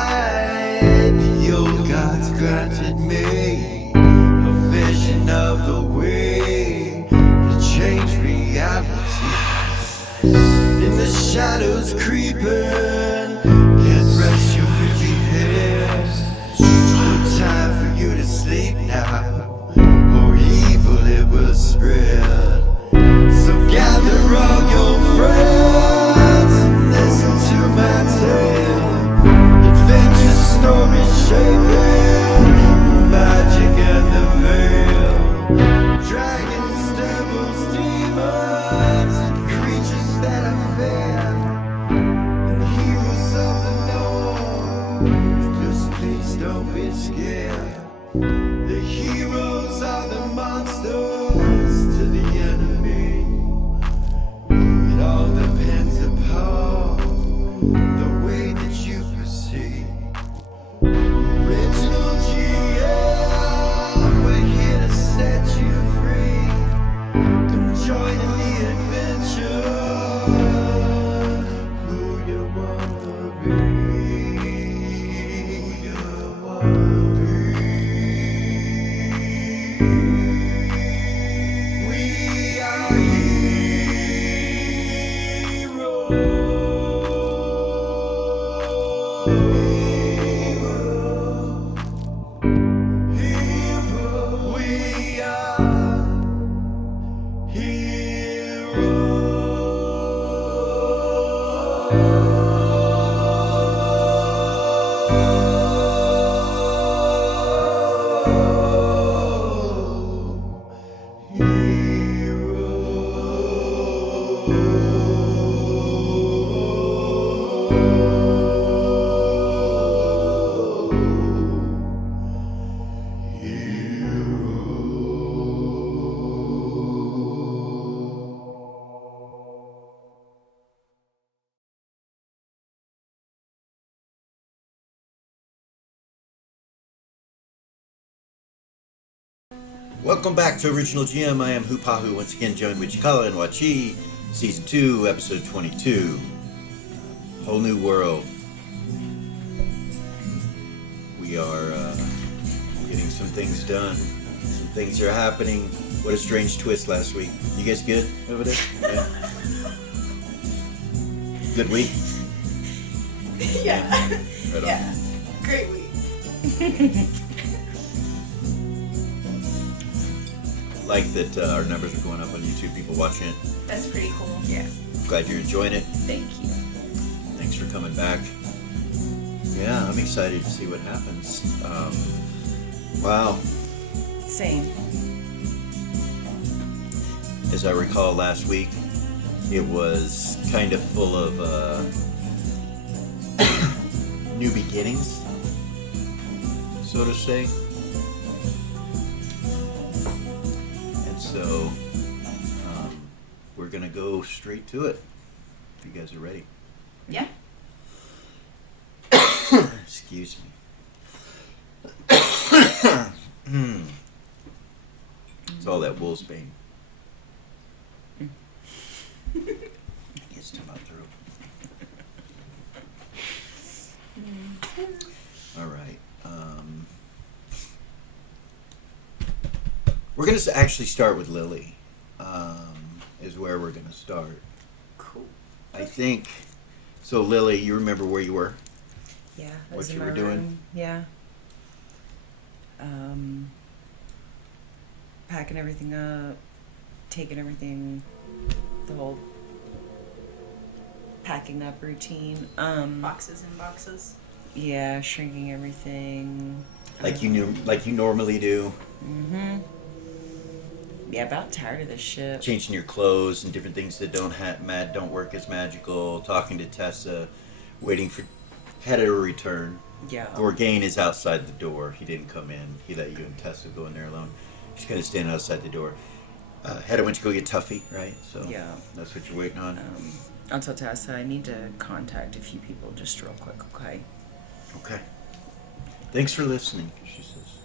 light, the old gods granted me a vision of the way to change reality. In the shadows creeping, can't rest your weary head. No time for you to sleep now, or evil it will spread. So gather all your friends and listen to my tale. Adventure story shaping the magic and the veil. Dragons, devils, demons, and creatures that I fear, and heroes of the north. Just please don't be scared. The heroes are the monsters to the enemy. It all depends upon the way that you proceed. Original GM, we're here to set you free. Come join in the adventure. Who you wanna be? Who you wanna be? We are Welcome back to Original GM. I am Hupahu, once again joined with Cikala and Wachi, Season 2, Episode 22. Whole new world. We are getting some things done. Some things are happening. What a strange twist last week. You guys good over there? Yeah. Good week? Yeah. Right on. Yeah. Great week. Like that our numbers are going up on YouTube, people watching it. That's pretty cool. Yeah. Glad you're enjoying it. Thank you. Thanks for coming back. Yeah, I'm excited to see what happens. Wow. Same. As I recall last week, it was kind of full of new beginnings, so to say. So, we're going to go straight to it, if you guys are ready. Yeah. Excuse me. It's all that wolfsbane. Gets to my throat. All right. We're going to actually start with Lily, is where we're going to start. Cool. I think, so Lily, you remember where you were? Yeah. I What was in you my were doing? room. Yeah. Packing everything up, taking everything, the whole packing up routine. Boxes and boxes. Yeah, shrinking everything. Like you normally do? Mm-hmm. Yeah, about tired of this shit. Changing your clothes and different things that don't work as magical. Talking to Tessa, waiting for Hedda to return. Yeah. Gorgain is outside the door. He didn't come in. He let you and Tessa go in there alone. She's kind of standing outside the door. Hedda went to go get Tuffy, right? So Yeah. that's what you're waiting on. I'll tell Tessa I need to contact a few people just real quick, okay? Okay. Thanks for listening, she says.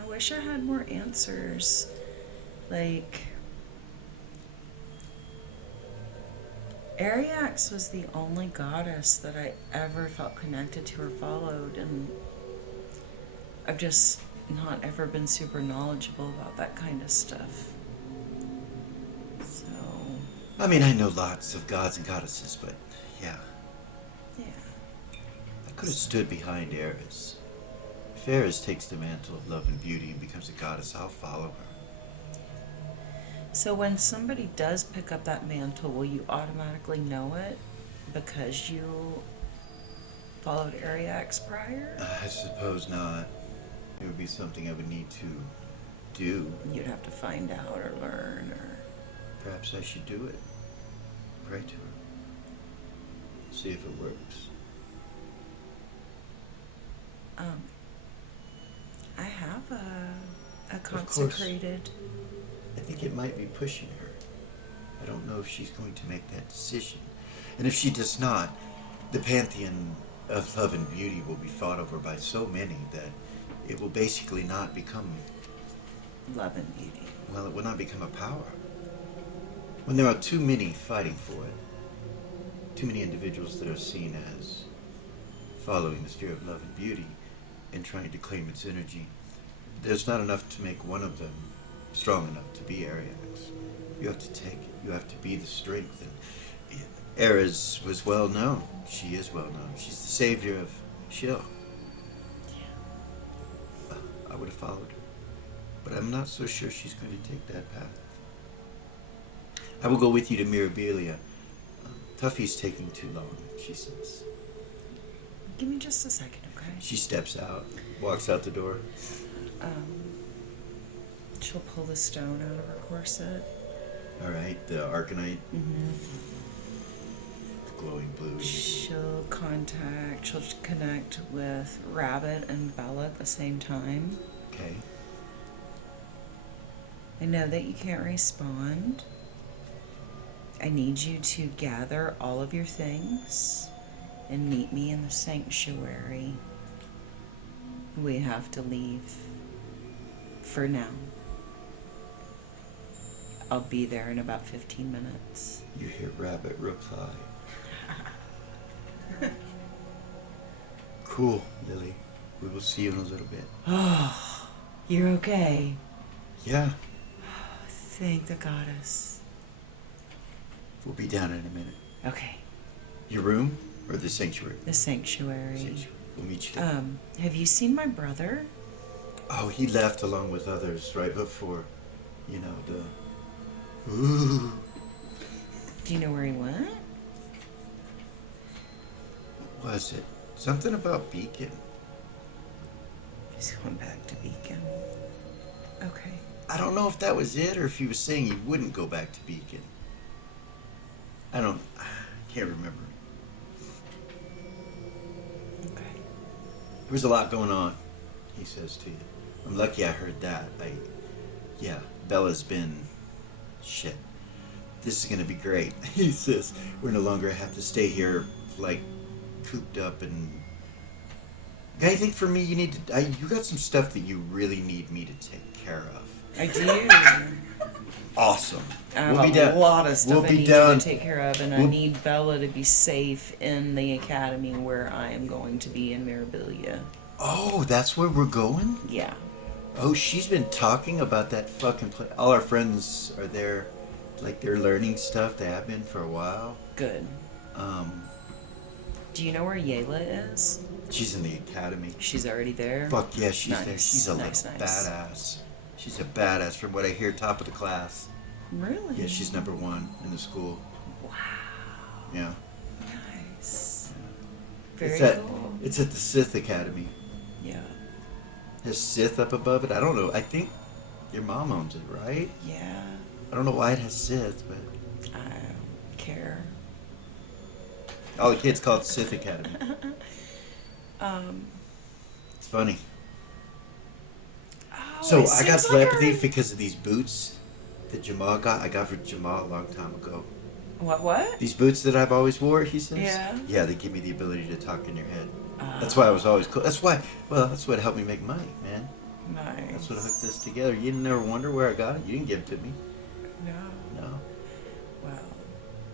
I wish I had more answers. Like, Ariax was the only goddess that I ever felt connected to or followed, and I've just not ever been super knowledgeable about that kind of stuff. So, I mean, I know lots of gods and goddesses, but yeah. yeah. I could have stood behind Eris. If Eris takes the mantle of love and beauty and becomes a goddess, I'll follow her. So when somebody does pick up that mantle, will you automatically know it because you followed Ariax prior? I suppose not. It would be something I would need to do. You'd have to find out or learn, or... Perhaps I should do it. Pray to her. See if it works. I have a course. consecrated... I think it might be pushing her. I don't know if she's going to make that decision. And if she does not, the pantheon of love and beauty will be fought over by so many that it will basically not become... Love and beauty. Well, it will not become a power. When there are too many fighting for it, too many individuals that are seen as following the sphere of love and beauty and trying to claim its energy, there's not enough to make one of them strong enough to be Ariax. You have to take it. You have to be the strength. And Eris was well known. She is well known. She's the savior of Shiel. Yeah. I would have followed her. But I'm not so sure she's going to take that path. I will go with you to Mirabilia. Tuffy's taking too long, she says. Give me just a second, okay? She steps out, walks out the door. She'll pull the stone out of her corset. All right, the Arcanite, Mm-hmm. glowing blue. She'll connect with Rabbit and Bella at the same time. Okay. I know that you can't respond. I need you to gather all of your things and meet me in the sanctuary. We have to leave for now. I'll be there in about 15 minutes. You hear Rabbit reply. Cool, Lily. We will see you in a little bit. Oh, you're okay. Yeah, Thank the goddess. we'll be down in a minute. Okay, Your room or the sanctuary? the sanctuary. Sanctuary. We'll meet you there. Have you seen my brother? Oh, he left along with others right before, the... Ooh. Do you know where he went? What was it? Something about Beacon. He's going back to Beacon. Okay. I don't know if that was it or if he was saying he wouldn't go back to Beacon. I can't remember. Okay. There was a lot going on, he says to you. I'm lucky I heard that. Bella's been... Shit. This is gonna be great. He says, we're no longer have to stay here, cooped up and... Got anything for me you need to... you got some stuff that you really need me to take care of. I do. Awesome. I have a lot of stuff I need you to take care of, and I need Bella to be safe in the academy where I am going to be in Mirabilia. Oh, that's where we're going? Yeah. Oh, she's been talking about that fucking place. All our friends are there, they're learning stuff. They have been for a while. Good. Do you know where Yayla is? She's in the academy. She's already there? Fuck yeah, she's Nice. there. She's a Nice. badass. She's a badass from what I hear, top of the class. Really? Yeah, she's number 1 in the school. Wow. Yeah. Nice. Very It's cool. It's at the Sith Academy. Yeah. There's Sith up above it. I don't know. I think your mom owns it, right? Yeah. I don't know why it has Sith, but... I don't care. All the kids call it Sith Academy. It's funny. Oh, So it I got seems telepathy like because of these boots that Jamal got. I got for Jamal a long time ago. What? These boots that I've always wore, he says. Yeah. Yeah, they give me the ability to talk in your head. That's why I was always cool. That's what helped me make money, man. Nice. That's what hooked this together. You didn't never wonder where I got it? You didn't give it to me. No. No. Well,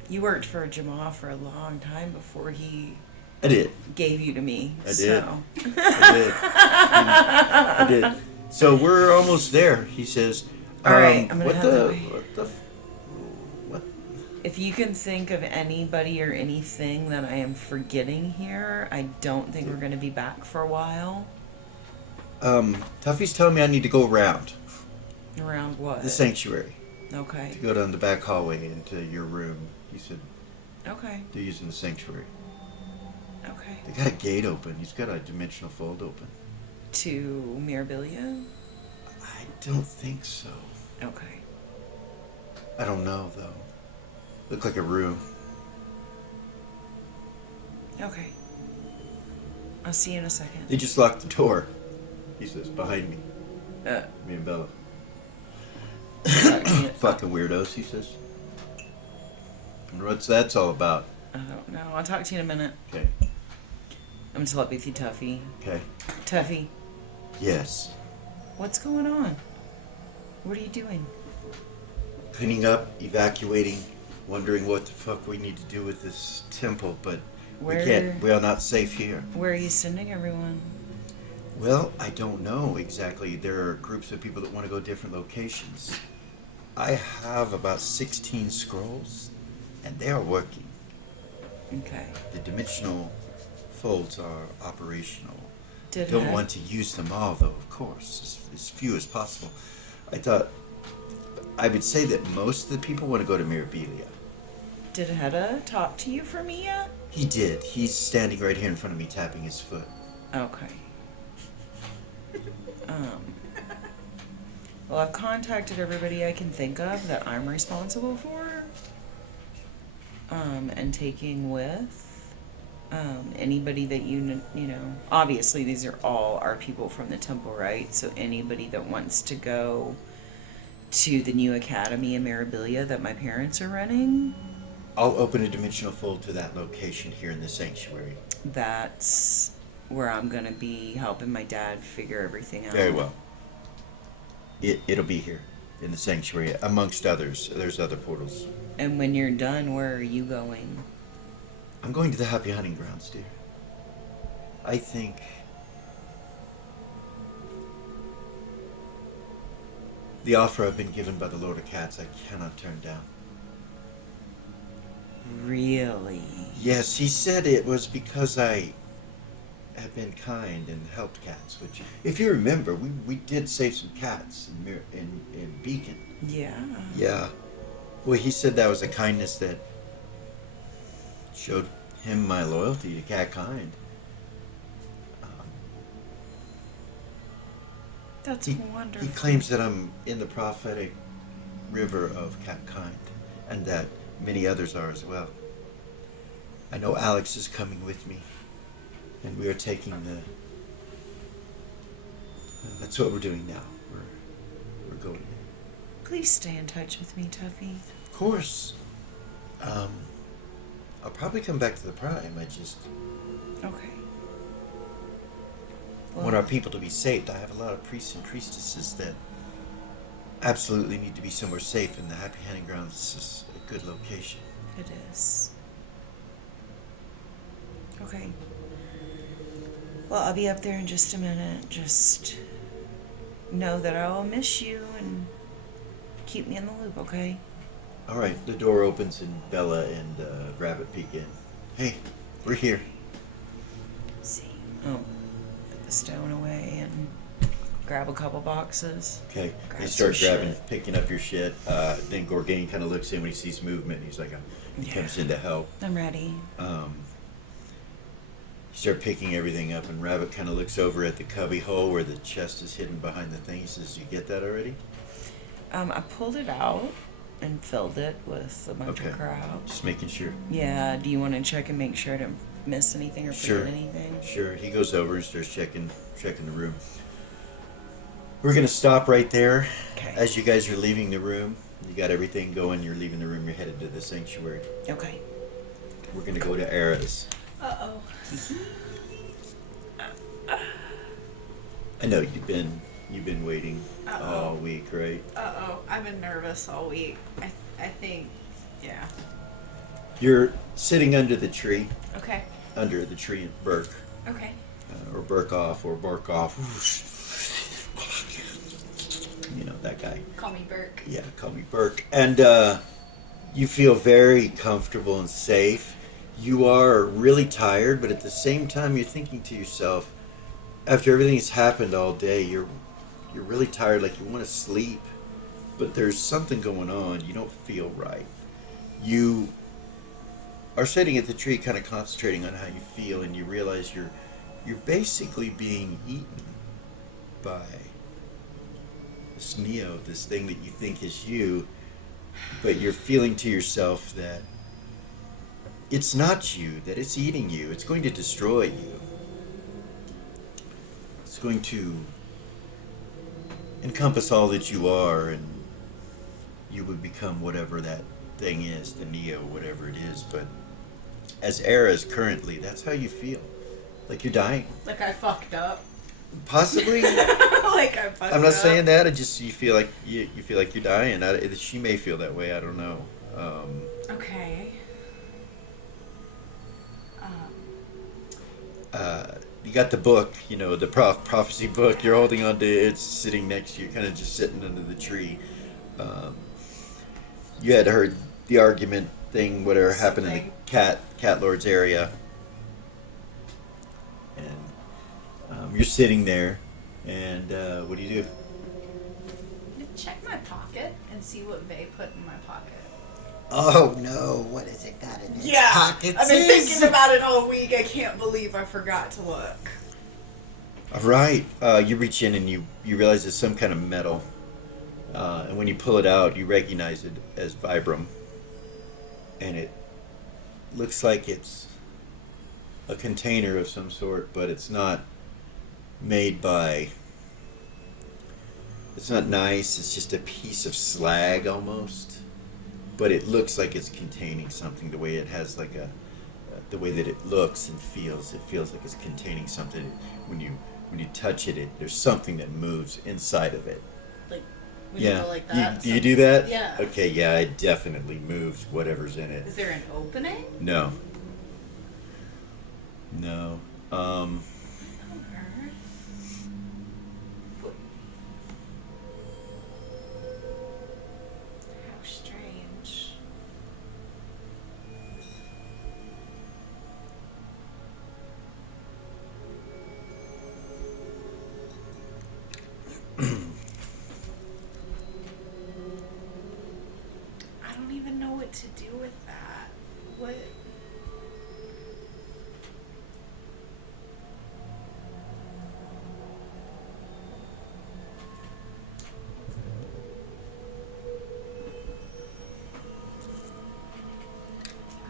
You worked for Jamal for a long time before he I did. gave you to me. I did. So. I did. So we're almost there, he says. All right, I'm gonna what have the, that way. what? If you can think of anybody or anything that I am forgetting here, I don't think we're going to be back for a while. Tuffy's telling me I need to go around Around what? the sanctuary Okay. to go down the back hallway into your room. He said Okay. they're using the sanctuary. Okay. They got a gate open. He's got a dimensional fold open. To Mirabilia? I don't think so. Okay. I don't know though. Looked like a room. Okay. I'll see you in a second. They just locked the door. He says behind me. Uh, Me and Bella. talk to you- Fucking weirdos, he says. And what's that's all about? I don't know. I'll talk to you in a minute. Okay. I'm telepathy Tuffy. Okay. Tuffy, Yes. what's going on? What are you doing? Cleaning up, evacuating, wondering what the fuck we need to do with this temple, but Where? we can't. We are not safe here. Where are you sending everyone? Well, I don't know exactly. There are groups of people that want to go different locations. I have about 16 scrolls, and they are working. Okay. The dimensional folds are operational. Did Don't Head- want to use them all, though, of course, as few as possible. I thought, I would say that most of the people want to go to Mirabilia. Did Hedda talk to you for me yet? He did. He's standing right here in front of me, tapping his foot. Okay. Well, I've contacted everybody I can think of that I'm responsible for. And taking with anybody that you know. Obviously, these are all our people from the temple, right? So anybody that wants to go to the new academy in Mirabilia that my parents are running, I'll open a dimensional fold to that location here in the sanctuary. that's where I'm gonna be helping my dad figure everything out. Very well. It'll be here in the sanctuary, amongst others. There's other portals. And when you're done, where are you going? I'm going to the Happy Hunting Grounds, dear. I think the offer I've been given by the Lord of Cats I cannot turn down. Really? Yes, he said it was because I have been kind and helped cats. Which, if you remember, we did save some cats in Beacon. Yeah. Yeah. Well, he said that was a kindness that showed him my loyalty to catkind. That's He wonderful. claims that I'm in the prophetic river of catkind, and that many others are as well. I know Alex is coming with me, and we are taking the. That's what we're doing now. We're going in. Please stay in touch with me, Tuffy. Of course. I'll probably come back to the Prime. I just Okay. want our people to be saved. I have a lot of priests and priestesses that absolutely need to be somewhere safe, and the Happy Hunting Grounds is a good location. It is. Okay. Well, I'll be up there in just a minute. Just know that I will miss you and keep me in the loop, okay? All right, the door opens and Bella and Rabbit peek in. Hey, we're here. Let's see. Oh, put the stone away and grab a couple boxes. Okay, Grab they start some grabbing, shit. picking up your shit. Then Gorgain kind of looks in when he sees movement. He's like, he comes in to help. I'm ready. You start picking everything up, and Rabbit kind of looks over at the cubby hole where the chest is hidden behind the thing. He says, "You get that already?" I pulled it out and filled it with a bunch Okay. of crap. Just making sure. Yeah, do you want to check and make sure I didn't miss anything or Sure. forget anything? Sure. He goes over and starts checking the room. We're gonna stop right there. Okay. As you guys are leaving the room, you got everything going. You're leaving the room. You're headed to the sanctuary. Okay. We're gonna go to Ara's. Uh-oh. I know you've been waiting Uh-oh. all week, right? Uh-oh. I've been nervous all week. I think, yeah. You're sitting under the tree, Okay. under the tree in Burke, Okay. or Burke off, or Burke off. You know, that guy. Call me Burke. Yeah, call me Burke. And you feel very comfortable and safe. You are really tired, but at the same time, you're thinking to yourself, after everything that's happened all day, you're really tired, like you want to sleep, but there's something going on. You don't feel right. You are sitting at the tree, kind of concentrating on how you feel, and you realize you're basically being eaten by this Neo, this thing that you think is you, but you're feeling to yourself that it's not you, that it's eating you. It's going to destroy you. It's going to encompass all that you are, and you would become whatever that thing is, the Neo, whatever it is. But as Era's currently, that's how you feel. Like you're dying. Like I fucked up. Possibly. Like I fucked up. I'm not saying that. I just you feel like you feel like you're dying. She may feel that way. I don't know. Okay. You got the book, you know, the prophecy book. You're holding on to it. It's sitting next to you, kind of just sitting under the tree. You had heard the argument thing, whatever happened in the cat lord's area, and you're sitting there, and what do you do? I'm gonna check my pocket and see what Vay put in my pocket. Oh no! What has it got in its pockets? I've been thinking about it all week. I can't believe I forgot to look. All right, you reach in and you realize it's some kind of metal, and when you pull it out, you recognize it as Vibram, and it looks like it's a container of some sort, but it's not made by. It's not nice. It's just a piece of slag almost. But it looks like it's containing something. The way it has like the way that it looks and feels, it feels like it's containing something. When you touch it, there's something that moves inside of it. Like when you go like that. Do you do that? Yeah. Okay, yeah, it definitely moves whatever's in it. Is there an opening? No. No. On Earth? How strange. I don't even know what to do with that. What?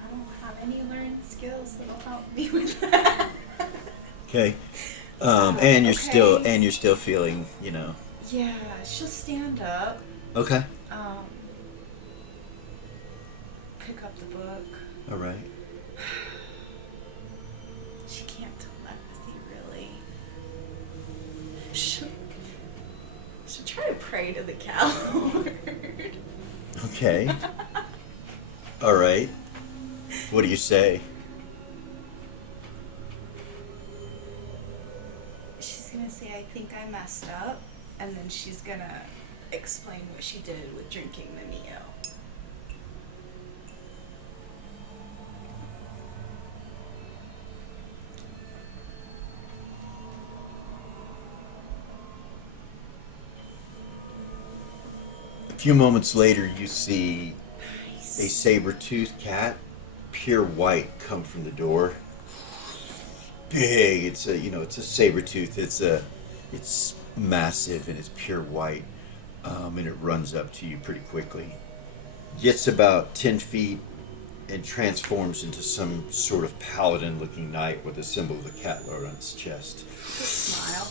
I don't have any learned skills that'll help me with that. Okay. And you're okay. still feeling, you know. Yeah, she'll stand up. Okay. Pick up the book. All right. She can't telepathy, really. She'll try to pray to the cow lord. Okay. All right. What do you say? She's gonna say, I think I messed up, and then she's gonna explain what she did with drinking the Neo. A few moments later, you see Nice. a saber-toothed cat, pure white, come from the door. Big. It's a saber-tooth. It's massive and it's pure white, and it runs up to you pretty quickly. Gets about 10 feet and transforms into some sort of paladin-looking knight with a symbol of the cat lord on its chest. Just smile.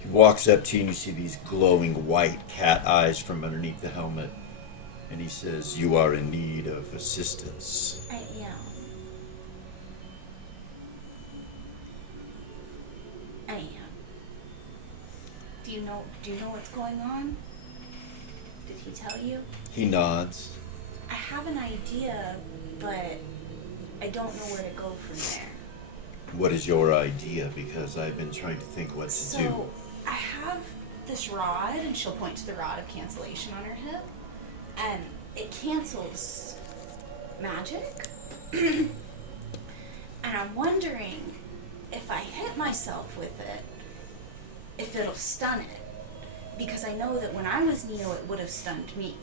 He walks up to you and you see these glowing white cat eyes from underneath the helmet. And he says, "You are in need of assistance." I am. I am. Do you know what's going on? Did he tell you? He nods. I have an idea, but I don't know where to go from there. What is your idea? Because I've been trying to think what to do. So, I have this rod, and she'll point to the rod of cancellation on her hip, and it cancels magic. And I'm wondering if I hit myself with it, if it'll stun it. Because I know that when I was Neo, it would have stunned me.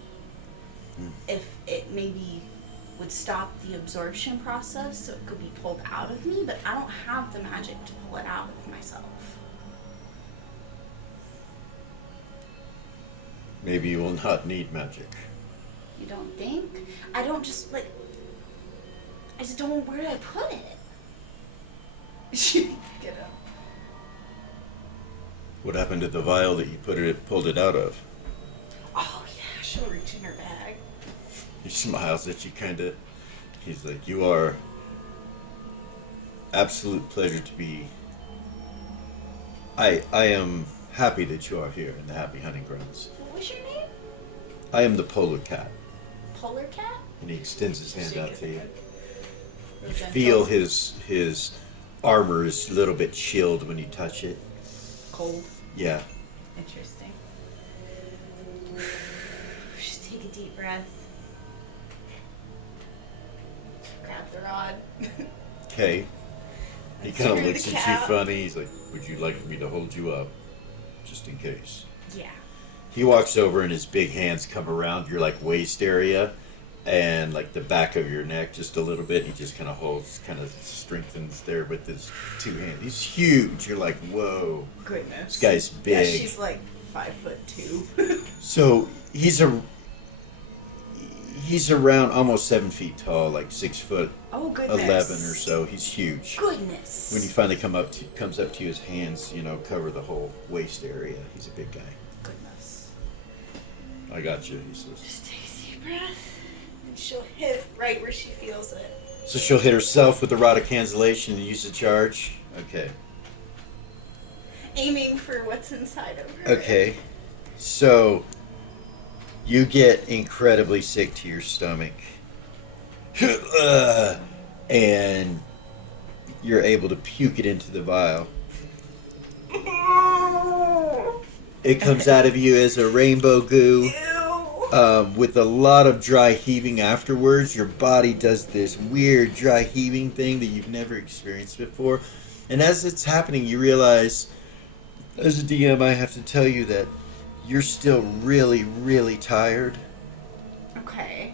If it maybe would stop the absorption process so it could be pulled out of me, but I don't have the magic to pull it out of myself. Maybe you will not need magic. You don't think? I don't just, like, I just don't know where I put it. Get up. What happened to the vial that you pulled it out of? Oh, yeah, she'll reach in her bag. He smiles at you, kinda. He's like, you are absolute pleasure to be. I am happy that you are here in the Happy Hunting Grounds. What was your name? I am the polar cat. Polar Cat? And he extends his hand out to you. You Gentle. feel his armor is a little bit chilled when you touch it. Cold. Yeah. Interesting. Just take a deep breath. Grab the rod. Okay. He And kind of screw looks the at you cat. funny. He's like, would you like me to hold you up? Just in case. Yeah. He walks over and his big hands come around your like waist area and like the back of your neck just a little bit. He just kind of holds, kind of strengthens there with his two hands. He's huge. You're like, whoa. Goodness. This guy's Yeah, big. she's like 5'2". So he's around almost 7 feet tall, like 6 foot Oh, goodness. 11 or so. He's huge. Goodness. When you finally comes up to you, his hands, cover the whole waist area. He's a big guy. Goodness. I got you, he says. Just take a deep breath. And she'll hit it right where she feels it. So she'll hit herself with the rod of cancellation and use the charge? Okay. Aiming for what's inside of her. Okay. So you get incredibly sick to your stomach. And you're able to puke it into the vial. It comes out of you as a rainbow goo. Ew. With a lot of dry heaving afterwards. Your body does this weird dry heaving thing that you've never experienced before. And as it's happening, you realize, as a DM, I have to tell you that you're still really, really tired. Okay.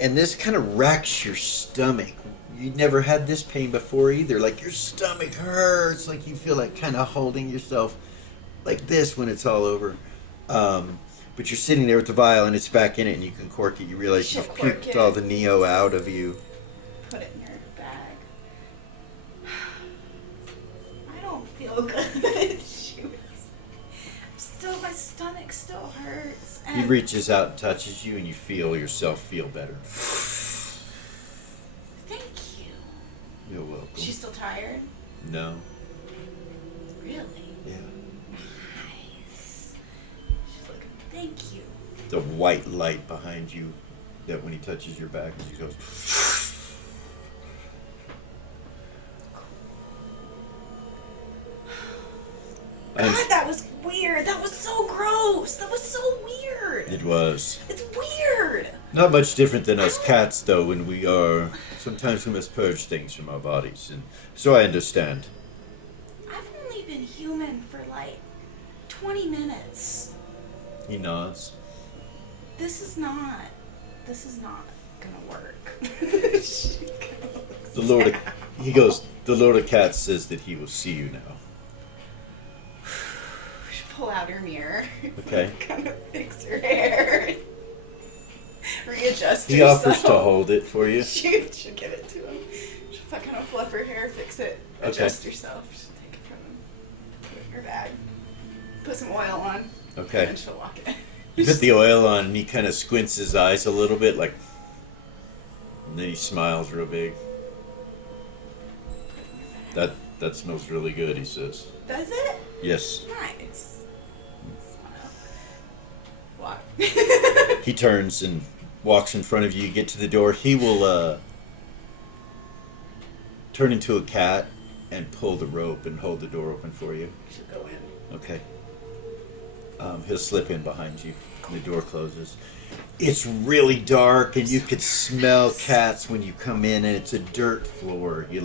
And this kind of racks your stomach. You never had this pain before either. Like your stomach hurts. Like you feel like kind of holding yourself like this when it's all over. But you're sitting there with the vial and it's back in it and you can cork it. You realize She'll you've cork puked it. all the Neo out of you. Put it in her bag. I don't feel good. My stomach still hurts. He And reaches out and touches you and you feel yourself feel better. thank you. You're welcome. She's still tired? No. Really? Yeah. Nice. She's looking, thank you. The white light behind you that when he touches your back, he goes. God, that was weird. That was so gross. That was so weird. It was. It's weird. Not much different than us cats, though, when we are. Sometimes we must purge things from our bodies, and so I understand. I've only been human for like 20 minutes. He nods. This is not gonna work. She goes, The Lord of, he goes, the Lord of Cats says that he will see you now. She'll pull out her mirror. Okay. Kind of fix her hair. Readjust He herself. offers to hold it for you. She'll give it to him. She'll kind of fluff her hair, fix it, adjust herself. She'll take it from him, put it in her bag, put some oil on, Okay. and then she'll walk in. You put the oil on and he kind of squints his eyes a little bit, like, and then he smiles real big. That smells really good, he says. Does it? Yes. Nice. Smile. Walk. He turns and walks in front of you. You get to the door. He will turn into a cat and pull the rope and hold the door open for you. Should go in. Okay. He'll slip in behind you. The door closes. It's really dark, and you could smell cats when you come in, and it's a dirt floor. You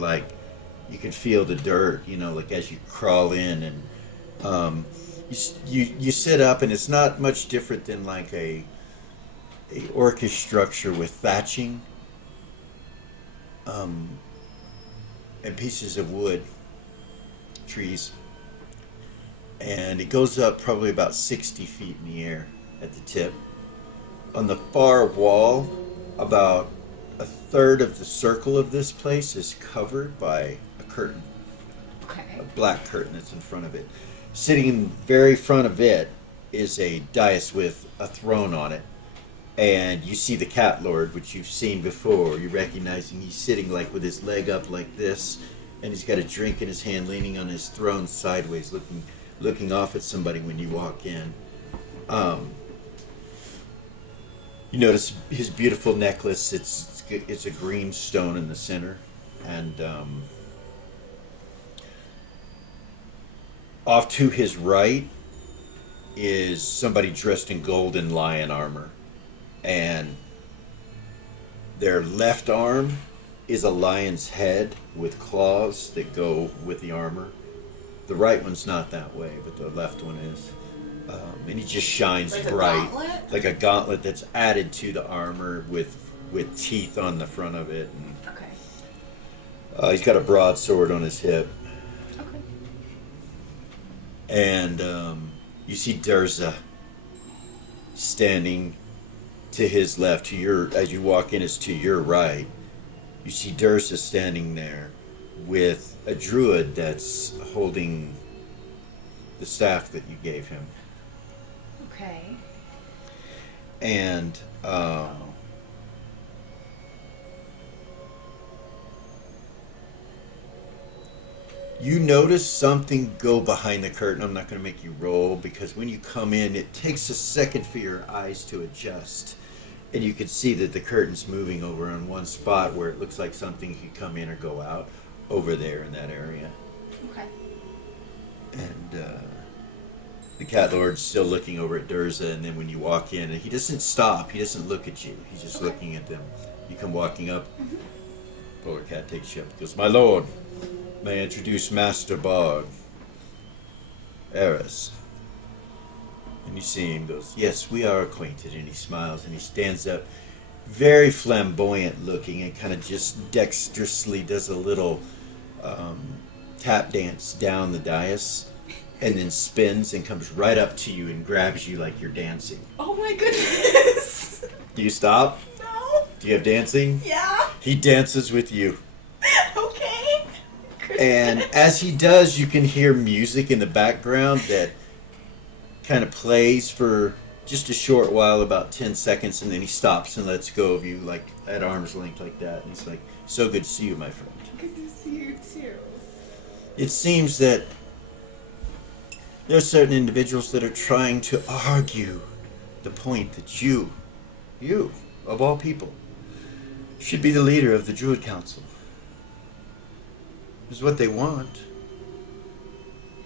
can feel the dirt, like as you crawl in, and you sit up, and it's not much different than like a orchid structure with thatching, and pieces of wood, trees, and it goes up probably about 60 feet in the air at the tip. On the far wall, about a third of the circle of this place is covered by a curtain. Okay. A black curtain that's in front of it. Sitting in the very front of it is a dais with a throne on it. And you see the cat lord, which you've seen before. You're recognizing he's sitting like with his leg up like this, and he's got a drink in his hand, leaning on his throne sideways, looking off at somebody when you walk in. You notice his beautiful necklace. It's a green stone in the center, and off to his right is somebody dressed in golden lion armor, and their left arm is a lion's head with claws that go with the armor. The right one's not that way, but the left one is. And he just shines Like a bright, gauntlet? like a gauntlet that's added to the armor with teeth on the front of it. And, Okay. he's got a broadsword on his hip, Okay. and you see Durza standing to his left. As you walk in, it's to your right. You see Durza standing there with a druid that's holding the staff that you gave him. Okay. And you notice something go behind the curtain. I'm not going to make you roll, because when you come in, it takes a second for your eyes to adjust. And you can see that the curtain's moving over on one spot where it looks like something could come in or go out over there in that area. Okay. And the cat lord's still looking over at Durza, and then when you walk in, he doesn't stop. He doesn't look at you. He's just looking at them. You come walking up. Polar cat takes you up. He goes, "My lord, may I introduce Master Bard, Eris." And you see him, goes, "Yes, we are acquainted." And he smiles, and he stands up, very flamboyant looking, and kind of just dexterously does a little tap dance down the dais, and then spins and comes right up to you and grabs you like you're dancing. Oh my goodness. Do you stop? No. Do you have dancing? Yeah. He dances with you. Okay. And as he does, you can hear music in the background that kind of plays for just a short while, about 10 seconds, and then he stops and lets go of you, like at arm's length like that. And he's like, "So good to see you, my friend." Good to see you too. It seems that there are certain individuals that are trying to argue the point that you, of all people, should be the leader of the Druid Council. Is what they want.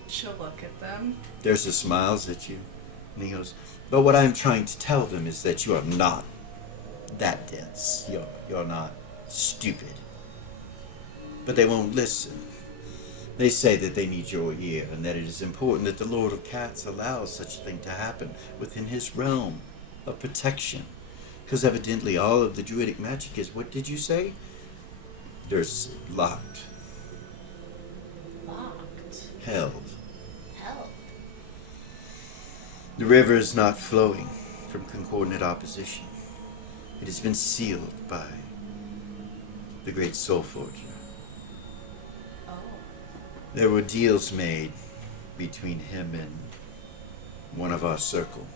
She'll look at them. Durza smiles at you, and he goes, "But what I'm trying to tell them is that you are not that dense. You're not stupid." But they won't listen. They say that they need your ear, and that it is important that the Lord of Cats allows such a thing to happen within his realm of protection. Because evidently all of the druidic magic is, what did you say? There's locked. Locked. Held. Hell. The river is not flowing from concordant opposition. It has been sealed by the great Soul Forger. Oh. There were deals made between him and one of our circle.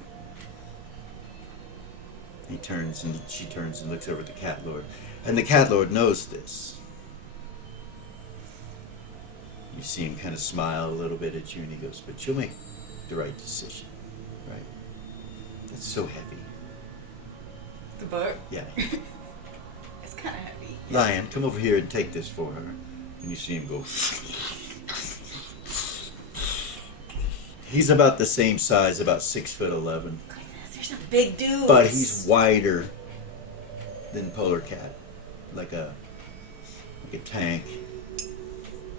She turns and looks over at the Cat Lord. And the Cat Lord knows this. You see him kind of smile a little bit at you, and he goes, "But you'll make the right decision, right? That's so heavy. The book? Yeah. It's kind of heavy. Lion, come over here and take this for her. And you see him go. He's about the same size, about 6'11". Goodness, there's some big dudes. But he's wider than Polar Cat, like a tank.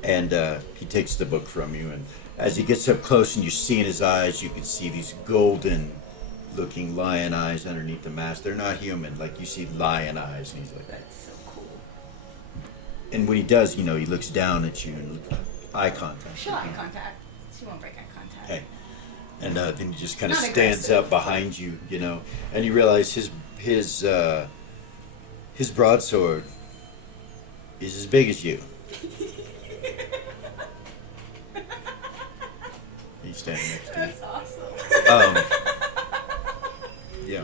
And he takes the book from you, and as he gets up close and you see in his eyes, you can see these golden-looking lion eyes underneath the mask. They're not human, like you see lion eyes, and he's like, That's so cool. and when he does, he looks down at you and eye contact. She'll eye contact. She won't break eye contact. Hey. And then he just kind of Not stands aggressive. up behind you, and you realize his broadsword is as big as you. He's standing next to you. That's awesome. Yeah.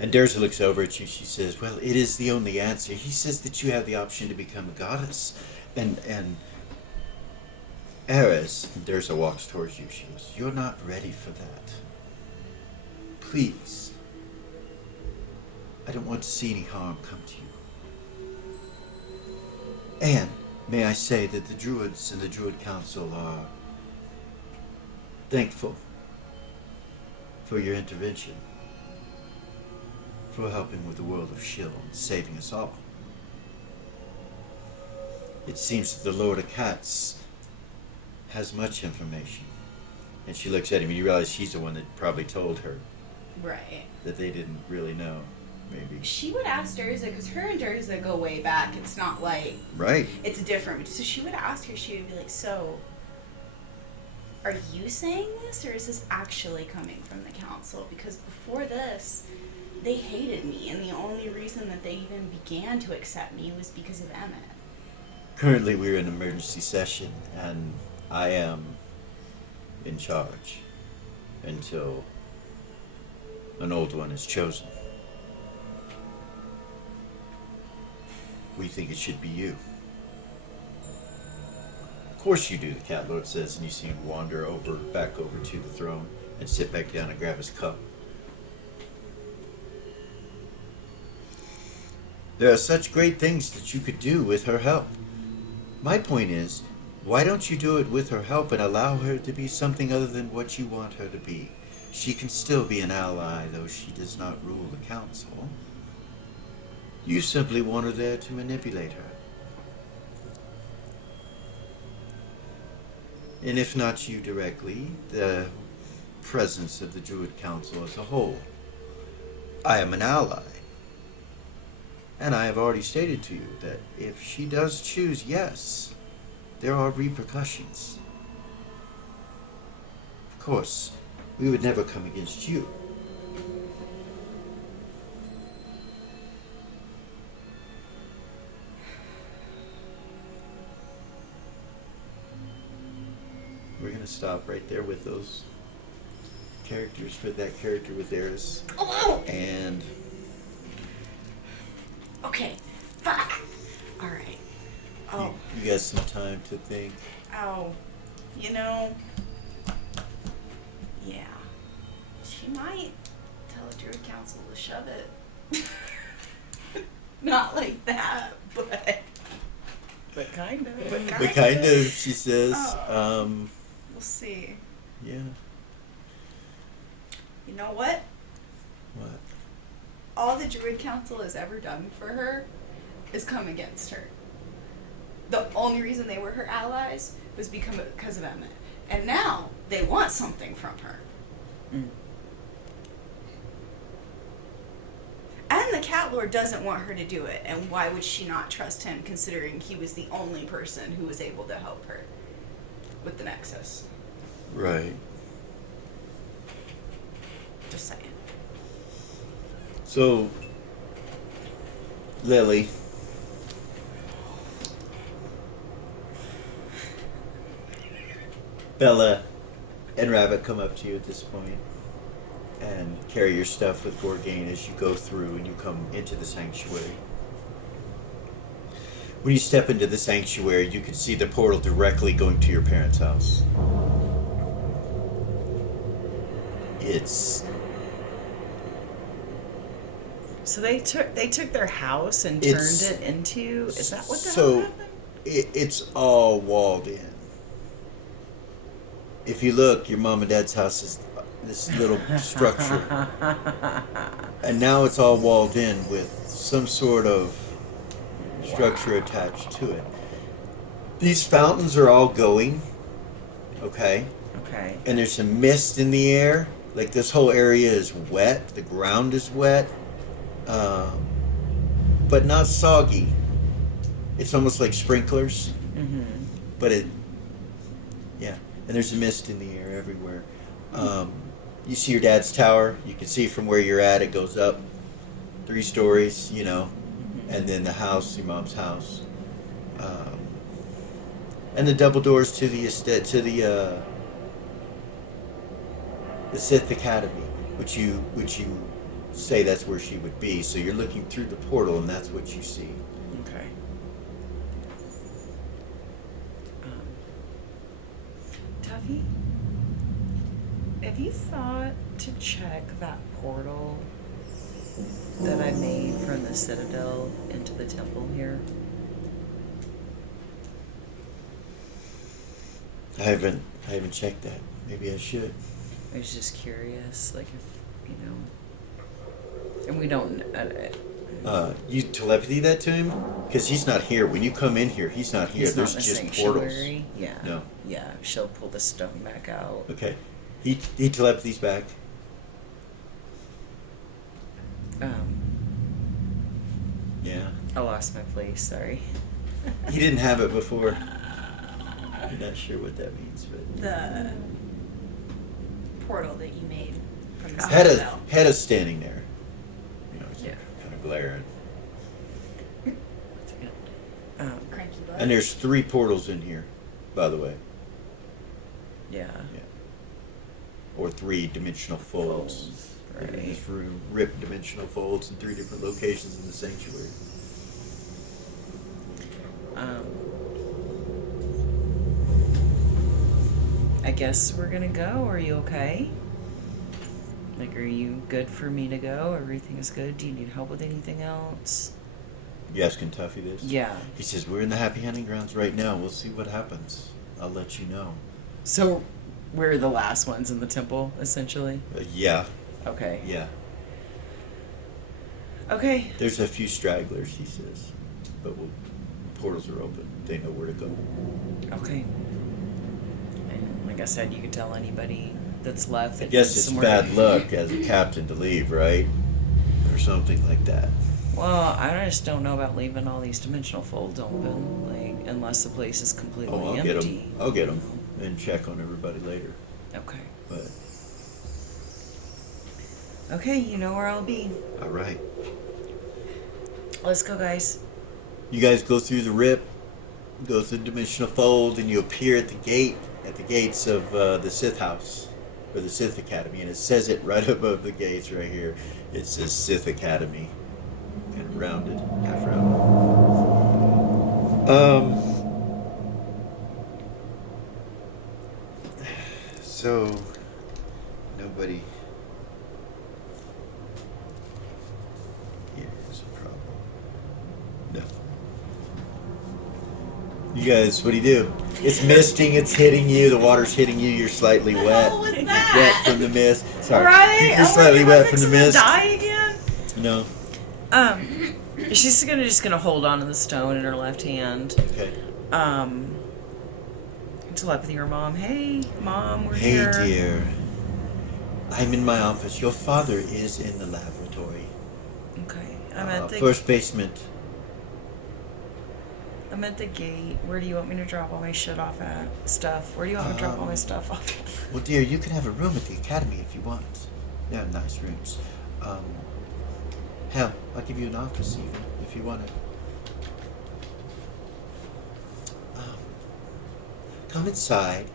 And Derza looks over at you. She says, "Well, it is the only answer." He says that you have the option to become a goddess, and Eris, Derza walks towards you. She goes, "You're not ready for that. Please. I don't want to see any harm come to you. And may I say that the Druids and the Druid Council are thankful for your intervention, for helping with the world of Shill and saving us all. It seems that the Lord of Cats has much information." And she looks at him, and you realize she's the one that probably told her Right. that they didn't really know, maybe. She would ask Durza, because her and Durza go way back. It's not like... Right. It's different. So she would ask her, she would be like, so, are you saying this, or is this actually coming from the council? Because before this, they hated me, and the only reason that they even began to accept me was because of Emmett. Currently, we're in emergency session, and I am in charge until an old one is chosen. We think it should be you. Of course you do, the Cat Lord says, and you see him wander back over to the throne and sit back down and grab his cup. There are such great things that you could do with her help. My point is, why don't you do it with her help and allow her to be something other than what you want her to be? She can still be an ally, though she does not rule the council. You simply want her there to manipulate her. And if not you directly, the presence of the Druid Council as a whole. I am an ally. And I have already stated to you that if she does choose yes, there are repercussions. Of course, we would never come against you. We're going to stop right there with those characters for that character with Eris. Oh! And Okay. Fuck. Alright. Oh. you got some time to think. Oh. You know. Yeah. She might tell the Druid Council to shove it. Not like that, but. But kind of. But But kind of, she says. Oh. We'll see. Yeah. You know what? What? All the Druid Council has ever done for her is come against her. The only reason they were her allies was because of Emmett. And now they want something from her. Mm. And the Cat Lord doesn't want her to do it. And why would she not trust him, considering he was the only person who was able to help her with the Nexus? Right. Just saying. So, Lily. Bella and Rabbit come up to you at this point and carry your stuff with Gorgain as you go through and you come into the sanctuary. When you step into the sanctuary, you can see the portal directly going to your parents' house. It's So they took their house and It's- turned it into. Is that what the so- hell happened? It's all walled in. If you look, your mom and dad's house is this little structure. And now it's all walled in with some sort of structure attached to it. These fountains are all going, okay? Okay. And there's some mist in the air. Like this whole area is wet. The ground is wet. But not soggy. It's almost like sprinklers. Mm-hmm. But yeah. And there's a mist in the air everywhere. You see your dad's tower. You can see from where you're at, it goes up 3 stories, you know. And then the house, your mom's house. And the double doors to the estate, to the Sith Academy, which you say that's where she would be. So you're looking through the portal, and that's what you see. Okay. Tuffy, have you thought to check that portal that I made from the Citadel into the temple here? I haven't checked that. Maybe I should. I was just curious, like if, you know, and we don't. You telepathy that to him? Because he's not here. When you come in here, he's not here. He's There's not in the just portals. sanctuary. Yeah. No. Yeah, she'll pull the stone back out. Okay. He telepathies back. Yeah. I lost my place. Sorry. He didn't have it before. I'm not sure what that means, but The portal that you made from the Hedda, Citadel. standing there. You know, Yeah. kind of glaring. Cranky butt. And there's 3 portals in here, by the way. Yeah. Yeah. Or 3 dimensional folds. Right. In this room, ripped dimensional folds in 3 different locations in the sanctuary. I guess we're gonna go. Are you okay? Like, are you good for me to go? Everything is good. Do you need help with anything else? You asking Tuffy this? Yeah. He says, we're in the happy hunting grounds right now. We'll see what happens. I'll let you know. So, we're the last ones in the temple, essentially? Yeah. Okay. Yeah. Okay. There's a few stragglers, he says. But portals are open. They know where to go. Okay. And like I said, you can tell anybody that's left. I that guess needs it's somewhere bad to- luck as a captain to leave, right? Or something like that. Well, I just don't know about leaving all these dimensional folds open, like, unless the place is completely Oh, I'll empty. get them. I'll get them and check on everybody later. Okay. But, Okay, you know where I'll be. all right. Let's go, guys. You guys go through the rip, go through the dimensional fold, and you appear at the gates of the Sith house, or the Sith Academy, and it says it right above the gates right here. It says Sith Academy, kind of rounded, half rounded. So nobody here is a problem. No. You guys, what do you do? It's misting, it's hitting you, the water's hitting you, you're slightly wet. What was Wet that? from the mist. Sorry. Right? You're slightly wet from the mist. Die again? No. She's just gonna hold on to the stone in her left hand. Okay. Telepathy her mom. Hey, mom, we're Hey here. dear. I'm in my office. Your father is in the laboratory. Okay. I'm at the First basement. gate. Where do you want me to drop all my shit off at? Stuff. Where do you want me to drop all my stuff off? Well, dear, you can have a room at the academy if you want. They're nice rooms. Hell, I'll give you an office even if you want it. Come inside.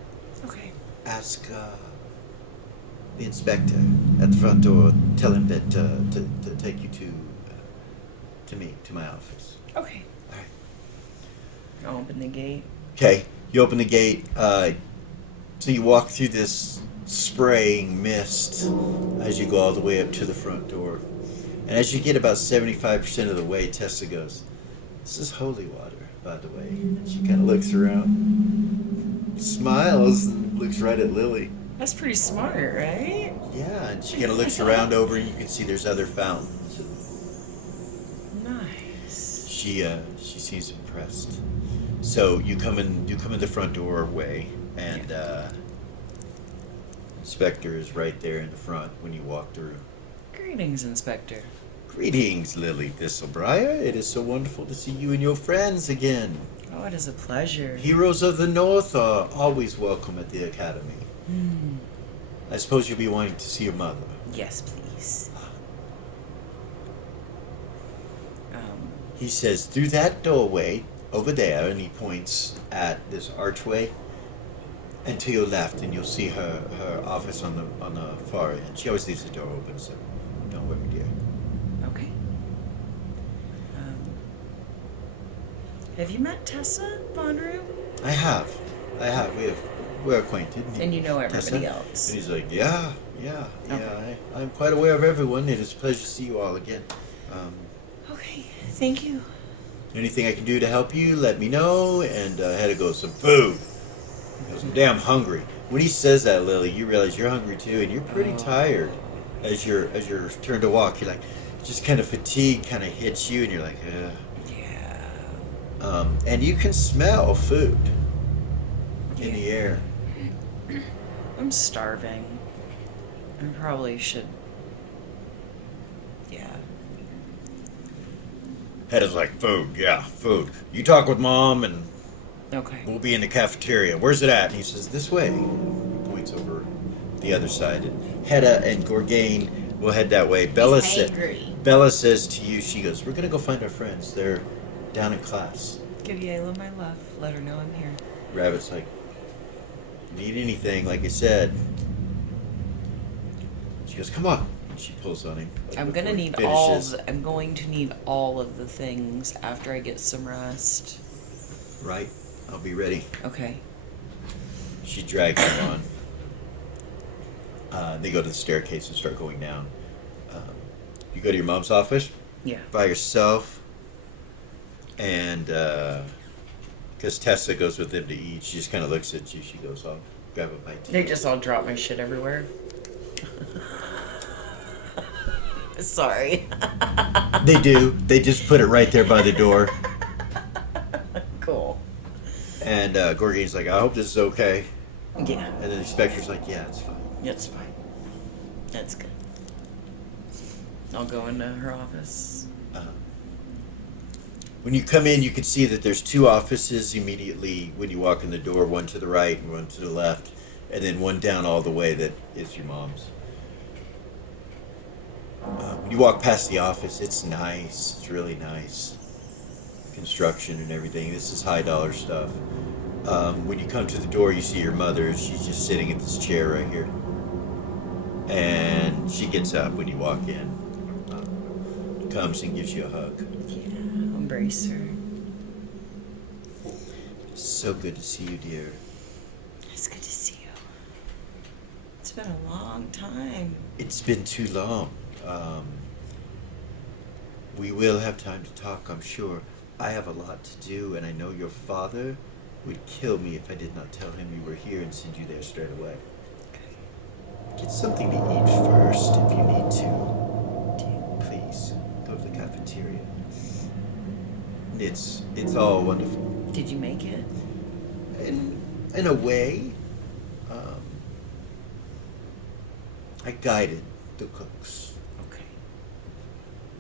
Okay. Ask the inspector at the front door. Tell him that to take you to me, to my office. Okay. All right. I'll open the gate. Okay, you open the gate. So you walk through this spraying mist as you go all the way up to the front door. And as you get about 75% of the way, Tessa goes, "This is holy water, by the way." And she kind of looks around, smiles, and looks right at Lily. That's pretty smart, right? Yeah, and she kind of looks around over, and you can see there's other fountains. And Nice. she seems impressed. So you come in the front doorway, and Inspector is right there in the front when you walk through. Greetings, Inspector. Greetings, Lily Thistlebriar. It is so wonderful to see you and your friends again. Oh, it is a pleasure. Heroes of the North are always welcome at the Academy. I suppose you'll be wanting to see your mother. Yes, please. He says, through that doorway over there, and he points at this archway, and to your left, and you'll see her office on the far end. She always leaves the door open, so don't worry, dear. Okay. Have you met Tessa Vonru? I have. We're acquainted. And you know everybody Tessa. else. And he's like, yeah. Okay. I'm quite aware of everyone. It is a pleasure to see you all again. Okay, thank you. Anything I can do to help you, let me know. And I had to go some food. I was damn hungry. When he says that, Lily, you realize you're hungry too, and you're pretty tired. As your turn to walk, you're like, just kind of fatigue kind of hits you, and you're like, ugh. Yeah. And you can smell food in the air. I'm starving. I probably should. Yeah. Hedda's like, food, yeah, food. You talk with Mom, and Okay. we'll be in the cafeteria. Where's it at? And he says, this way. He points over the other side. And Hedda and Gorgain will head that way. Bella says to you, she goes, we're going to go find our friends. They're down in class. Give Yayla my love. Let her know I'm here. Rabbit's like, need anything, like I said. She goes, come on. And she pulls on him. I'm going to need all of the things after I get some rest. Right. I'll be ready. Okay. She drags him on. They go to the staircase and start going down. You go to your mom's office Yeah. by yourself, and because Tessa goes with them to eat, she just kind of looks at you. She goes, "I'll grab a bite." They just all drop my shit everywhere. Sorry. They do. They just put it right there by the door. Cool. And Gorgain's like, "I hope this is okay." Yeah. And then the inspector's like, "Yeah, it's fine." That's fine. That's good. I'll go into her office. When you come in, you can see that there's two offices immediately when you walk in the door, one to the right and one to the left, and then one down all the way that is your mom's. When you walk past the office, it's nice. It's really nice. Construction and everything. This is high dollar stuff. When you come to the door, you see your mother. She's just sitting at this chair right here. And she gets up when you walk in. Comes and gives you a hug. Yeah, embrace her. So good to see you, dear. It's good to see you. It's been a long time. It's been too long. We will have time to talk, I'm sure. I have a lot to do, and I know your father would kill me if I did not tell him you were here and send you there straight away. Get something to eat first if you need to. Please, go to the cafeteria. It's all wonderful. Did you make it? In a way, I guided the cooks. Okay.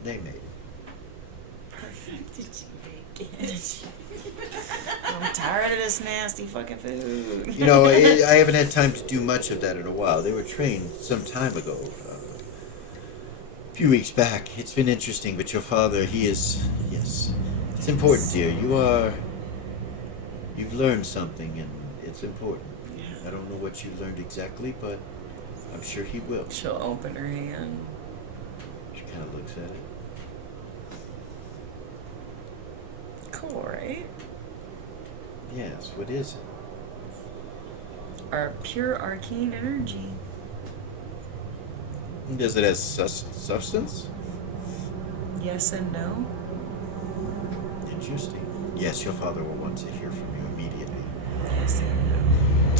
They made it. Perfect. Did you make it? I'm tired of this nasty fucking food. You know, I haven't had time to do much of that in a while. They were trained some time ago. A few weeks back. It's been interesting, but your father, he is... Yes. It's important, dear. You've learned something, and it's important. Yeah. I don't know what you've learned exactly, but I'm sure he will. She'll open her hand. She kind of looks at it. Cool, right? Yes, what is it? Our pure arcane energy. Does it have substance? Yes and no. Interesting. Yes, your father will want to hear from you immediately. Yes and no.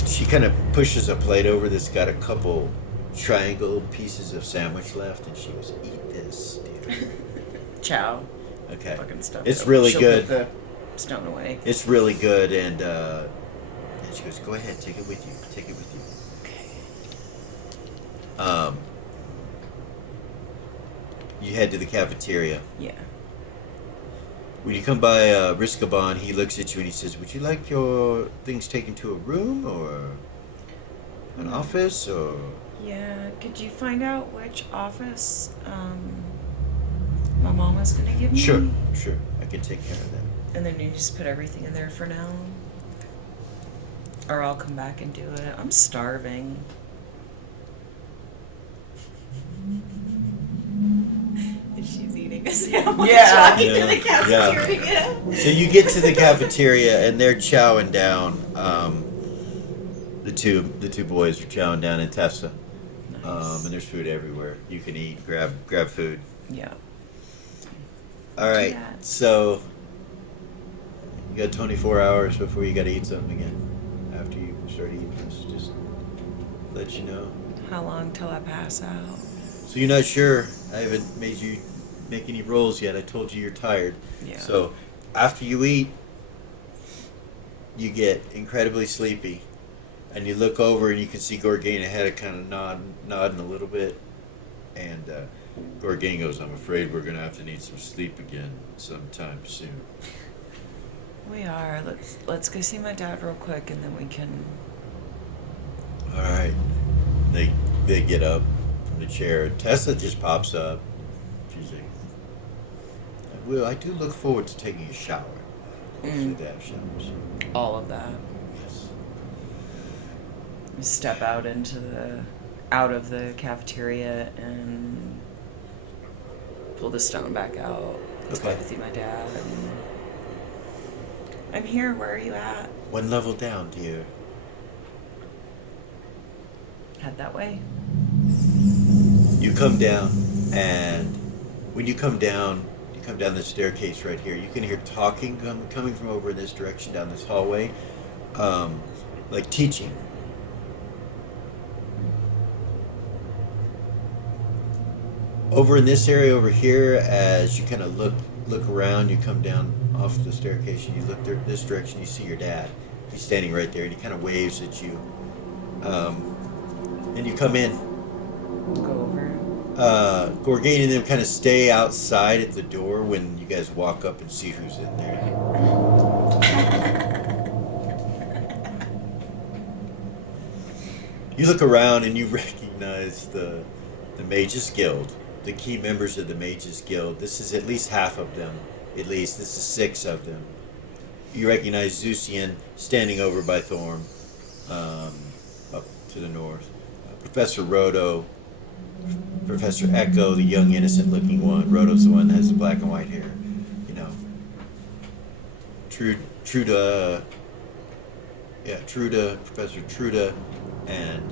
She kind of pushes a plate over that's got a couple triangle pieces of sandwich left, and she goes, "Eat this, dear." Chow. Okay. Fucking stuff. It's really She'll good. Put the stone away. It's really good, and she goes, "Go ahead, take it with you. Take it with you." Okay. You head to the cafeteria. Yeah. When you come by Riskaban, he looks at you and he says, "Would you like your things taken to a room or an office or?" Yeah. Could you find out which office my mom was gonna give me? Sure. I can take care of that. And then you just put everything in there for now. Or I'll come back and do it. I'm starving. She's eating a sandwich. Yeah. walking to the Yeah. cafeteria. So you get to the cafeteria and they're chowing down. The two boys are chowing down in Tessa. Nice. And there's food everywhere. You can eat, grab food. Yeah. All right. Yeah. So you got 24 hours before you got to eat something again. After you start eating this, just let you know. How long till I pass out? So you're not sure. I haven't made you make any rolls yet. I told you you're tired. Yeah. So after you eat, you get incredibly sleepy, and you look over and you can see Gorgane ahead, kind of nodding a little bit, and Gorgane goes, "I'm afraid we're gonna have to need some sleep again sometime soon." We are. Let's go see my dad real quick, and then we can. All right. They get up from the chair. Tessa just pops up. She's like, "Well, I do look forward to taking a shower. Hopefully they have showers." All of that. Yes. Step out of the cafeteria and pull the stone back out. Okay. Go see my dad. I'm here. Where are you at? One level down, dear. Head that way. You come down, and when you come down the staircase right here. You can hear talking coming from over in this direction down this hallway, like teaching. Over in this area over here, as you kind of look around, you come down off the staircase and you look this direction. You see your dad. He's standing right there, and he kind of waves at you. And you come in. Go over. Gorgane and them kind of stay outside at the door when you guys walk up and see who's in there. You look around and you recognize the Mages Guild, the key members of the Mages Guild. This is at least half of them. At least this is 6 of them. You recognize Zusian standing over by Thorm, up to the north. Professor Rodo, Professor Echo, the young, innocent-looking one. Rodo's the one that has the black and white hair. You know. Truda, Professor Truda, and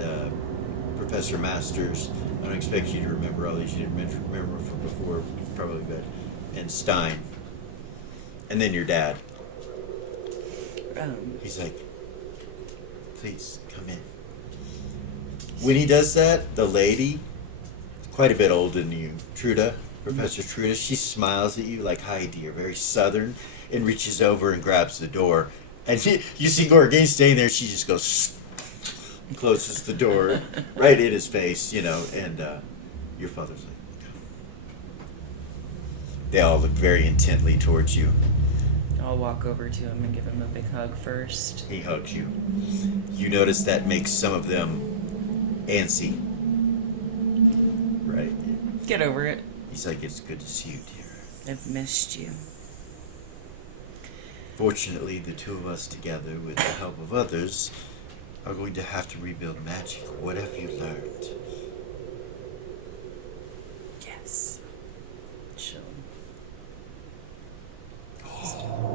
Professor Masters. I don't expect you to remember all these. You didn't remember from before, probably, but. And Stein. And then your dad. He's like, "Please, come in." When he does that, the lady, quite a bit older than you, Truda, Professor Truda, she smiles at you like, "Hi, dear," very southern, and reaches over and grabs the door. And you see Gorgane staying there, she just goes, and closes the door right in his face, you know, and your father's like, they all look very intently towards you. I'll walk over to him and give him a big hug first. He hugs you. You notice that makes some of them antsy. Right? Get over it. He's like, "It's good to see you, dear. I've missed you. Fortunately, the two of us together, with the help of others, are going to have to rebuild magic. What have you learned?" Yes. Chill.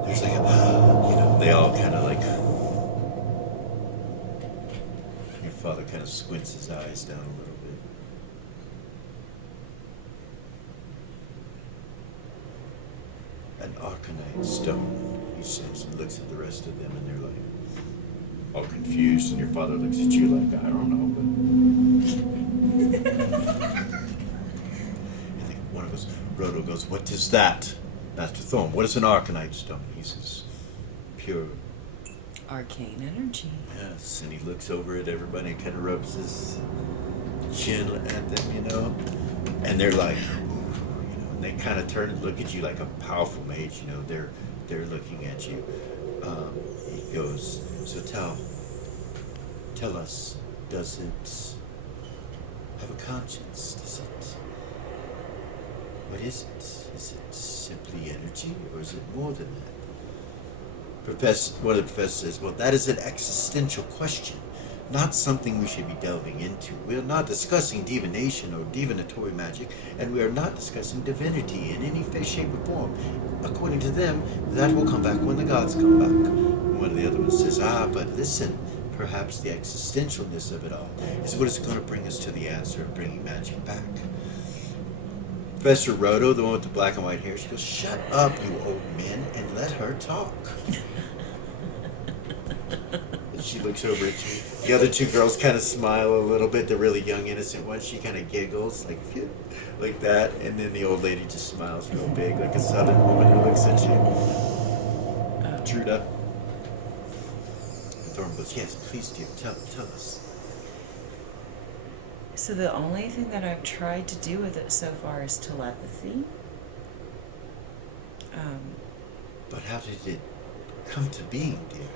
There's like a, they all kind of like, your father kind of squints his eyes down a little bit. Arcanite stone, he says, and looks at the rest of them, and they're like, all confused, and your father looks at you like, I don't know, but... And then one of us, Roto goes, what is that? Master Thorn, what is an Arcanite stone? He says, pure. Arcane energy. Yes, and he looks over at everybody and kind of rubs his chin at them, you know, and they're like, you know, and they kind of turn and look at you like a powerful mage, you know, they're looking at you. He goes, so tell us, does it have a conscience? Does it, what is it? Is it simply energy, or is it more than that? One of the professors says, well, that is an existential question, not something we should be delving into. We are not discussing divination or divinatory magic, and we are not discussing divinity in any shape or form. According to them, that will come back when the gods come back. And one of the other ones says, but listen, perhaps the existentialness of it all is what is going to bring us to the answer of bringing magic back. Professor Roto, the one with the black and white hair, she goes, shut up, you old men, and let her talk. And she looks over at you. The other two girls kind of smile a little bit. The really young, innocent one, she kind of giggles like that. And then the old lady just smiles real big, like a southern woman who looks at you. Truda. And Thorn goes, yes, please do. Tell us. So the only thing that I've tried to do with it so far is telepathy. But how did it come to being, dear?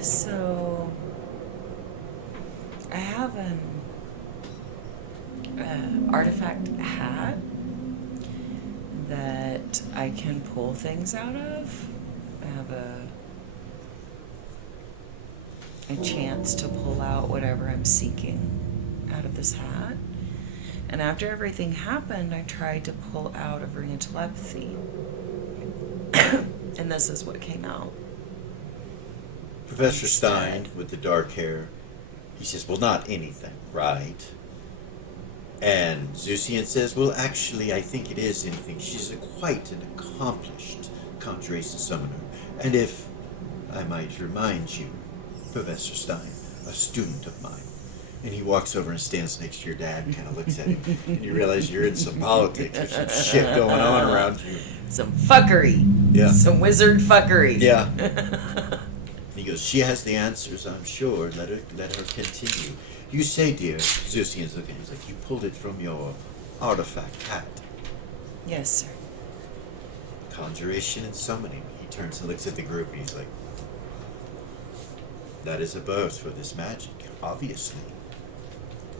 So I have an artifact hat that I can pull things out of. I have a chance to pull out whatever I'm seeking out of this hat. And after everything happened, I tried to pull out a ring of telepathy. And this is what came out. Professor Stein, with the dark hair, he says, well, not anything, right? And Zeusian says, well, actually, I think it is anything. She's quite an accomplished conjuration summoner. And if I might remind you, Professor Stein, a student of mine. And he walks over and stands next to your dad and kind of looks at him. And you realize you're in some politics. There's some shit going on around you. Some fuckery. Yeah. Some wizard fuckery. Yeah. And he goes, she has the answers, I'm sure. Let her continue. You say, dear, Zeusian's looking. He's like, you pulled it from your artifact hat. Yes, sir. Conjuration and summoning. He turns and looks at the group and he's like, that is a birth for this magic, obviously.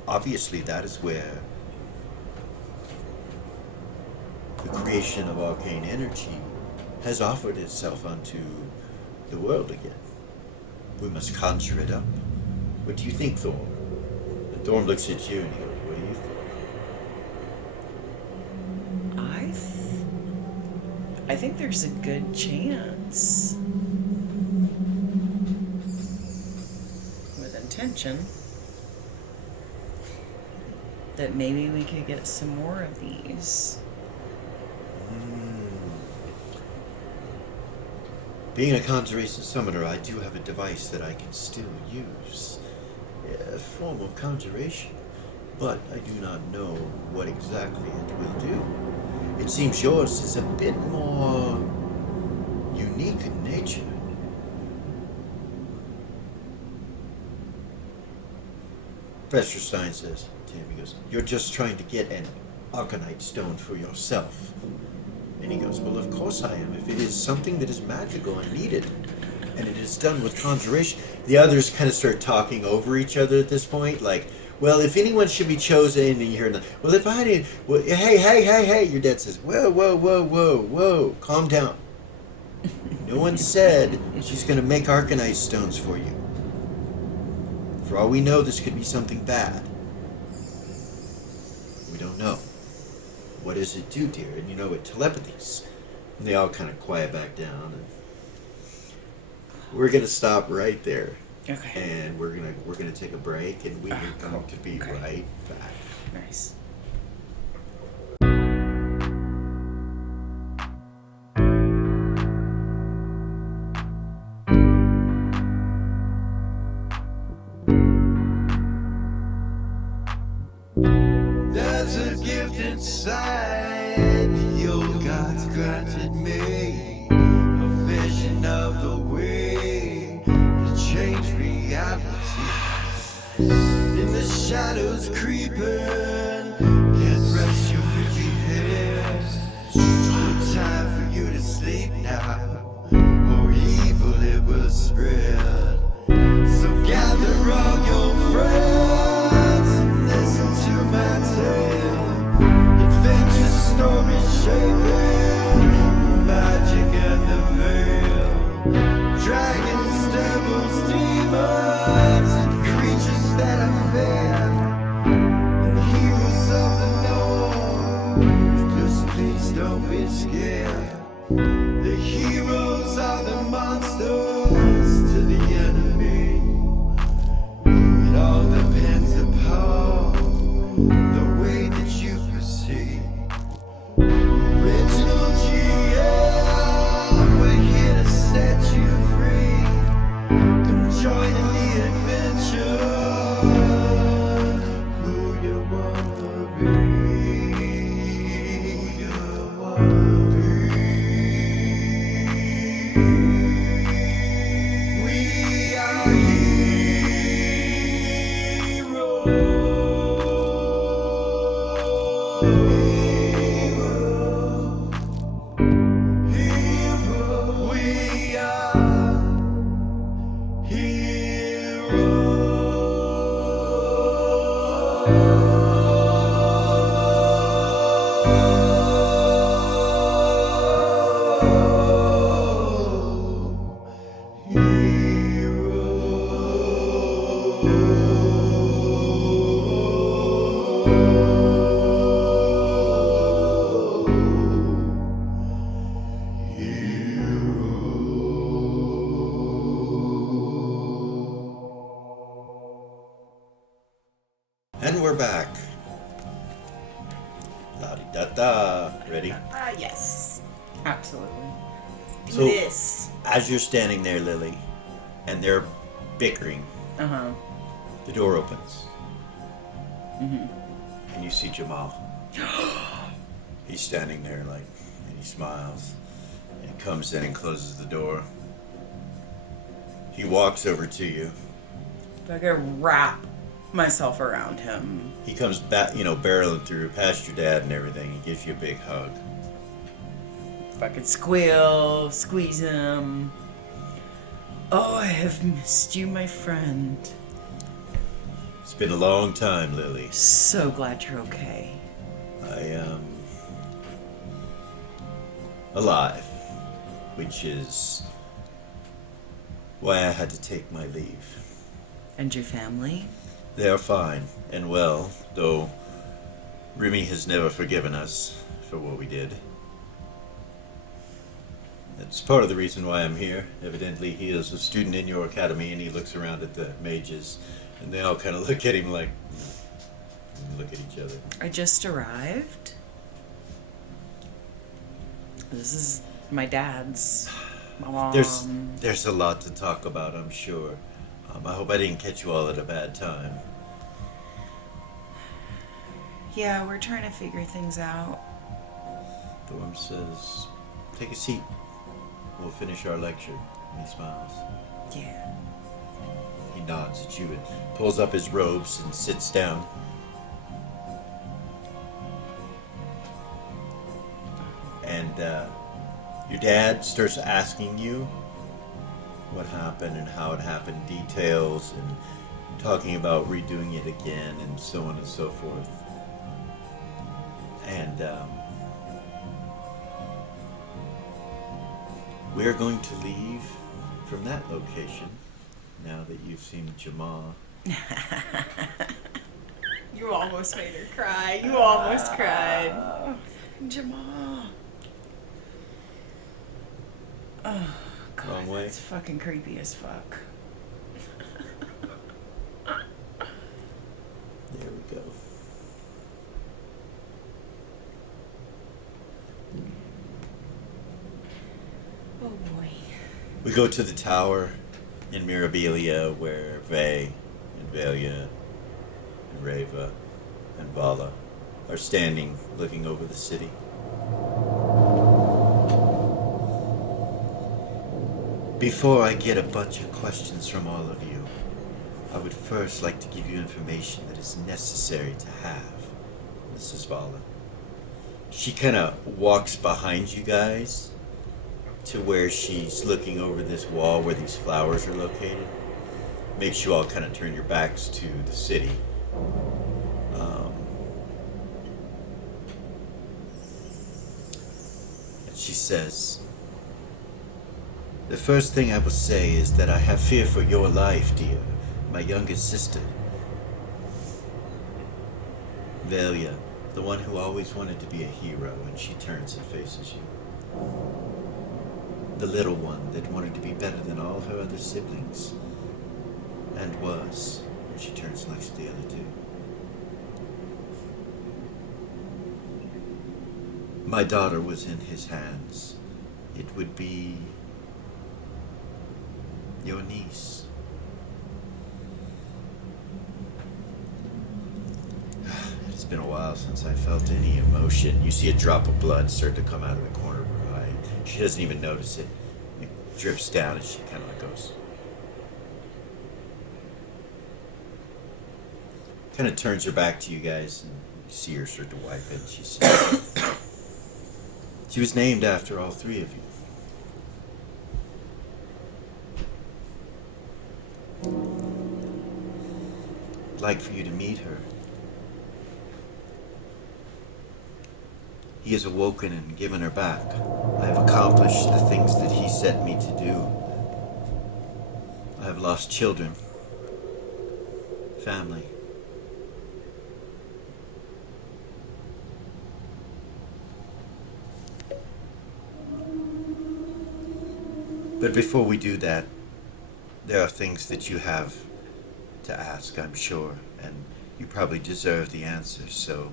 Obviously, that is where the creation of arcane energy has offered itself unto the world again. We must conjure it up. What do you think, Thorn? And Thorn looks at you and he goes, what do you think? I think there's a good chance, with intention, that maybe we could get some more of these. Being a conjuration summoner, I do have a device that I can still use. A form of conjuration. But I do not know what exactly it will do. It seems yours is a bit more unique in nature. Professor Stein says to him, he goes, you're just trying to get an Arcanite stone for yourself. And he goes, well, of course I am. If it is something that is magical and needed, and it is done with conjuration. The others kind of start talking over each other at this point, like, well, if anyone should be chosen, and you hear, well, if I did, well, hey, your dad says, whoa, calm down. No one said she's going to make Arcanite stones for you. For all we know, this could be something bad. We don't know. What does it do, dear? And you know what telepathy's. And they all kind of quiet back down. And we're going to stop right there. Okay. And we're gonna take a break, and we are going to be right back. Nice. inside. The old gods granted me a vision of the way to change reality. In the shadows creeping, can't rest your weary head. No time for you to sleep now, or evil it will spread. So gather all your friends and listen to my tale. Adventure story shaping magic and the veil. Dragons, devils, demons, and creatures that I fear, and heroes of the north. Just please don't be scared. The heroes are the monsters to the enemy. It all depends upon the way that you proceed. Original GM, we're here to set you free. Come join in the adventure. Who you wanna be? Who you wanna be? We are heroes. We are And we're back. La-di-da-da. Ready? Yes. Absolutely. Do So- this. As you're standing there, Lily, and they're bickering, Uh-huh. the door opens. And you see Jamal. He's standing there, and he smiles. And he comes in and closes the door. He walks over to you. If I could wrap myself around him. He comes back, barreling through past your dad and everything. He gives you a big hug. If I could squeal, squeeze him. Oh, I have missed you, my friend. It's been a long time, Lily. So glad you're okay. I am alive, which is why I had to take my leave. And your family? They are fine and well, though Remy has never forgiven us for what we did. That's part of the reason why I'm here. Evidently, he is a student in your academy, and he looks around at the mages, and they all kind of look at him like, and look at each other. I just arrived. This is my dad's. My mom. There's a lot to talk about, I'm sure. I hope I didn't catch you all at a bad time. Yeah, we're trying to figure things out. Dorm says, take a seat. We'll finish our lecture. And he smiles. Yeah. He nods at you and pulls up his robes and sits down. And your dad starts asking you what happened and how it happened, details, and talking about redoing it again and so on and so forth. And we're going to leave from that location now that you've seen Jamal. You almost made her cry. You almost cried. Jamal. Oh, God. Wrong way? That's fucking creepy as fuck. There we go. Oh, boy. We go to the tower in Mirabilia where Vey and Velia and Reva and Vala are standing looking over the city. Before I get a bunch of questions from all of you, I would first like to give you information that is necessary to have, Mrs. Vala. She kind of walks behind you guys to where she's looking over this wall where these flowers are located. Makes you all kind of turn your backs to the city. And she says, "The first thing I will say is that I have fear for your life, dear, my youngest sister. Velia, the one who always wanted to be a hero," and she turns and faces you. "The little one that wanted to be better than all her other siblings, and was," and she turns and looks at the other two. "My daughter was in his hands. It would be your niece." It's been a while since I felt any emotion. You see a drop of blood start to come out of the corner of her eye. She doesn't even notice it. It drips down and she kind of goes. Kind of turns her back to you guys and you see her start to wipe it. She says, "She was named after all three of you. I'd like for you to meet her. He has awoken and given her back. I have accomplished the things that he set me to do. I have lost children, family. But before we do that, there are things that you have to ask, I'm sure, and you probably deserve the answers, so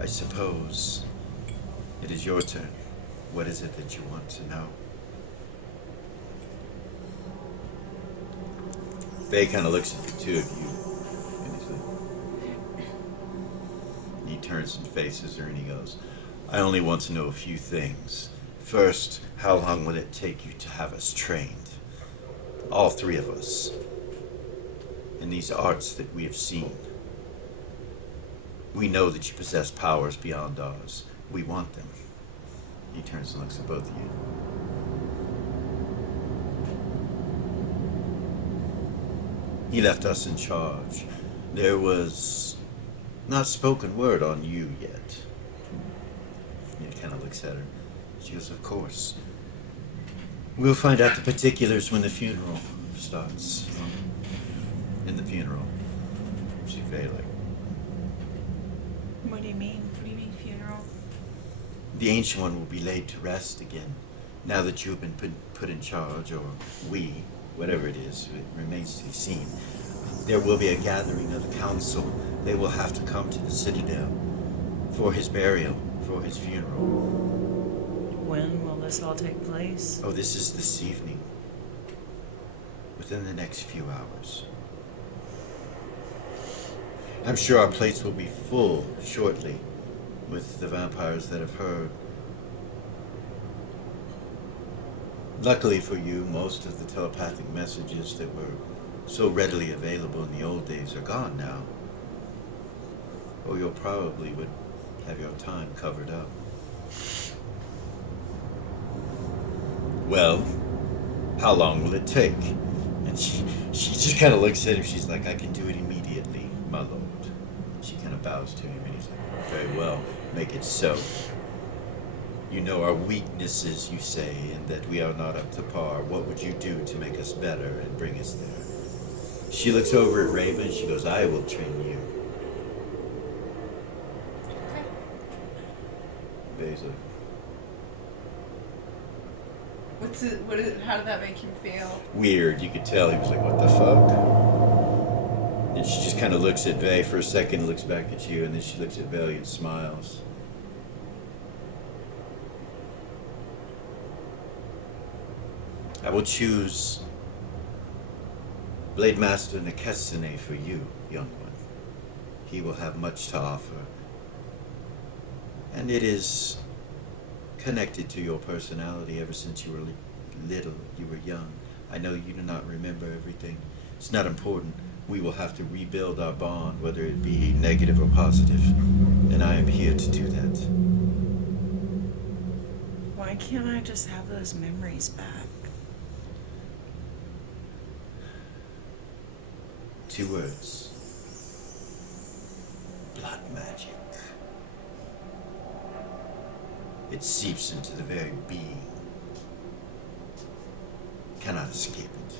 I suppose it is your turn. What is it that you want to know?" Faye kind of looks at the two of you, and he turns and faces her and he goes, "I only want to know a few things. First, how long will it take you to have us trained? All three of us. In these arts that we have seen. We know that you possess powers beyond ours. We want them." He turns and looks at both of you. "He left us in charge. There was not spoken word on you yet." He kind of looks at her. She goes, "Of course. We'll find out the particulars when the funeral starts." In the funeral, she's very like, What do you mean? What do you mean funeral? "The Ancient One will be laid to rest again, now that you have been put in charge, or we, whatever it is, it remains to be seen. There will be a gathering of the council. They will have to come to the Citadel for his burial, for his funeral." When will this all take place? "Oh, this is this evening. Within the next few hours. I'm sure our place will be full shortly with the vampires that have heard. Luckily for you, most of the telepathic messages that were so readily available in the old days are gone now. Or you'll probably would have your time covered up. Well, how long will it take?" And she just kind of looks at him. She's like, "I can do it immediately, my lord." She kind of bows to him and he's like, "Very well, make it so. You know our weaknesses, you say, and that we are not up to par. What would you do to make us better and bring us there?" She looks over at Raven. She goes, "I will train you." Okay. Bay's like, How did that make him feel? weird. You could tell he was like, "What the fuck?" And she just kind of looks at Vay for a second, looks back at you, and then she looks at Vay and smiles. "I will choose Blade Master Nekessene for you, young one. He will have much to offer. And it is connected to your personality ever since you were little, you were young. I know you do not remember everything. It's not important. We will have to rebuild our bond, whether it be negative or positive. And I am here to do that. Why can't I just have those memories back? 2 words. Blood magic. It seeps into the very being. Cannot escape it.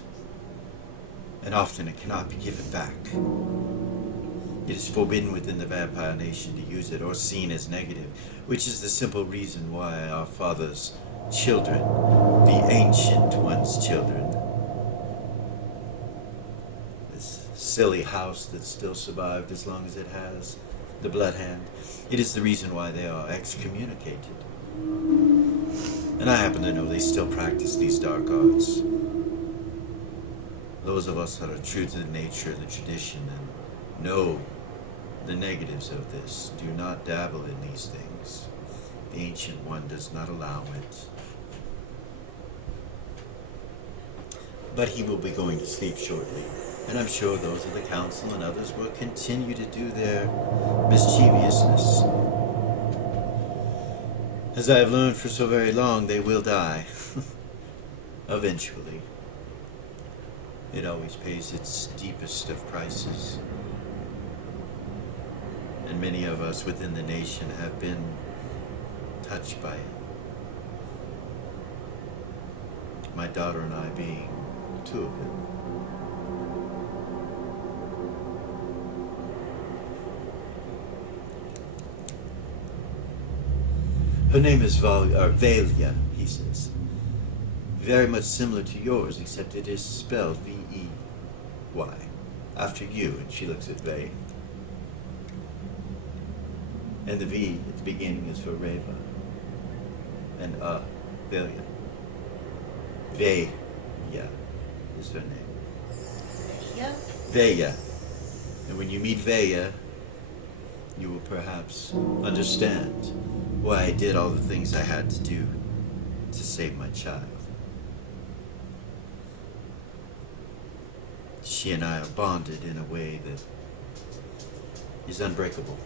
And often it cannot be given back. It is forbidden within the vampire nation to use it or seen as negative, which is the simple reason why our father's children, the ancient one's children, this silly house that still survived as long as it has, the Blood Hand, it is the reason why they are excommunicated. And I happen to know they still practice these dark arts. Those of us that are true to the nature of the tradition and know the negatives of this do not dabble in these things. The Ancient One does not allow it. But he will be going to sleep shortly, and I'm sure those of the council and others will continue to do their mischievousness. As I have learned for so very long, they will die. Eventually. It always pays its deepest of prices. And many of us within the nation have been touched by it. My daughter and I being 2 of them. Her name is Valia, he says. Very much similar to yours, except it is spelled V-E-Y. After you, and she looks at Vay. And the V at the beginning is for Reva. And Valia. Vaya is her name. Yeah. Vaya. And when you meet Vaya, you will perhaps understand why I did all the things I had to do to save my child. She and I are bonded in a way that is unbreakable.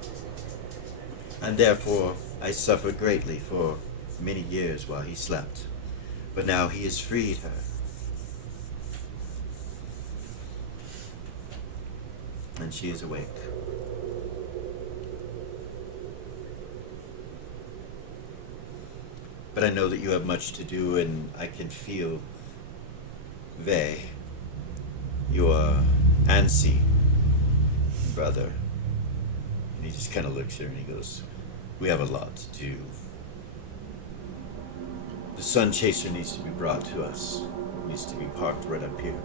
And therefore, I suffered greatly for many years while he slept. But now he has freed her. And she is awake. But I know that you have much to do, and I can feel Vay, your Ansi brother. And he just kind of looks at her and he goes, we have a lot to do. The Sun Chaser needs to be brought to us. It needs to be parked right up here.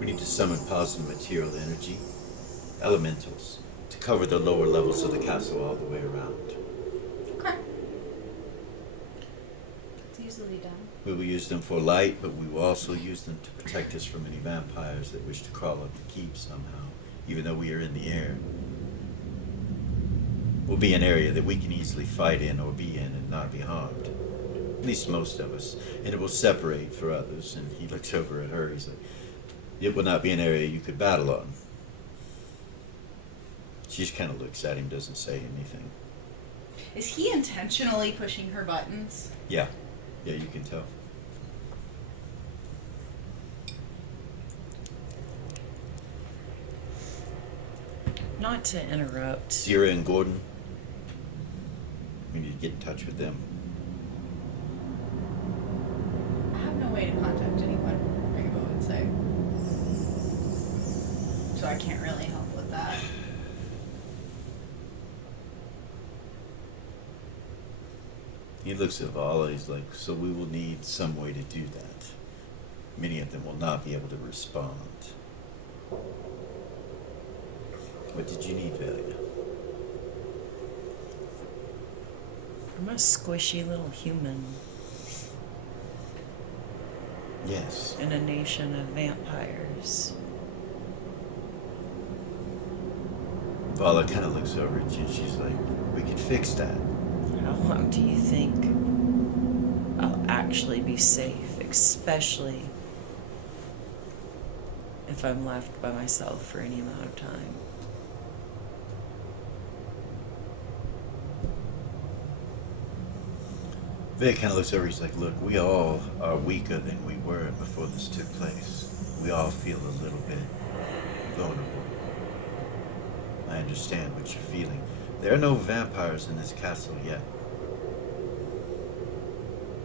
We need to summon positive material energy, elementals, to cover the lower levels of the castle all the way around. Okay. It's easily done. We will use them for light, but we will also use them to protect us from any vampires that wish to crawl up the keep somehow, even though we are in the air. Will be an area that we can easily fight in or be in and not be harmed. At least most of us. And it will separate for others. And he looks over at her, he's like, it will not be an area you could battle on. She just kind of looks at him, doesn't say anything. Is he intentionally pushing her buttons? Yeah, you can tell. Not to interrupt. Zira and Gordon, we need to get in touch with them. I have no way to contact anyone, Rainbow would say. So I can't really help with that. He looks at Vala, he's like, so we will need some way to do that. Many of them will not be able to respond. What did you need, Valia? I'm a squishy little human Yes. in a nation of vampires. Vala kind of looks over at you and she's like, we can fix that. How long do you think I'll actually be safe, especially if I'm left by myself for any amount of time? Vic kind of looks over, he's like, look, we all are weaker than we were before this took place. We all feel a little bit vulnerable. I understand what you're feeling. There are no vampires in this castle yet.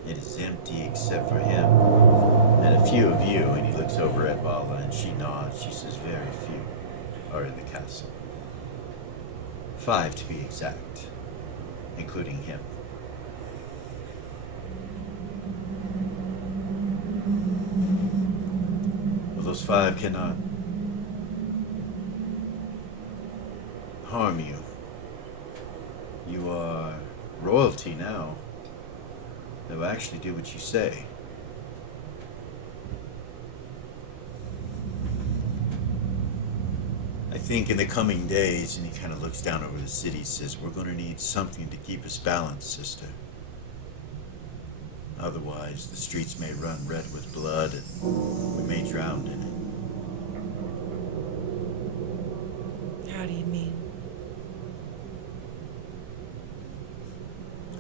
It is empty except for him and a few of you. And he looks over at Vala and she nods. She says very few are in the castle. 5 to be exact, including him. Well, those 5 cannot harm you. You are royalty now. They will actually do what you say. I think in the coming days, and he kind of looks down over the city, he says, we're going to need something to keep us balanced, sister. Otherwise, the streets may run red with blood and we may drown in it. How do you mean?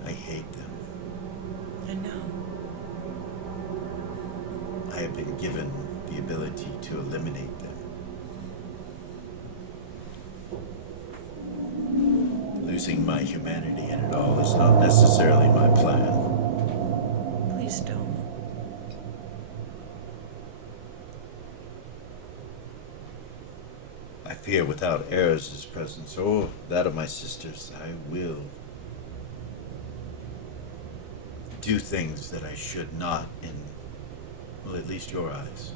I hate them. I know. I have been given the ability to eliminate them. Losing my humanity in it all is not necessarily my plan. Please don't. I fear without Eris's presence or that of my sisters, I will do things that I should not in, well, at least your eyes.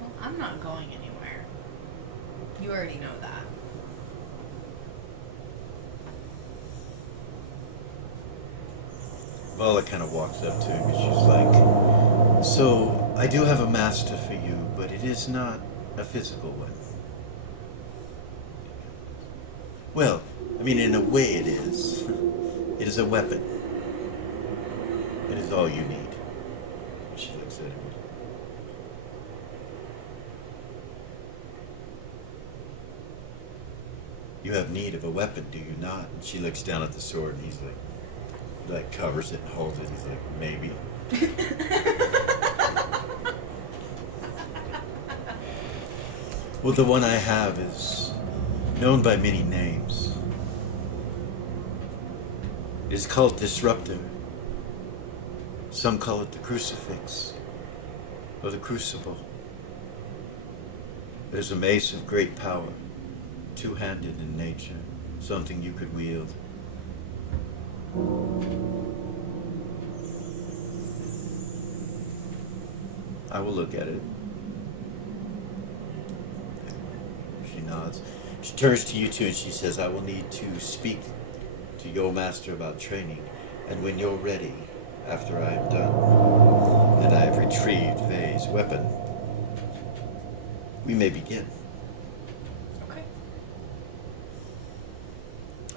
Well, I'm not going anywhere. You already know that. Vala kind of walks up to him and she's like, so I do have a master for you, but it is not a physical one. Well, I mean, in a way it is. It is a weapon. It is all you need. She looks at him. You have need of a weapon, do you not? And she looks down at the sword and he's like covers it and holds it. He's like, maybe. Well, the one I have is known by many names. It is called Disruptor. Some call it the Crucifix or the Crucible. It is a mace of great power, two-handed in nature, something you could wield. I will look at it. She nods. She turns to you two and she says, I will need to speak to your master about training. And when you're ready, after I am done, and I have retrieved Vay's weapon, we may begin. Okay.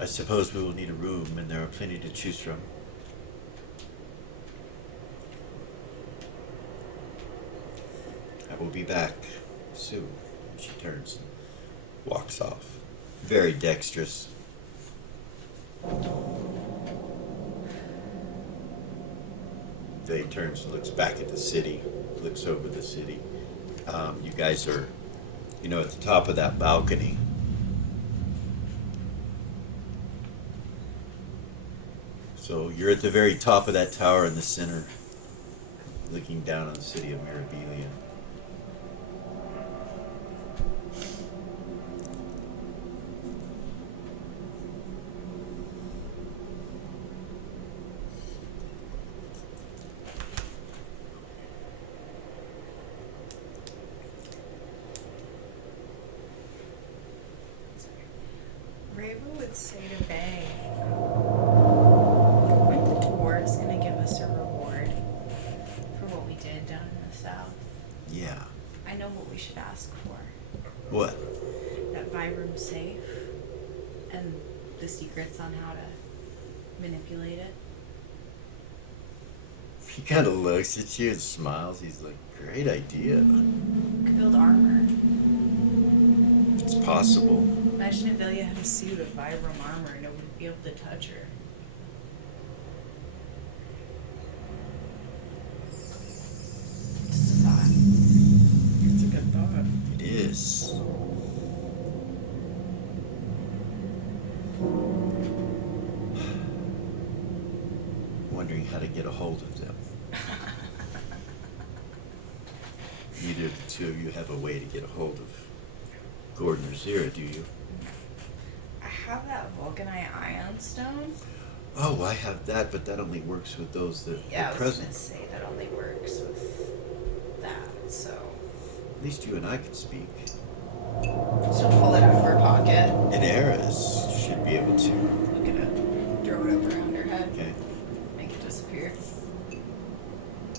I suppose we will need a room, and there are plenty to choose from. I will be back soon. She turns and walks off. Very dexterous. Vay turns and looks back at the city, looks over the city. You guys are, at the top of that balcony. So you're at the very top of that tower in the center, looking down on the city of Mirabilia. Rava would say to Vay, aren't the dwarves going to give us a reward for what we did down in the south? Yeah. I know what we should ask for. What? safe and the secrets on how to manipulate it. He kind of looks at you and smiles. He's like, great idea. Could build armor. It's possible. Imagine if Velia had a suit of Vibram armor and nobody would be able to touch her. Just a thought. It's a good thought. It is. Wondering how to get a hold of them. Neither of the two of you have a way to get a hold of Gordon or Zira, do you? I have that Vulcanite ion stone. Oh, I have that, but that only works with those that Yeah, are I was present. gonna say that only works with that, so At least you and I can speak. she'll pull it out of her pocket. And Eris should be able to. Look at it. Throw it up around her head. Okay. Make it disappear.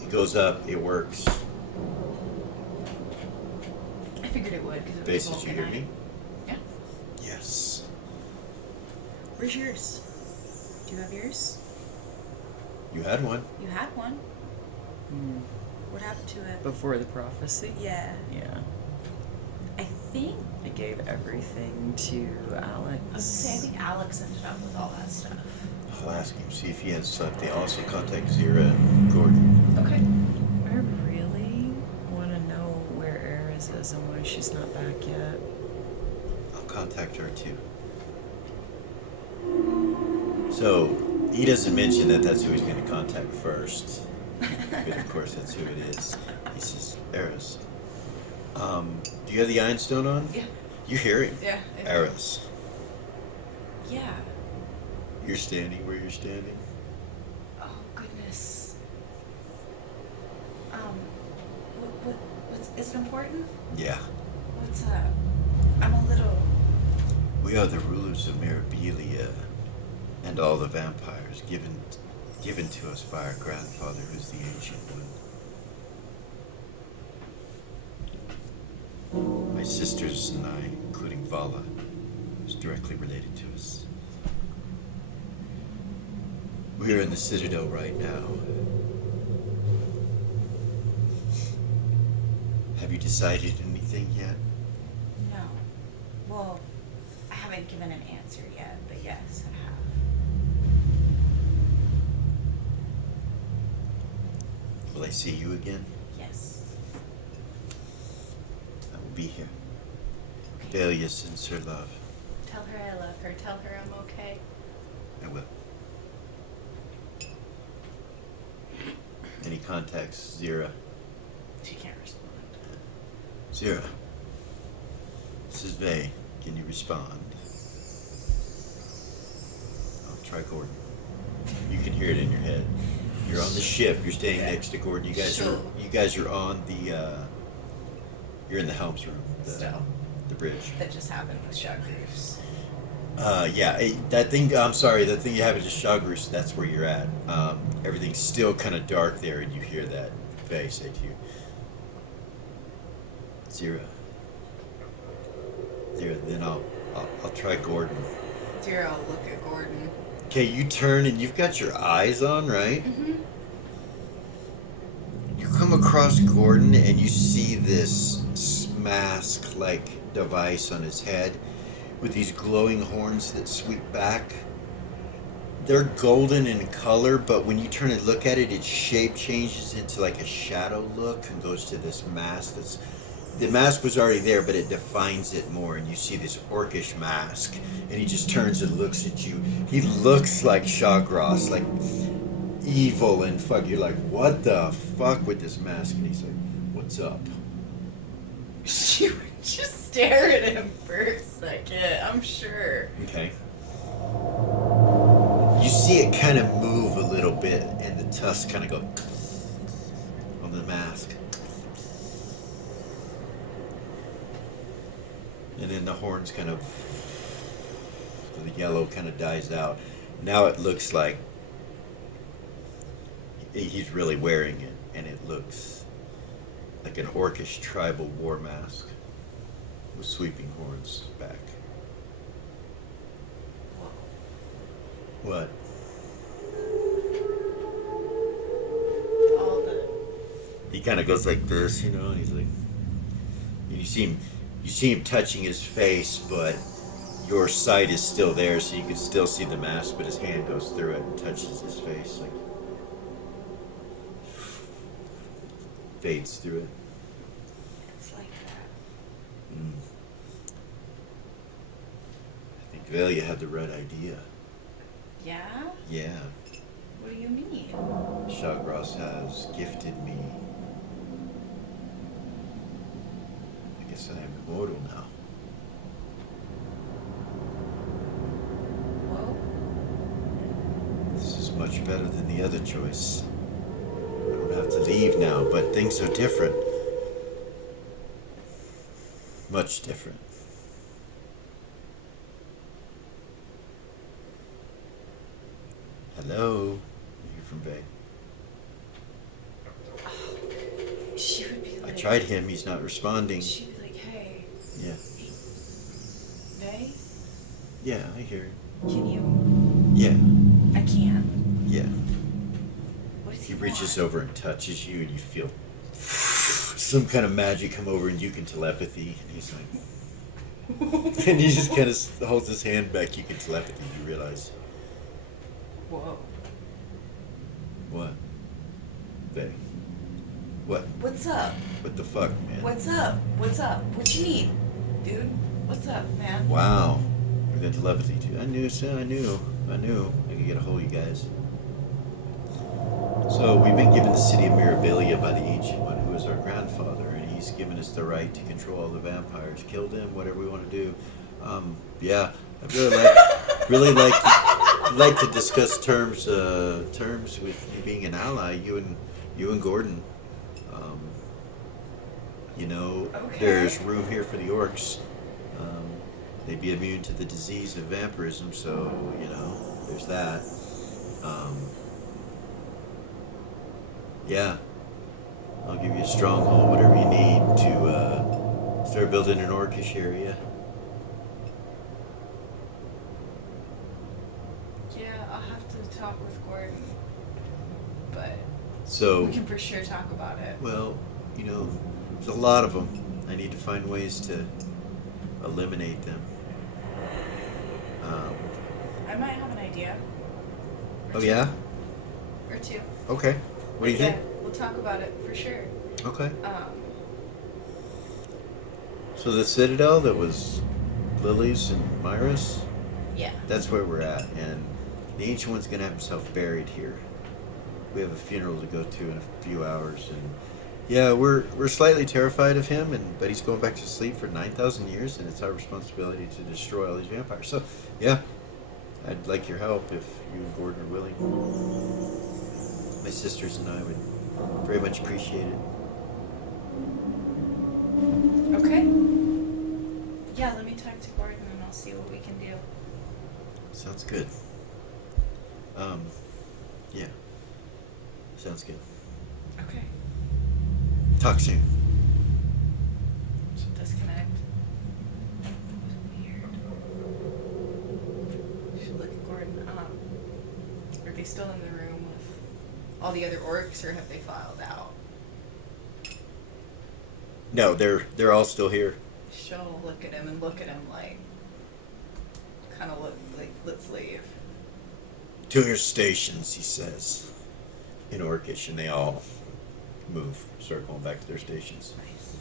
It goes up, it works. I figured it would because it was Basis, Vulcanite. you hear me? Yeah. Yes. Where's yours? Do you have yours? You had one. You had one. Mm. What happened to it? Before the prophecy? Yeah. Yeah. I think. I gave everything to Alex. I was gonna say, I think Alex ended up with all that stuff. I'll ask him, see if he has stuff. They also contact Zira and Gordon. Okay. I really want to know where Eris is and why she's not back yet. I'll contact her too. So, he doesn't mention that that's who he's going to contact first. But of course, that's who it is. He says, Eris. Do you have the Iron Stone on? Yeah. You hear him. Yeah. I do. Eris. Yeah. You're standing where you're standing. Oh goodness. What's is it important? Yeah. What's up? I'm a little. We are the rulers of Mirabilia and all the vampires given to us by our grandfather, who's the Ancient One. My sisters and I, including Vala, who's directly related to us. We are in the Citadel right now. Have you decided anything yet? No. Well, I haven't given an answer yet, but yes, I have. Will I see you again? Yes. I will be here. Okay. Velia sends her love. Tell her I love her. Tell her I'm okay. I will. And he contacts Zira. She can't respond. Zira. This is Vay. Can you respond? I'll try Gordon. You can hear it in your head. You're on the ship. You're staying next to Gordon. You guys are on the. You're in the helms room. Still. The bridge. That just happened with Shagru's. That thing. I'm sorry. That thing you have at the Shagrus. That's where you're at. Everything's still kind of dark there, and you hear that Vay say to you, Zira. Then I'll try Gordon. Zero, look at Gordon. Okay, you turn and you've got your eyes on, right? Mm-hmm. You come across Gordon and you see this mask-like device on his head with these glowing horns that sweep back. They're golden in color, but when you turn and look at it, its shape changes into like a shadow look and goes to this mask that's... The mask was already there, but it defines it more, and you see this orcish mask, and he just turns and looks at you. He looks like Shagros, like evil and fuck. You're like, what the fuck with this mask? And he's like, what's up? She would just stare at him for a second, I'm sure. Okay. You see it kind of move a little bit, and the tusks kind of go on the mask. And then the horns kind of, the yellow kind of dies out. Now it looks like he's really wearing it, and it looks like an orcish tribal war mask with sweeping horns back. What? All the. He kind of goes like this, you know, and he's like, you see him touching his face, but your sight is still there, so you can still see the mask, but his hand goes through it and touches his face, like, fades through it. It's like that. Mm. I think Velia had the right idea. Yeah? Yeah, What do you mean? Shawgross has gifted me. I guess I am immortal now. Whoa. This is much better than the other choice. I don't have to leave now, but things are different. Much different. Hello? I hear from Bay. She would be I like. tried him, he's not responding. She'd be like, hey, Yeah. Vay, Yeah, I hear him. can you. Yeah. I can't. Yeah. What does He he reaches want? over and touches you, and you feel some kind of magic come over, and you can telepathy. And he's like, and he just kind of holds his hand back. You can telepathy. You realize Whoa. what? They. What? What's up? What the fuck, man? What's up? What's up? What you need? Dude, what's up, man? Wow. We're going telepathy too. I knew. I could get a hold of you guys. So we've been given the city of Mirabilia by the Ancient One, who is our grandfather, and he's given us the right to control all the vampires, kill them, whatever we want to do. Yeah, I'd really like to discuss terms with you being an ally, you and Gordon. Okay. There's room here for the orcs. They'd be immune to the disease of vampirism, so there's that. Yeah, I'll give you a stronghold, whatever you need to start building an orcish area. Yeah, I'll have to talk with Gordon. But So, we can for sure talk about it. well, there's a lot of them. I need to find ways to eliminate them. I might have an idea. Oh yeah? Or two. Okay. What do you think? Yeah, we'll talk about it for sure. Okay. So the Citadel that was Lily's and Myra's, Yeah. that's where we're at, and the Ancient One's gonna have himself buried here. We have a funeral to go to in a few hours, and yeah, we're slightly terrified of him, but he's going back to sleep for 9,000 years, and it's our responsibility to destroy all these vampires. So yeah, I'd like your help if you and Gordon are willing. My sisters and I would very much appreciate it. Okay. Yeah, let me talk to Gordon and I'll see what we can do. Sounds good. Yeah. Sounds good. Okay. Talk soon. Should disconnect. Weird. Should look at Gordon. Are they still in the room with all the other orcs, or have they filed out? No, they're all still here. She'll look at him and look at him like, kind of look like, let's leave. To your stations, he says. In Orcish, and they all move, start going back to their stations. Nice.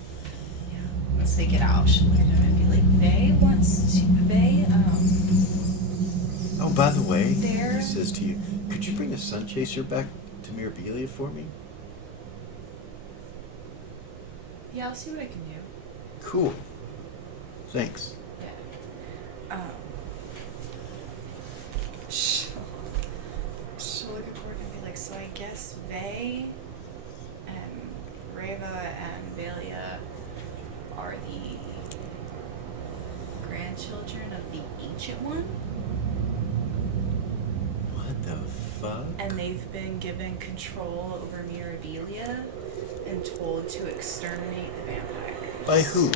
Yeah. Once they get out, she'll look at him and be like, Vay, Oh, by the way, There- he says to you, could you bring the Sun Chaser back to Mirabilia for me? yeah, I'll see what I can do. Cool. Thanks. Yeah. She'll look at Gordon and be like, so I guess Vay and Reva and Velia are the grandchildren of the Ancient One, What the fuck? and they've been given control over Mirabilia and told to exterminate the vampires. By who?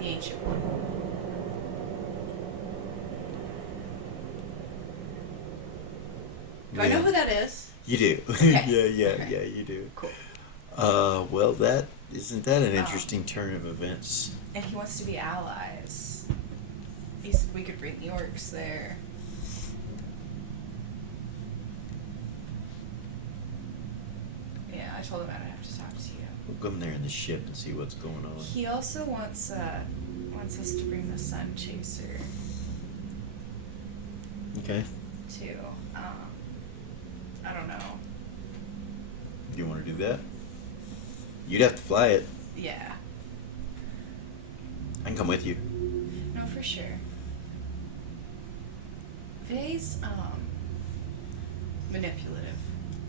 The Ancient One. Do I know who that is? You do. Okay. yeah, Okay. you do. Cool. Well, that isn't that an Oh. interesting turn of events? And he wants to be allies. He said we could bring the orcs there. Yeah, I told him I'd have to talk to you. We'll come there in the ship and see what's going on. He also wants us to bring the Sun Chaser Okay. too. I don't know. Do you want to do that? You'd have to fly it. Yeah. I can come with you. No, for sure. Vay's manipulative.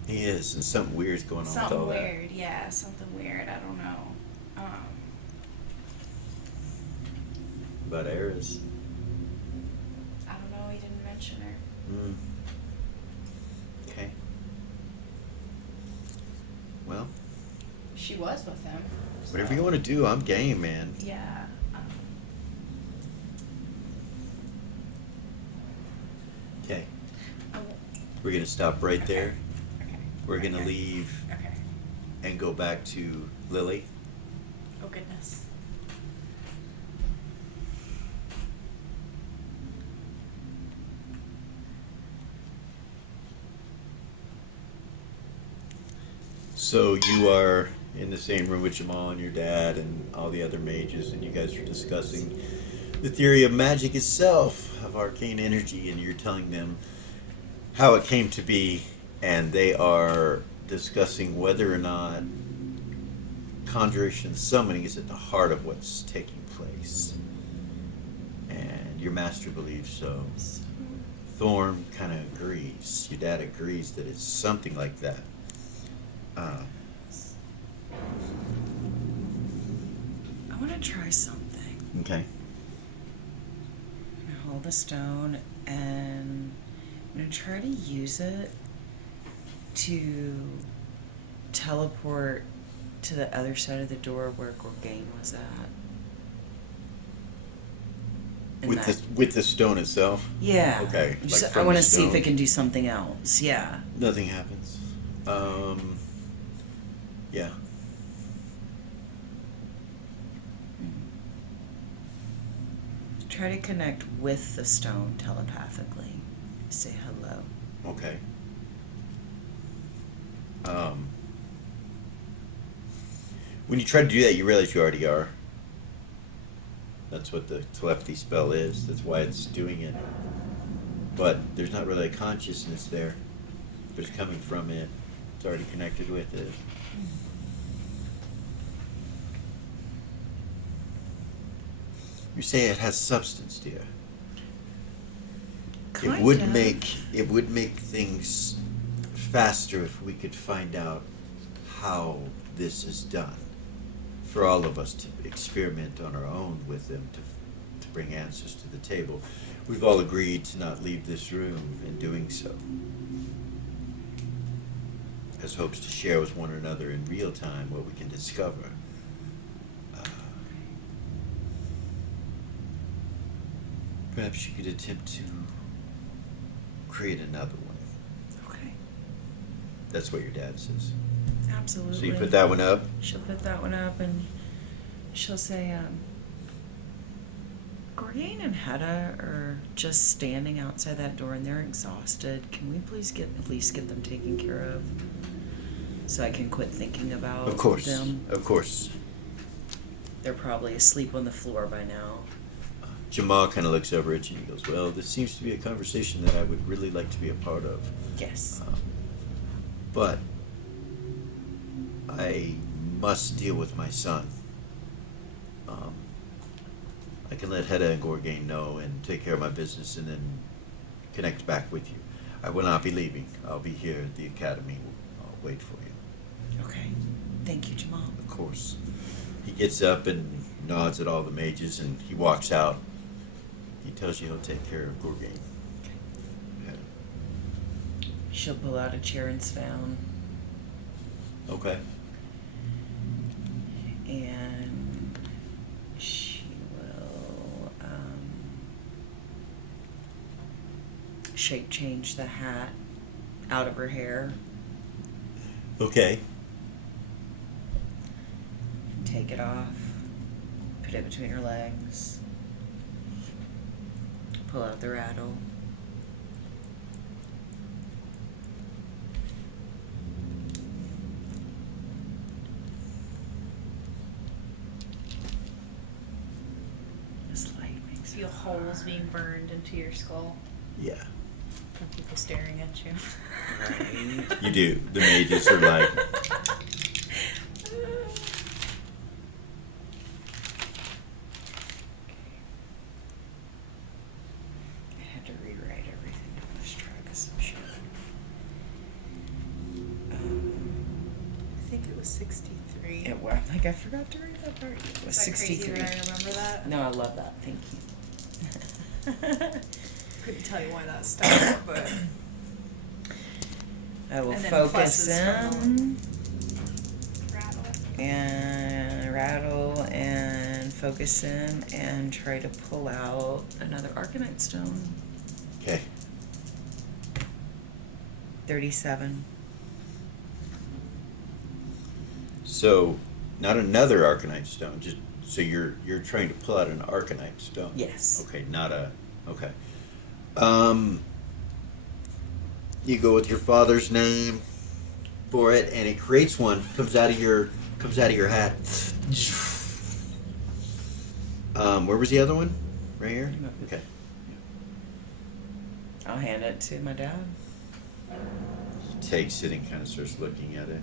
He is, and something weird's going on with all Something that. weird, yeah, something weird. I don't know. About Eris. I don't know. He didn't mention her. Mm. Okay. Well, She was with him. So. whatever you want to do, I'm game, man. Yeah. Okay. I w- We're gonna stop right Okay. there. Okay. We're gonna Okay. leave Okay. and go back to Lily. Oh goodness. So you are in the same room with Jamal and your dad and all the other mages, and you guys are discussing the theory of magic itself, of arcane energy, and you're telling them how it came to be, and they are discussing whether or not conjuration summoning is at the heart of what's taking place. And your master believes so. Thorn kind of agrees. Your dad agrees that it's something like that. I want to try something. Okay. I'm gonna hold the stone and I'm gonna try to use it to teleport to the other side of the door where Gorgain was at. And With the stone itself? yeah. Okay, Just- like I from want the to see if stone. it can do something else. Yeah. Nothing happens. Yeah. Try to connect with the stone telepathically. Say hello. Okay. When you try to do that, you realize you already are. That's what the telepathy spell is. That's why it's doing it. But there's not really a consciousness there. But it's coming from it. It's already connected with it. You say it has substance, dear. It would Kinda. make things faster if we could find out how this is done. For all of us to experiment on our own with them to bring answers to the table. We've all agreed to not leave this room in doing so. As hopes to share with one another in real time what we can discover. Perhaps you could attempt to create another one. Okay. That's what your dad says. Absolutely. So you put that one up? She'll put that one up and she'll say, Gorgain and Hedda are just standing outside that door and they're exhausted. Can we please at least get them taken care of? So I can quit thinking about Of course. them. Of course. They're probably asleep on the floor by now. Jamal kind of looks over at you and he goes, well, this seems to be a conversation that I would really like to be a part of. Yes. But I must deal with my son. I can let Hedda and Gorgain know and take care of my business and then connect back with you. I will not be leaving. I'll be here at the academy. I'll wait for you. Okay. Thank you, Jamal. Of course. He gets up and nods at all the mages and he walks out. He tells you he'll take care of Gorgain. Okay. She'll pull out a chair and sit down. Okay. And she will shape change the hat out of her hair. Okay. Take it off. Put it between her legs. Pull out the rattle. This light makes Feel holes being burned into your skull Yeah. from people staring at you. right. You do. The mages are like, I had to rewrite everything on this track because I'm sure. I think it was 63. It was like I forgot to write that part. It was Is that crazy 63. that I remember that? No, I love that. Thank you. Couldn't tell you why that stopped, but I will And then focus pluses from in rattle. and rattle and focus in and try to pull out another Arcanite stone. okay. 37. So, not another Arcanite stone. Just so you're trying to pull out an Arcanite stone. Yes. Okay, not a. Okay. You go with your father's name for it, and it creates one. Comes out of your hat. Where was the other one? Right here. Okay. I'll hand it to my dad. He takes it and kind of starts looking at it.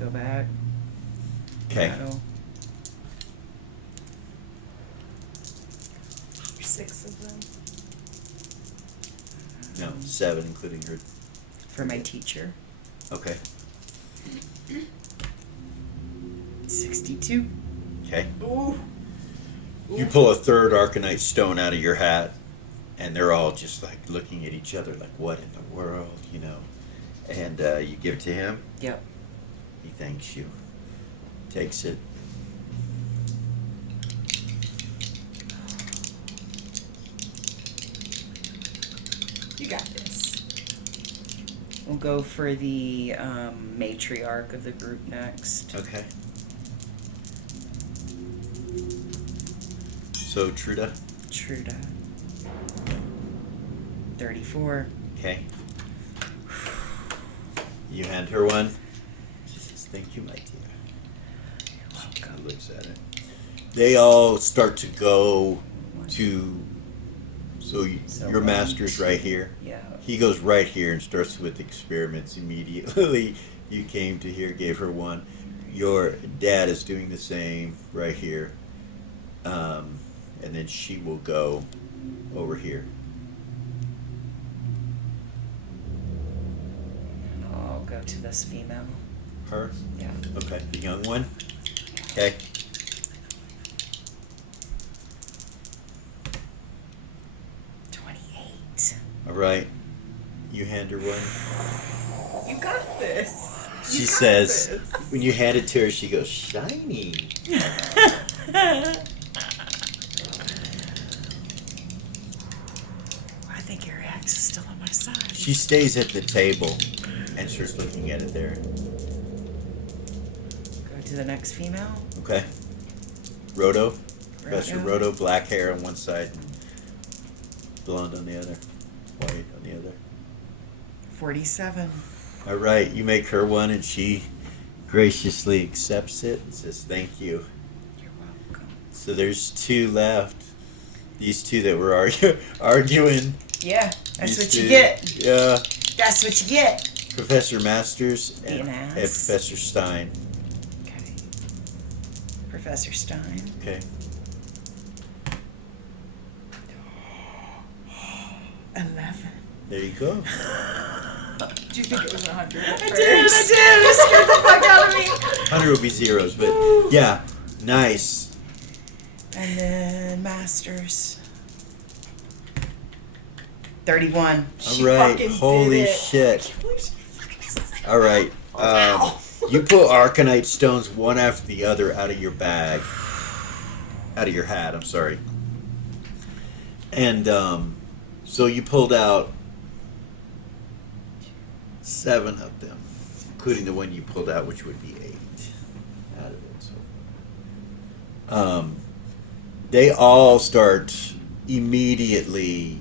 Go back. Okay. Rattle. 6 of them. No, 7, including her. For my teacher. Okay. 62. Okay. Ooh. You pull a third Arcanite stone out of your hat, and they're all just like looking at each other, like, "What in the world?" You know. And you give it to him. Yep. He thanks you. Takes it. You got this. We'll go for the matriarch of the group next. Okay. So Truda. Truda. 34. Okay. You hand her one. She says, "Thank you, my dear." She kind of looks at it. They all start to go to. So your one, master's right here. Yeah. He goes right here and starts with experiments immediately. You came to here, gave her one. Your dad is doing the same right here. And then she will go over here. I'll go to this female. Her? Yeah. Okay. The young one? Okay. All right. You hand her one. You got this. She You got says, this. when you hand it to her, she goes, "Shiny." I think your ex is still on my side. She stays at the table and starts looking at it there. Go to the next female. Okay. Roto. Professor Roto, black hair on one side and blonde on the other. White on the other. 47. All right, you make her one and she graciously accepts it and says thank you. You're welcome. So there's 2 left. These 2 that were arguing. Yeah, that's These what you 2. get. Yeah. That's what you get. Professor Masters Being and ass. Professor Stein. Okay. Professor Stein. Okay. 11. There you go. Do you think it was 100? I did. It scared the fuck out of me. 100 would be zeros, but yeah, nice. And then Masters. 31. She All right, fucking did holy it. shit. All right, you pull Arcanite stones one after the other out of your bag, out of your hat. I'm sorry. And so you pulled out 7 of them, including the one you pulled out, which would be 8 out of it. So, they all start immediately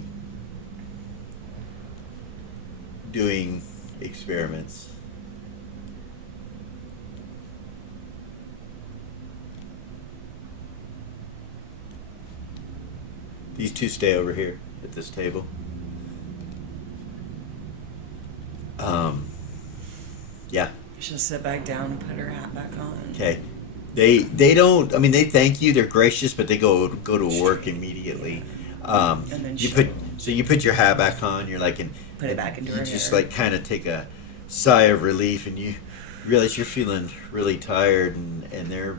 doing experiments. These 2 stay over here at this table. Yeah. She'll sit back down and put her hat back on. Okay. They don't. I mean, they thank you. They're gracious, but they go to work immediately. And then You put your hat back on. You're like, and put it back into you her just hair. like kind of take a sigh of relief, and you realize you're feeling really tired, and they're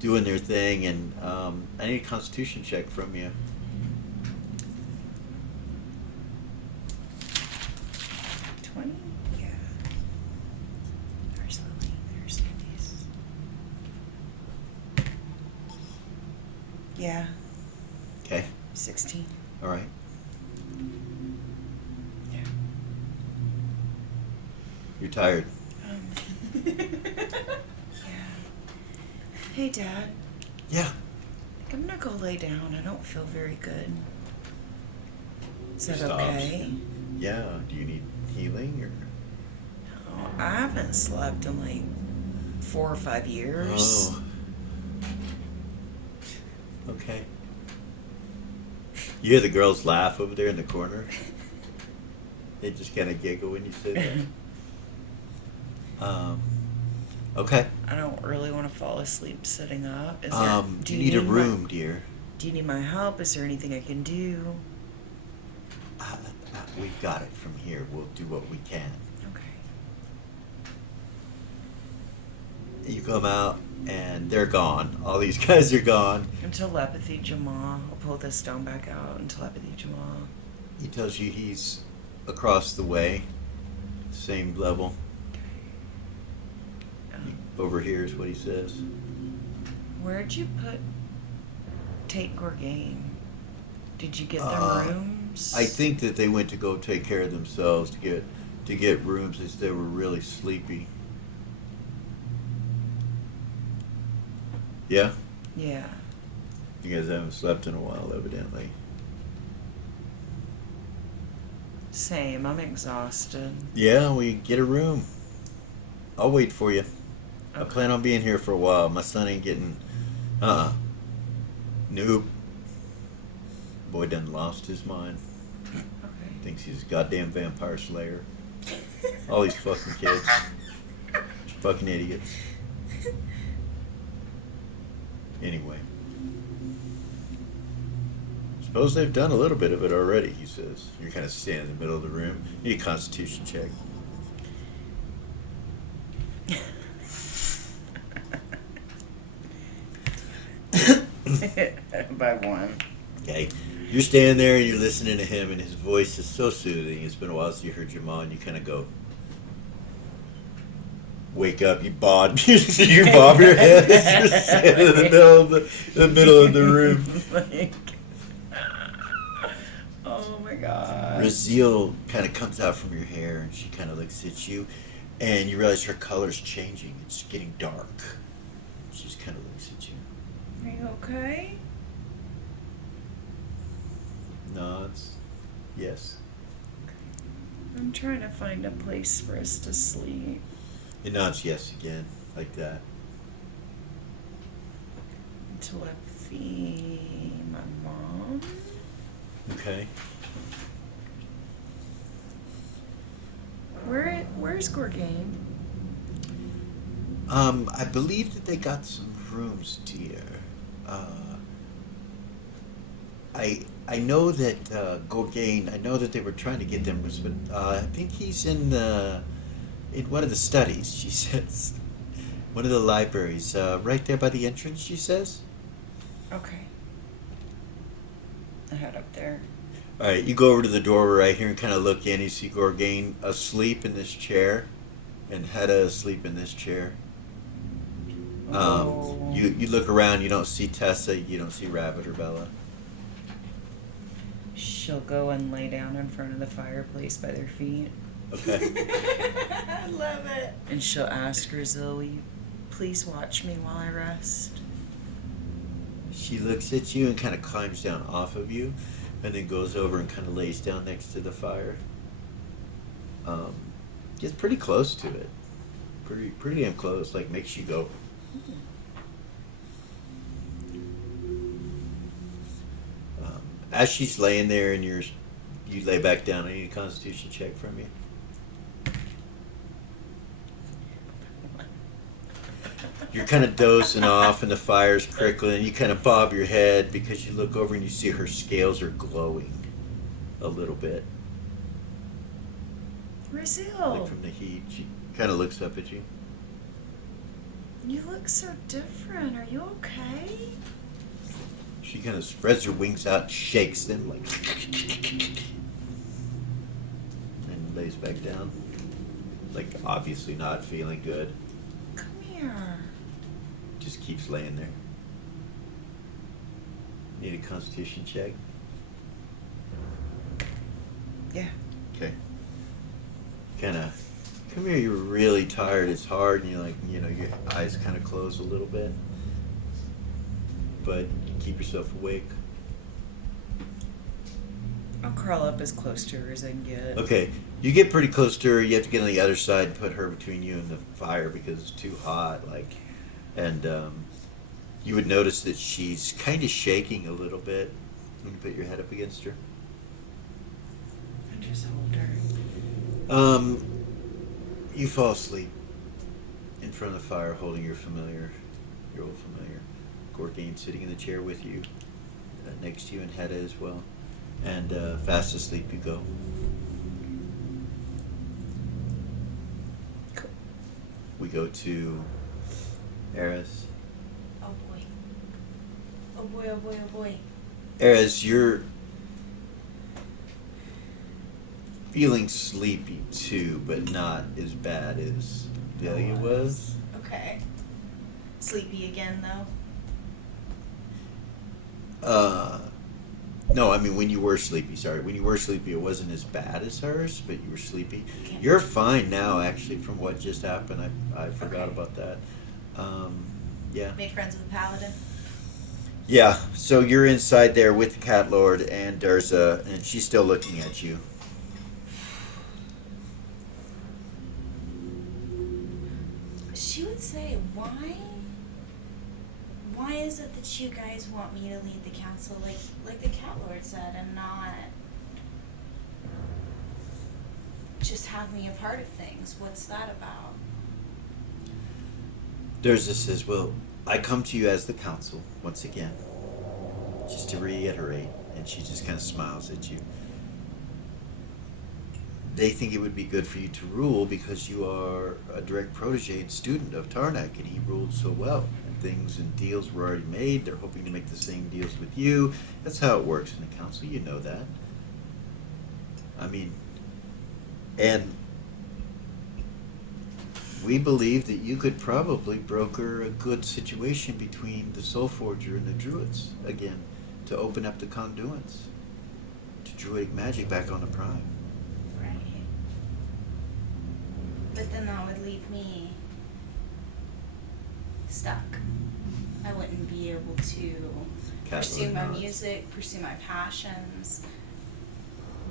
doing their thing. And I need a Constitution check from you. 20? Yeah. There's Lily. There's Lily's. Yeah. Okay. 16. All right. Yeah. You're tired. Yeah. Hey, Dad. Yeah. I think I'm gonna go lay down. I don't feel very good. Is that Stops. okay? Yeah. Do you need healing or? Oh, I haven't slept in like 4 or 5 years. Oh. Okay. You hear the girls laugh over there in the corner. They just kind of giggle when you say that. Okay. I don't really want to fall asleep sitting up. Is Do you need a room, my, dear? Do you need my help? Is there anything I can do? We've got it from here. We'll do what we can. Okay. You come out, and they're gone. All these guys are gone. And telepathy Jamal. I'll pull this stone back out and telepathy Jamal. He tells you he's across the way, same level. Over here is what he says. Where'd you take Gorgain? Did you get them rooms? I think that they went to go take care of themselves to get rooms as they were really sleepy. Yeah? Yeah. You guys haven't slept in a while, evidently. Same. I'm exhausted. Yeah, we get a room. I'll wait for you. I Okay. plan on being here for a while. My son ain't getting... Nope. Boy done lost his mind. Okay. Thinks he's a goddamn vampire slayer. All these fucking kids. Fucking idiots. Anyway. Suppose they've done a little bit of it already, he says. You're kind of standing in the middle of the room. You need a Constitution check. By 1. Okay. You're standing there and you're listening to him, and his voice is so soothing. It's been a while since you heard Jamal, and you kind of go, wake up, you bob your head as you're standing in the middle of the room. Like, oh my god. Raziel kind of comes out from your hair, and she kind of looks at you, and you realize her color's changing. It's getting dark. She just kind of looks at you. Are you okay? Nods. Yes. I'm trying to find a place for us to sleep. It nods yes again, like that. Telepathy, my mom. Okay. Where's Gorgain? I believe that they got some rooms, dear. I know that Gorgain. I know that they were trying to get them rooms, but I think he's in one of the studies. She says, one of the libraries, right there by the entrance. She says. Okay. I head up there. All right, you go over to the doorway right here and kind of look in. You see Gorgain asleep in this chair, and Hedda asleep in this chair. Oh. You look around. You don't see Tessa. You don't see Rabbit or Bella. She'll go and lay down in front of the fireplace by their feet. Okay. I love it. And she'll ask Grazil, will you please watch me while I rest? She looks at you and kind of climbs down off of you, and then goes over and kind of lays down next to the fire. Gets pretty close to it. Pretty damn close. Like, makes you go. As she's laying there and you lay back down, I need a Constitution check from you. You're kind of dozing off and the fire's crickling. You kind of bob your head because you look over and you see her scales are glowing a little bit. Grazil, Like from the heat. She kind of looks up at you. you look so different. Are you okay? She kind of spreads her wings out, shakes them like, and lays back down. Like, obviously not feeling good. Come here. Just keeps laying there. Need a Constitution check? Yeah. Okay. Kind of, come here, you're really tired, it's hard, and you're like, you know, your eyes kind of close a little bit. But you keep yourself awake. I'll crawl up as close to her as I can get. Okay, you get pretty close to her, you have to get on the other side and put her between you and the fire because it's too hot, like, and you would notice that she's kind of shaking a little bit when you put your head up against her. I just hold her. You fall asleep in front of the fire holding your old familiar. Gorgain sitting in the chair with you, next to you, and Hedda as well. And fast asleep you go. Cool. We go to Eris. Oh boy. Oh boy, oh boy, oh boy. Eris, you're feeling sleepy too, but not as bad as Delia was. Okay. Sleepy again, though? No, I mean when you were sleepy, sorry. When you were sleepy, it wasn't as bad as hers, but you were sleepy. Okay. You're fine now, actually, from what just happened. I forgot Okay. about that. Yeah. Made friends with the paladin? Yeah, so you're inside there with the cat lord and Durza, and she's still looking at you. She would say, why is it that you guys want me to lead the council like the cat lord said, and not just have me a part of things? What's that about? Durza says, well, I come to you as the council, once again, just to reiterate, and she just kind of smiles at you. They think it would be good for you to rule because you are a direct protege and student of Tarnak, and he ruled so well. And things and deals were already made. They're hoping to make the same deals with you. That's how it works in the council. You know that. I mean, and we believe that you could probably broker a good situation between the Soul Forger and the Druids again to open up the conduits to Druidic magic back on the Prime. Right. But then that would leave me stuck. I wouldn't be able to pursue my music, pursue my passions,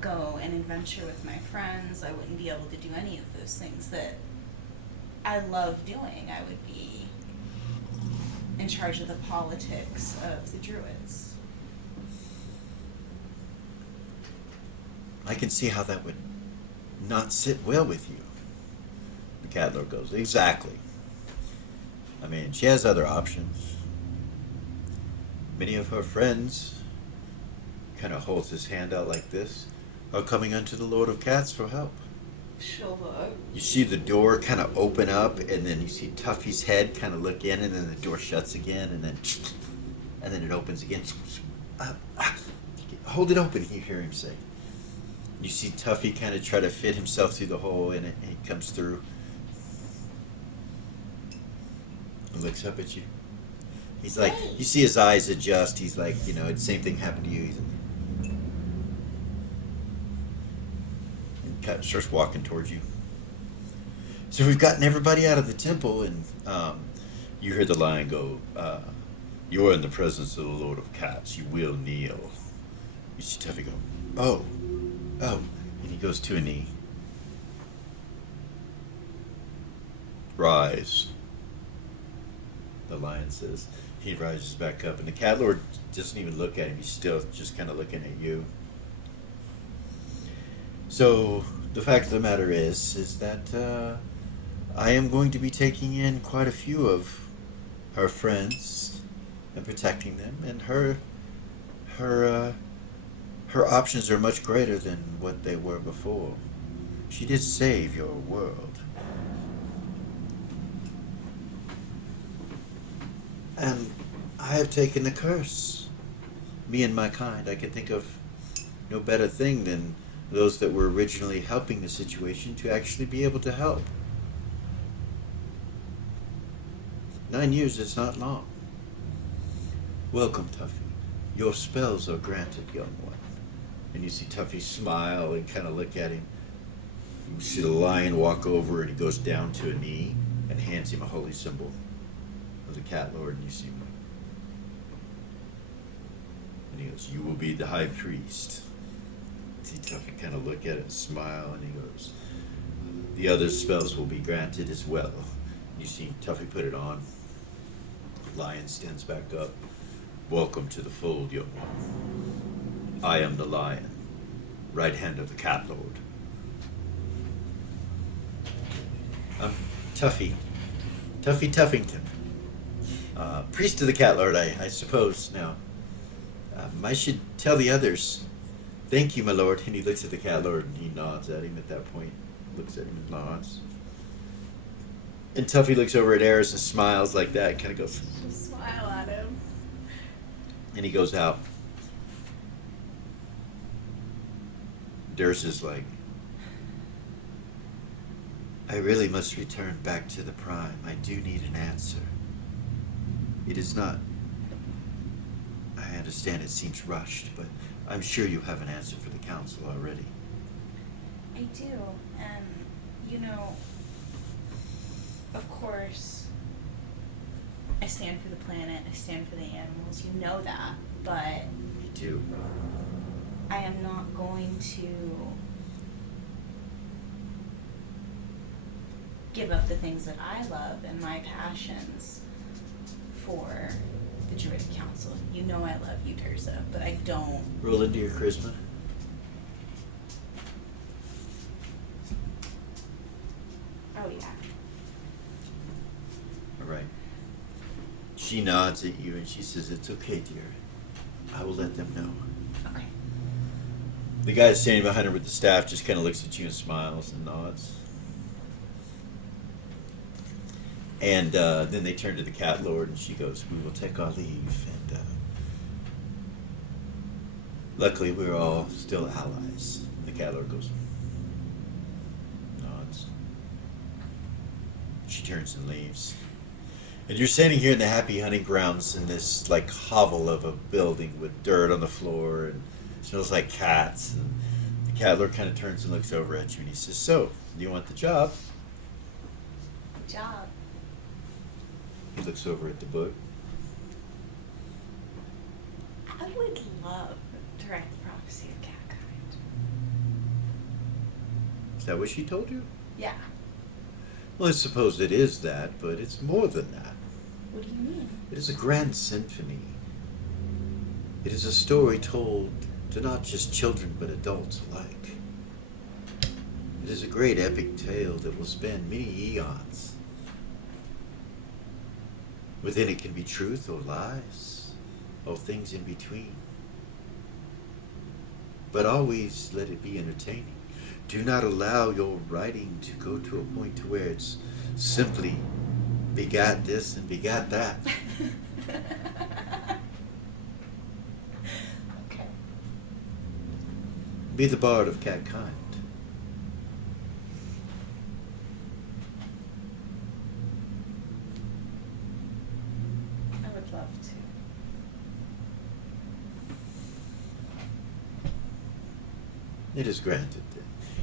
go and adventure with my friends. I wouldn't be able to do any of those things that I love doing. I would be in charge of the politics of the Druids. I can see how that would not sit well with you. The cat lord goes, exactly. I mean, she has other options. Many of her friends, kind of holds his hand out like this, are coming unto the Lord of Cats for help. She'll look. You see the door kind of open up, and then you see Tuffy's head kind of look in, and then the door shuts again, and then it opens again. Hold it open, you hear him say. You see Tuffy kind of try to fit himself through the hole in it, and he comes through. He looks up at you. He's like, you see his eyes adjust. He's like, you know, the same thing happened to you. He's cat starts walking towards you. So we've gotten everybody out of the temple, and you hear the lion go, "You are in the presence of the Lord of Cats. You will kneel." You see Tuffy go, "Oh, oh," and he goes to a knee. "Rise," the lion says. He rises back up, and the cat lord doesn't even look at him. He's still just kind of looking at you. So the fact of the matter is that I am going to be taking in quite a few of her friends and protecting them, and her options are much greater than what they were before. She did save your world. And I have taken the curse. Me and my kind. I can think of no better thing than those that were originally helping the situation to actually be able to help. 9 years is not long. Welcome, Tuffy. Your spells are granted, young one. And you see Tuffy smile and kind of look at him. You see the lion walk over, and he goes down to a knee and hands him a holy symbol of the cat lord, and you see him. And he goes, "You will be the high priest." You see Tuffy kind of look at it and smile, and he goes, "The other spells will be granted as well." You see Tuffy put it on. Lion stands back up. "Welcome to the fold, young one. I am the lion, right hand of the cat lord. I'm Tuffy Tuffington, priest of the cat lord, I suppose. Now, I should tell the others. Thank you, my lord." And he looks at the cat lord, and he nods at him at that point. Looks at him and nods. And Tuffy looks over at Eris and smiles like that, and kind of goes, Just smile at him. and he goes out. Durs is like, "I really must return back to the Prime. I do need an answer. It is not... I understand it seems rushed, but I'm sure you have an answer for the council already." I do, and you know, of course, I stand for the planet, I stand for the animals, you know that, but Me too. I am not going to give up the things that I love and my passions for the Druid Council. You know I love you, Terza, but I don't. Roll into your charisma. Oh yeah. All right. She nods at you and she says, "It's okay, dear. I will let them know." Okay. The guy standing behind her with the staff just kind of looks at you and smiles and nods. And then they turn to the cat lord, and she goes, "We will take our leave." And luckily, we're all still allies. The cat lord goes, nods. She turns and leaves. And you're standing here in the happy hunting grounds in this like hovel of a building with dirt on the floor and smells like cats. And the cat lord kind of turns and looks over at you, and he says, "So, do you want the job?" Job. He looks over at the book. I would love to write the prophecy of Catkind. Is that what she told you? Yeah. Well, I suppose it is that, but it's more than that. What do you mean? It is a grand symphony. It is a story told to not just children but adults alike. It is a great epic tale that will span many eons. Within it can be truth or lies, or things in between. But always let it be entertaining. Do not allow your writing to go to a point to where it's simply begat this and begat that. Okay. Be the bard of Catkind. I would love to. It is granted.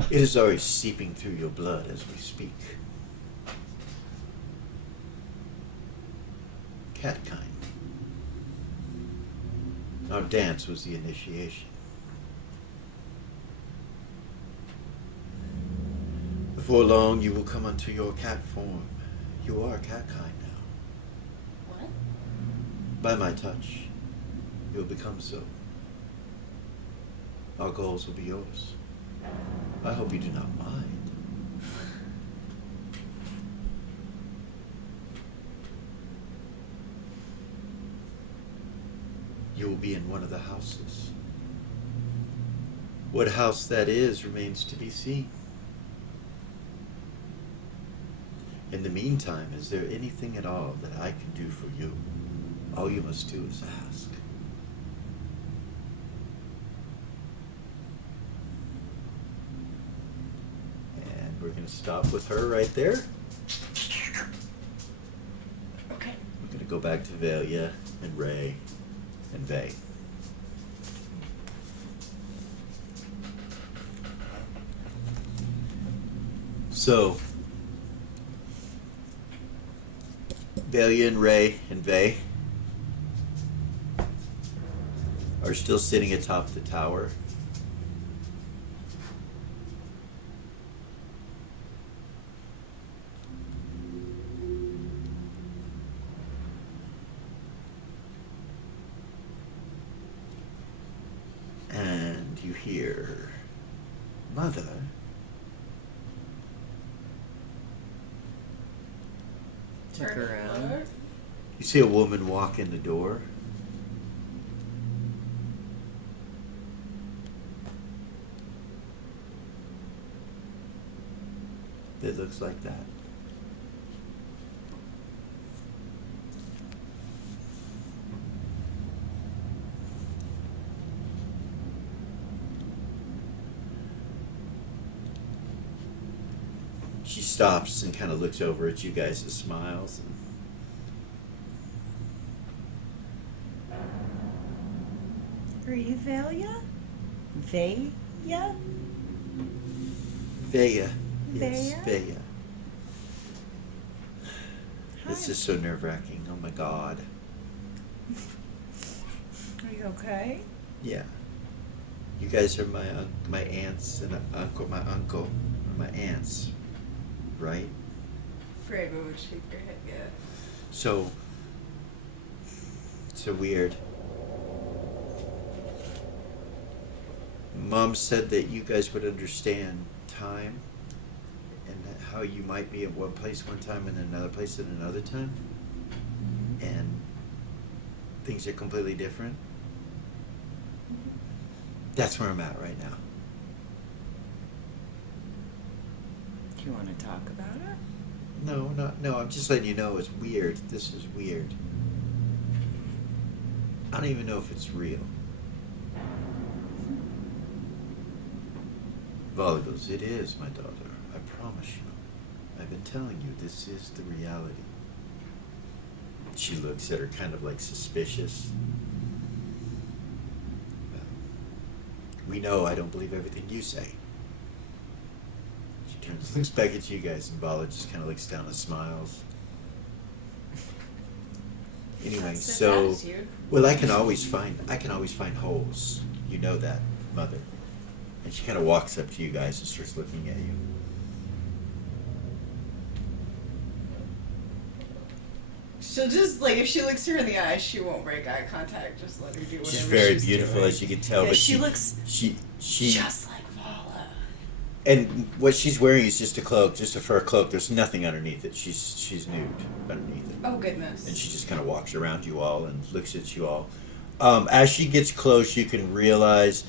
It is already seeping through your blood as we speak. Cat kind. Our dance was the initiation. Before long, you will come unto your cat form. You are cat kind now. What? By my touch, you will become so. Our goals will be yours. I hope you do not mind. You will be in one of the houses. What house that is remains to be seen. In the meantime, is there anything at all that I can do for you? All you must do is ask. And we're going to stop with her right there. Okay. We're going to go back to Velia and Ray and Vay. So, Velia and Ray and Vay are still sitting atop the tower. And you hear, Mother. Took around. You see a woman walk in the door. That looks like that. She stops and kind of looks over at you guys and smiles. Are you Velia? Veya? Veya. Yes, Veya? Veya. Hi. This is so nerve-wracking. Oh my God. Are you okay? Yeah. You guys are my aunts and my uncle, my aunts, right? Frego would shake your head, yeah. So weird. Mom said that you guys would understand time and how you might be at one place one time and another place at another time. And things are completely different. That's where I'm at right now. Do you want to talk about it? No, I'm just letting you know it's weird. This is weird. I don't even know if it's real. Vala goes, it is, my daughter. I promise you. I've been telling you, this is the reality. She looks at her kind of like suspicious. We know I don't believe everything you say. She turns, looks back at you guys, and Vala just kind of looks down and smiles. Anyway, That's his so attitude. well, I can always find holes. You know that, Mother. And she kind of walks up to you guys and starts looking at you. She'll just, like, if she looks her in the eyes, she won't break eye contact. Just let her do whatever She's very she's beautiful, doing. as you can tell. Yeah, but she looks she just like Vala. and what she's wearing is just a cloak, just a fur cloak. There's nothing underneath it. She's nude underneath it. Oh, goodness. And she just kind of walks around you all and looks at you all. As she gets close, you can realize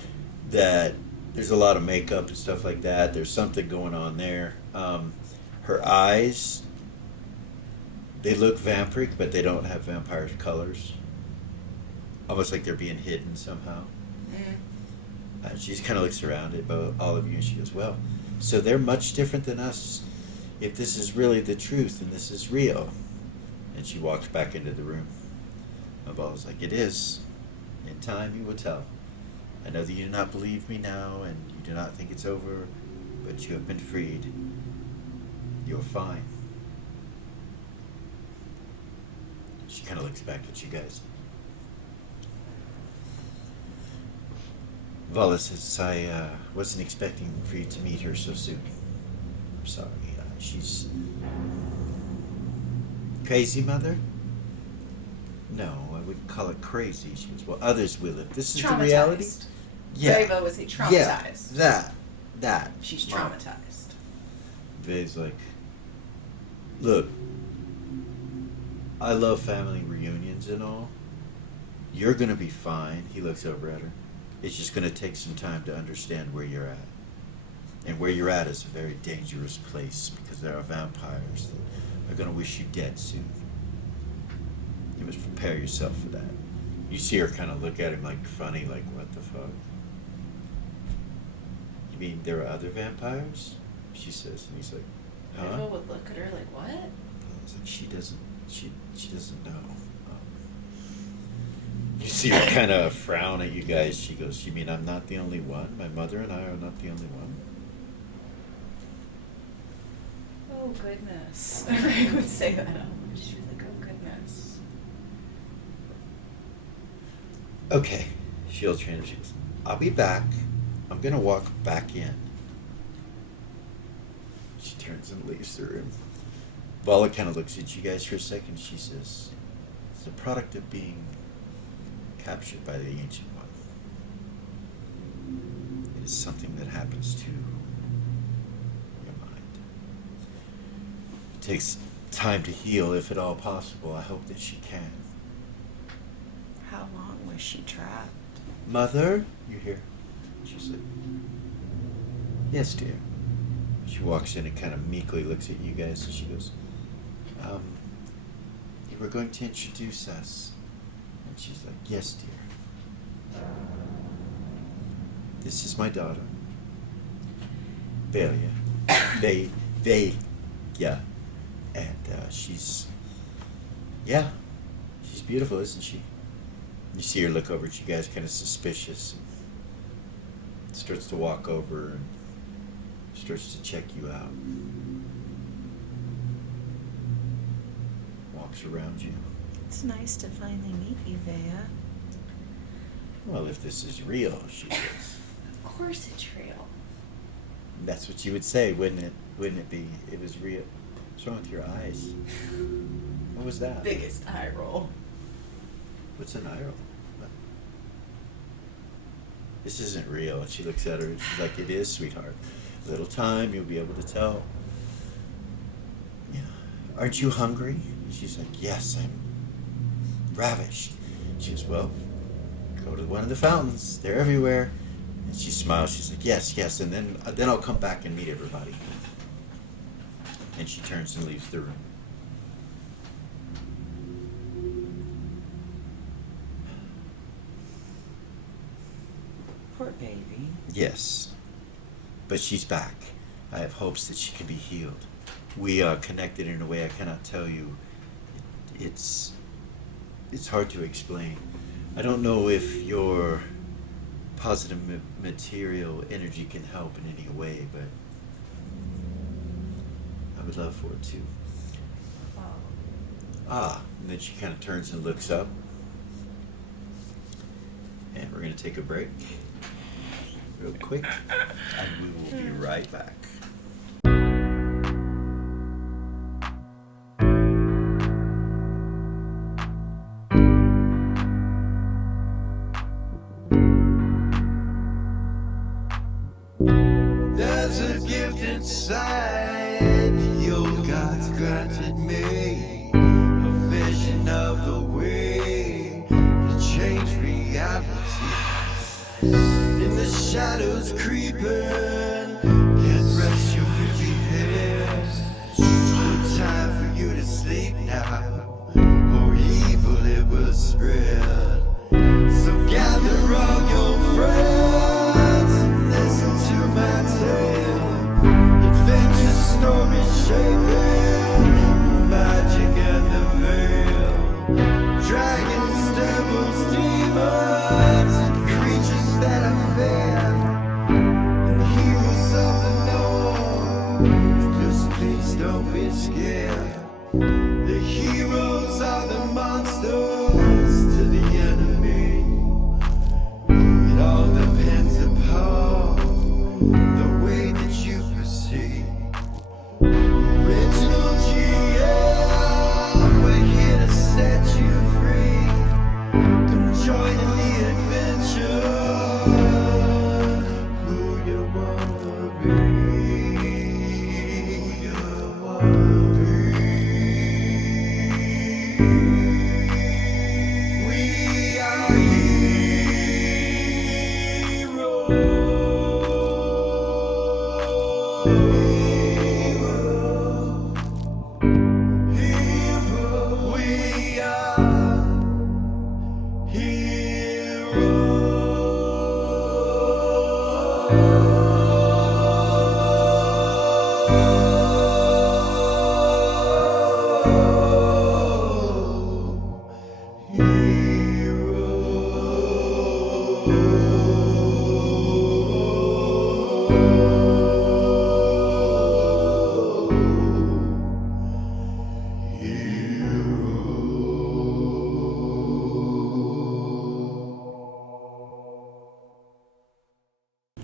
that there's a lot of makeup and stuff like that. There's something going on there. Her eyes, they look vampiric, but they don't have vampire colors. Almost like they're being hidden somehow. Mm. She just kind of looks around at all of you and she goes, well, so they're much different than us. If this is really the truth and this is real. And she walks back into the room. Abala's like, it is. In time you will tell. I know that you do not believe me now and you You do not think it's over, but you have been freed. You're fine. She kind of looks back at you guys. Vala says, I wasn't expecting for you to meet her so soon. I'm sorry. She's crazy, Mother? No, I wouldn't call it crazy. She goes, well, others will if this is the reality. Reva was he traumatized? Yeah, that. She's Mom. traumatized. Vay's like, look, I love family reunions and all. You're gonna be fine. He looks over at her. It's just gonna take some time to understand where you're at. And where you're at is a very dangerous place because there are vampires that are gonna wish you dead soon. You must prepare yourself for that. You see her kind of look at him like funny, like, what the fuck? You mean there are other vampires? She says, and he's like, huh? Reva would look at her like, what? I was like, she doesn't know. You see her kind of frown at you guys. She goes, you mean I'm not the only one? My mother and I are not the only one? Oh, goodness. I would say that. She's like, oh, goodness. Okay. Shield trainer, she goes, I'll be back. I'm going to walk back in. She turns and leaves the room. Vala kind of looks at you guys for a second. She says, it's a product of being captured by the Ancient One. It is something that happens to your mind. It takes time to heal, if at all possible. I hope that she can. How long was she trapped? Mother, you hear? She's like, yes, dear. She walks in and kind of meekly looks at you guys, and she goes, you were going to introduce us. And she's like, yes, dear. This is my daughter, Velia. Velia. And she's beautiful, isn't she? You see her look over at you guys kind of suspicious, and starts to walk over and starts to check you out. Walks around you. It's nice to finally meet you, Vea. Well, if this is real, she says. Of course it's real. That's what you would say, wouldn't it? Wouldn't it be? It was real. What's wrong with your eyes? What was that? Biggest eye roll. What's an eye roll? What? This isn't real. And she looks at her and she's like, it is, sweetheart. A little time, you'll be able to tell. Yeah. Aren't you hungry? She's like, yes, I'm ravished. She goes, well, go to one of the fountains. They're everywhere. And she smiles. She's like, yes, and then I'll come back and meet everybody. And she turns and leaves the room. Poor baby. Yes, but she's back. I have hopes that she can be healed. We are connected in a way I cannot tell you. It's hard to explain. I don't know if your positive material energy can help in any way, but I would love for it to. And then she kind of turns and looks up. And we're going to take a break real quick, and we will be right back. There's a gift inside the old gods granted me, a vision of the way to change reality. In the shadows creeping, can't rest your weary head. No time for you to sleep now, or evil it will spread. So gather all your friends and listen to my tale. Adventure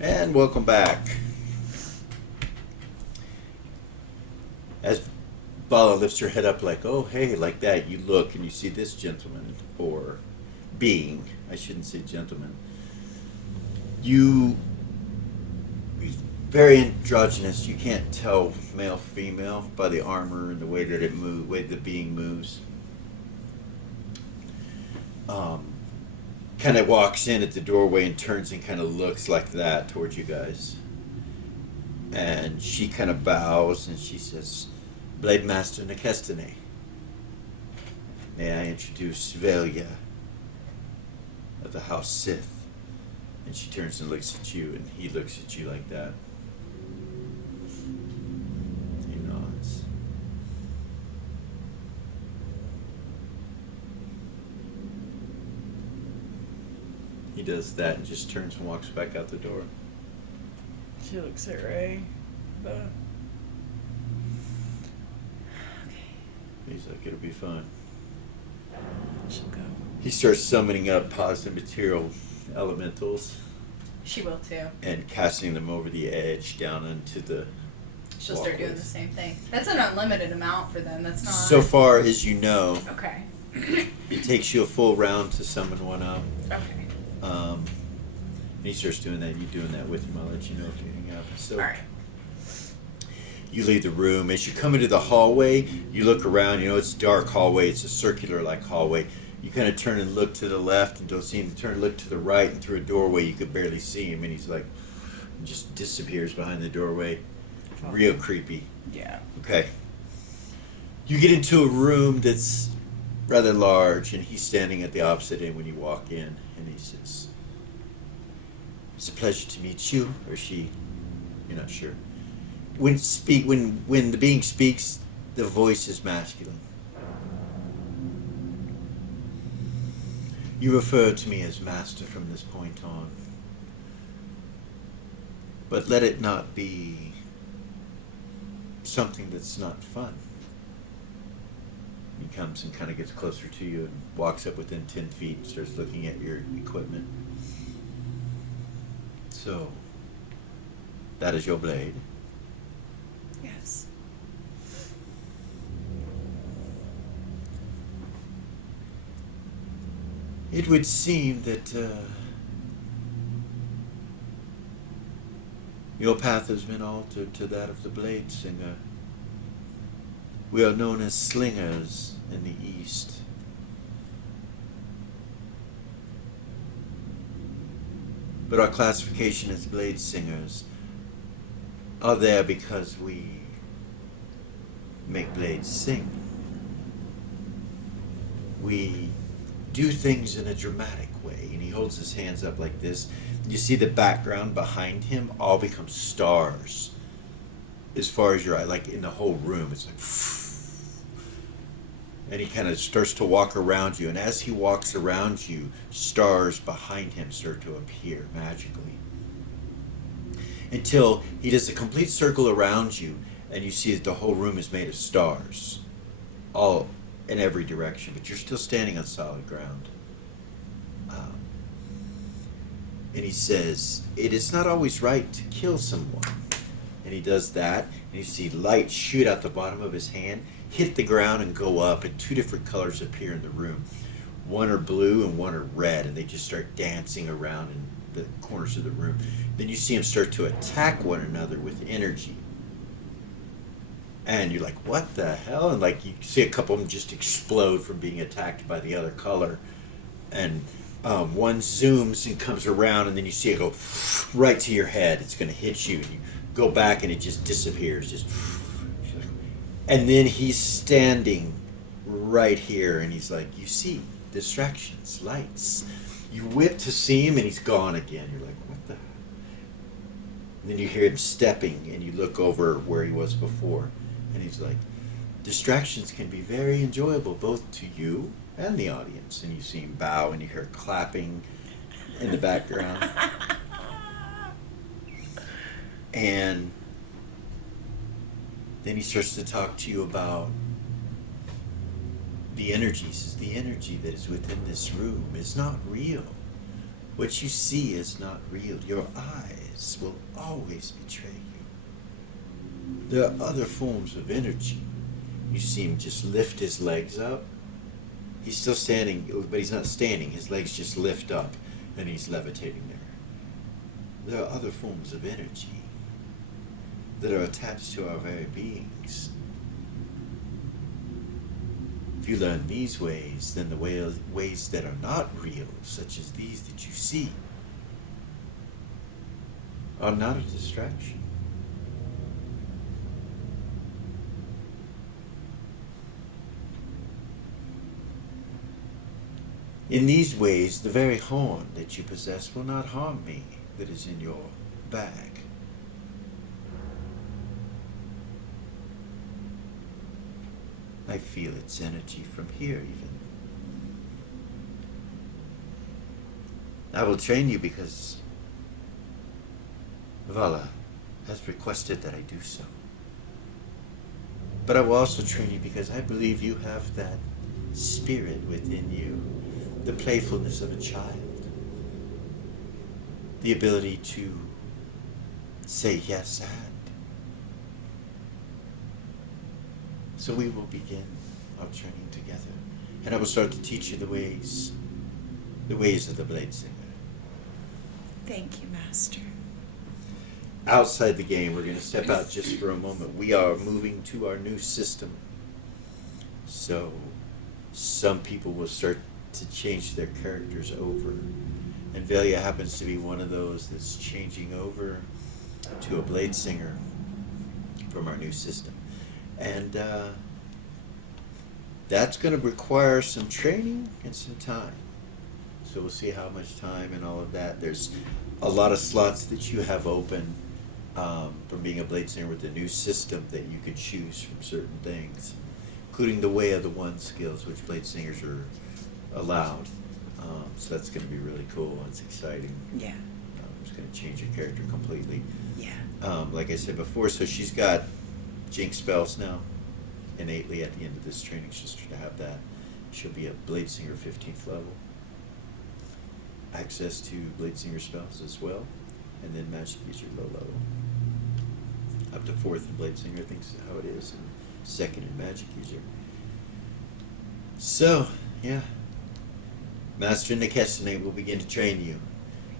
And welcome back. As Bala lifts her head up like, oh, hey, like that, you look and you see this gentleman, or being, I shouldn't say gentleman. He's very androgynous. You can't tell male, female by the armor and the way that it moves, way the being moves. Kind of walks in at the doorway and turns and kind of looks like that towards you guys. And she kind of bows and she says, Blade Master Nekestene, may I introduce Velia of the House Sith? And she turns and looks at you, and he looks at you like that. He nods. He does that and just turns and walks back out the door. She looks at Ray. He's like, it'll be fun. She'll go. He starts summoning up positive material elementals She will too. and casting them over the edge down into the She'll start doing the walkways. same thing. That's an unlimited amount for them. That's not. So far as you know, Okay. it takes you a full round to summon one up. Okay. And he starts doing that. You doing that with him. I'll let you know if anything happens. So All right. you leave the room. As you come into the hallway, you look around. You know it's a dark hallway. It's a circular-like hallway. You kind of turn and look to the left and don't see him. Turn and look to the right, and through a doorway you could barely see him. And he's like, just disappears behind the doorway. Real creepy. Yeah. Okay. You get into a room that's rather large, and he's standing at the opposite end when you walk in, and he says, "It's a pleasure to meet you," or she. You're not sure. When the being speaks, the voice is masculine. You refer to me as master from this point on, but let it not be something that's not fun. He comes and kind of gets closer to you and walks up within 10 feet and starts looking at your equipment. So, that is your blade. Yes. It would seem that your path has been altered to that of the blade singer. We are known as slingers in the East. But our classification as blade singers are there because we make blades sing. We do things in a dramatic way. And he holds his hands up like this. You see the background behind him all becomes stars. As far as your eye, like in the whole room, it's like, and he kind of starts to walk around you. And as he walks around you, stars behind him start to appear magically. Until he does a complete circle around you, and you see that the whole room is made of stars. All in every direction, but you're still standing on solid ground. And he says, "It is not always right to kill someone." And he does that, and you see light shoot out the bottom of his hand, hit the ground, and go up, and two different colors appear in the room. One are blue and one are red, and they just start dancing around in the corners of the room. Then you see them start to attack one another with energy. And you're like, what the hell? And like you see a couple of them just explode from being attacked by the other color. And one zooms and comes around, and then you see it go right to your head. It's going to hit you. And you go back, and it just disappears. And then he's standing right here, and he's like, you see, distractions, lights. You whip to see him, and he's gone again. You're like, what the? And then you hear him stepping, and you look over where he was before, and he's like, distractions can be very enjoyable, both to you and the audience. And you see him bow, and you hear clapping in the background. And then he starts to talk to you about the energies. The energy that is within this room is not real. What you see is not real. Your eyes will always betray you. There are other forms of energy. You see him just lift his legs up. He's still standing, but he's not standing. His legs just lift up, and he's levitating there. There are other forms of energy that are attached to our very beings. If you learn these ways, then the ways that are not real, such as these that you see, are not a distraction. In these ways, the very horn that you possess will not harm me that is in your bag. I feel its energy from here even. I will train you because Vala has requested that I do so. But I will also train you because I believe you have that spirit within you, the playfulness of a child, the ability to say yes and. So we will begin our training together, and I will start to teach you the ways of the Blade Singer. Thank you, Master. Outside the game, we're going to step out just for a moment. We are moving to our new system. So some people will start to change their characters over. And Velia happens to be one of those that's changing over to a Blade Singer from our new system. And that's going to require some training and some time. So we'll see how much time and all of that. There's a lot of slots that you have open from being a Blade Singer with the new system that you can choose from certain things, including the Way of the One skills, which Blade Singers are allowed. So that's going to be really cool. It's exciting. Yeah. It's going to change your character completely. Yeah. Like I said before, so she's got Jinx spells now. Innately at the end of this training, she's to have that. She'll be a Blade Singer 15th level. Access to Blade Singer spells as well. And then Magic User low level. Up to 4th in Blade Singer, I think is how it is. And 2nd in Magic User. So, yeah. Master Nikestinate will begin to train you.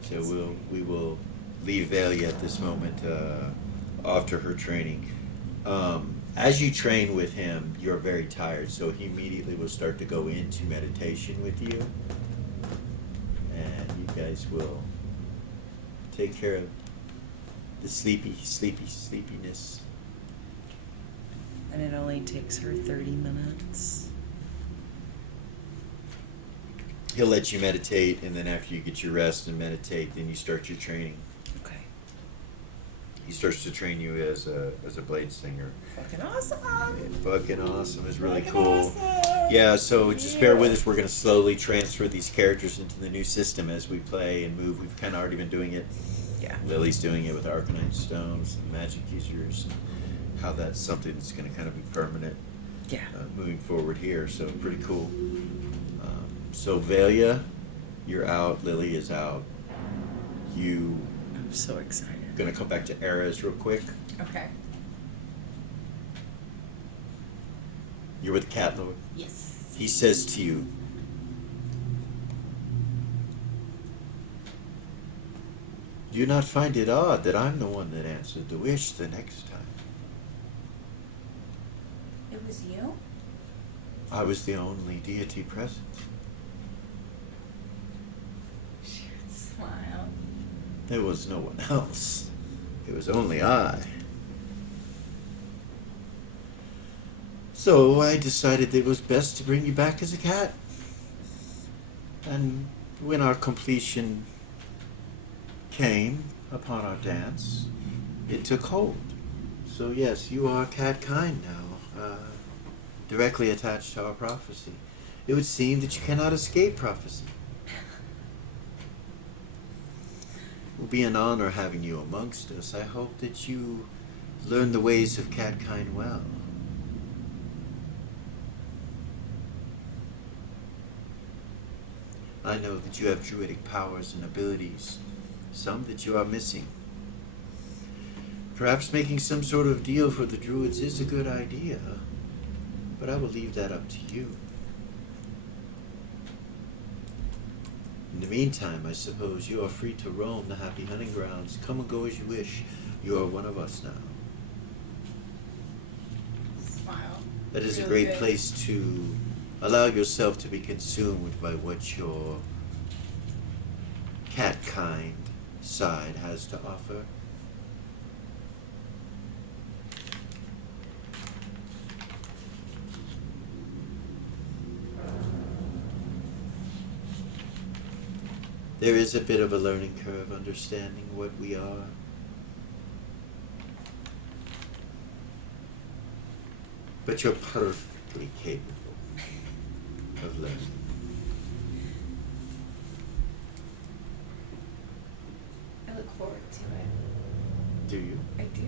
So we will leave Velia at this moment after her training. As you train with him, you're very tired, so he immediately will start to go into meditation with you. And you guys will take care of the sleepiness. And it only takes her 30 minutes. He'll let you meditate, and then after you get your rest and meditate, then you start your training. Okay. He starts to train you as a Blade Singer. Fucking awesome. Yeah, fucking awesome. It's really Fucking cool. awesome. Yeah, so just bear with us. We're going to slowly transfer these characters into the new system as we play and move. We've kind of already been doing it. Yeah. Lily's doing it with Arcanite stones and magic users. And how that's something that's going to kind of be permanent. Yeah. Moving forward here. So pretty cool. So Velia, you're out. Lily is out. You I'm so excited. going to come back to Ares real quick. Okay. You're with Cat Lord. Yes. He says to you, do you not find it odd that I'm the one that answered the wish the next time? It was you? I was the only deity present. She would smile. There was no one else. It was only I. So I decided it was best to bring you back as a cat. And when our completion came upon our dance, it took hold. So yes, you are cat kind now, directly attached to our prophecy. It would seem that you cannot escape prophecy. It will be an honor having you amongst us. I hope that you learn the ways of cat kind well. I know that you have druidic powers and abilities, some that you are missing. Perhaps making some sort of deal for the druids is a good idea, but I will leave that up to you. In the meantime, I suppose you are free to roam the happy hunting grounds. Come and go as you wish. You are one of us now. Smile. That is a Really great big. place to allow yourself to be consumed by what your cat-kind side has to offer. There is a bit of a learning curve understanding what we are. But you're perfectly capable of learning. I look forward to it. Do you? I do.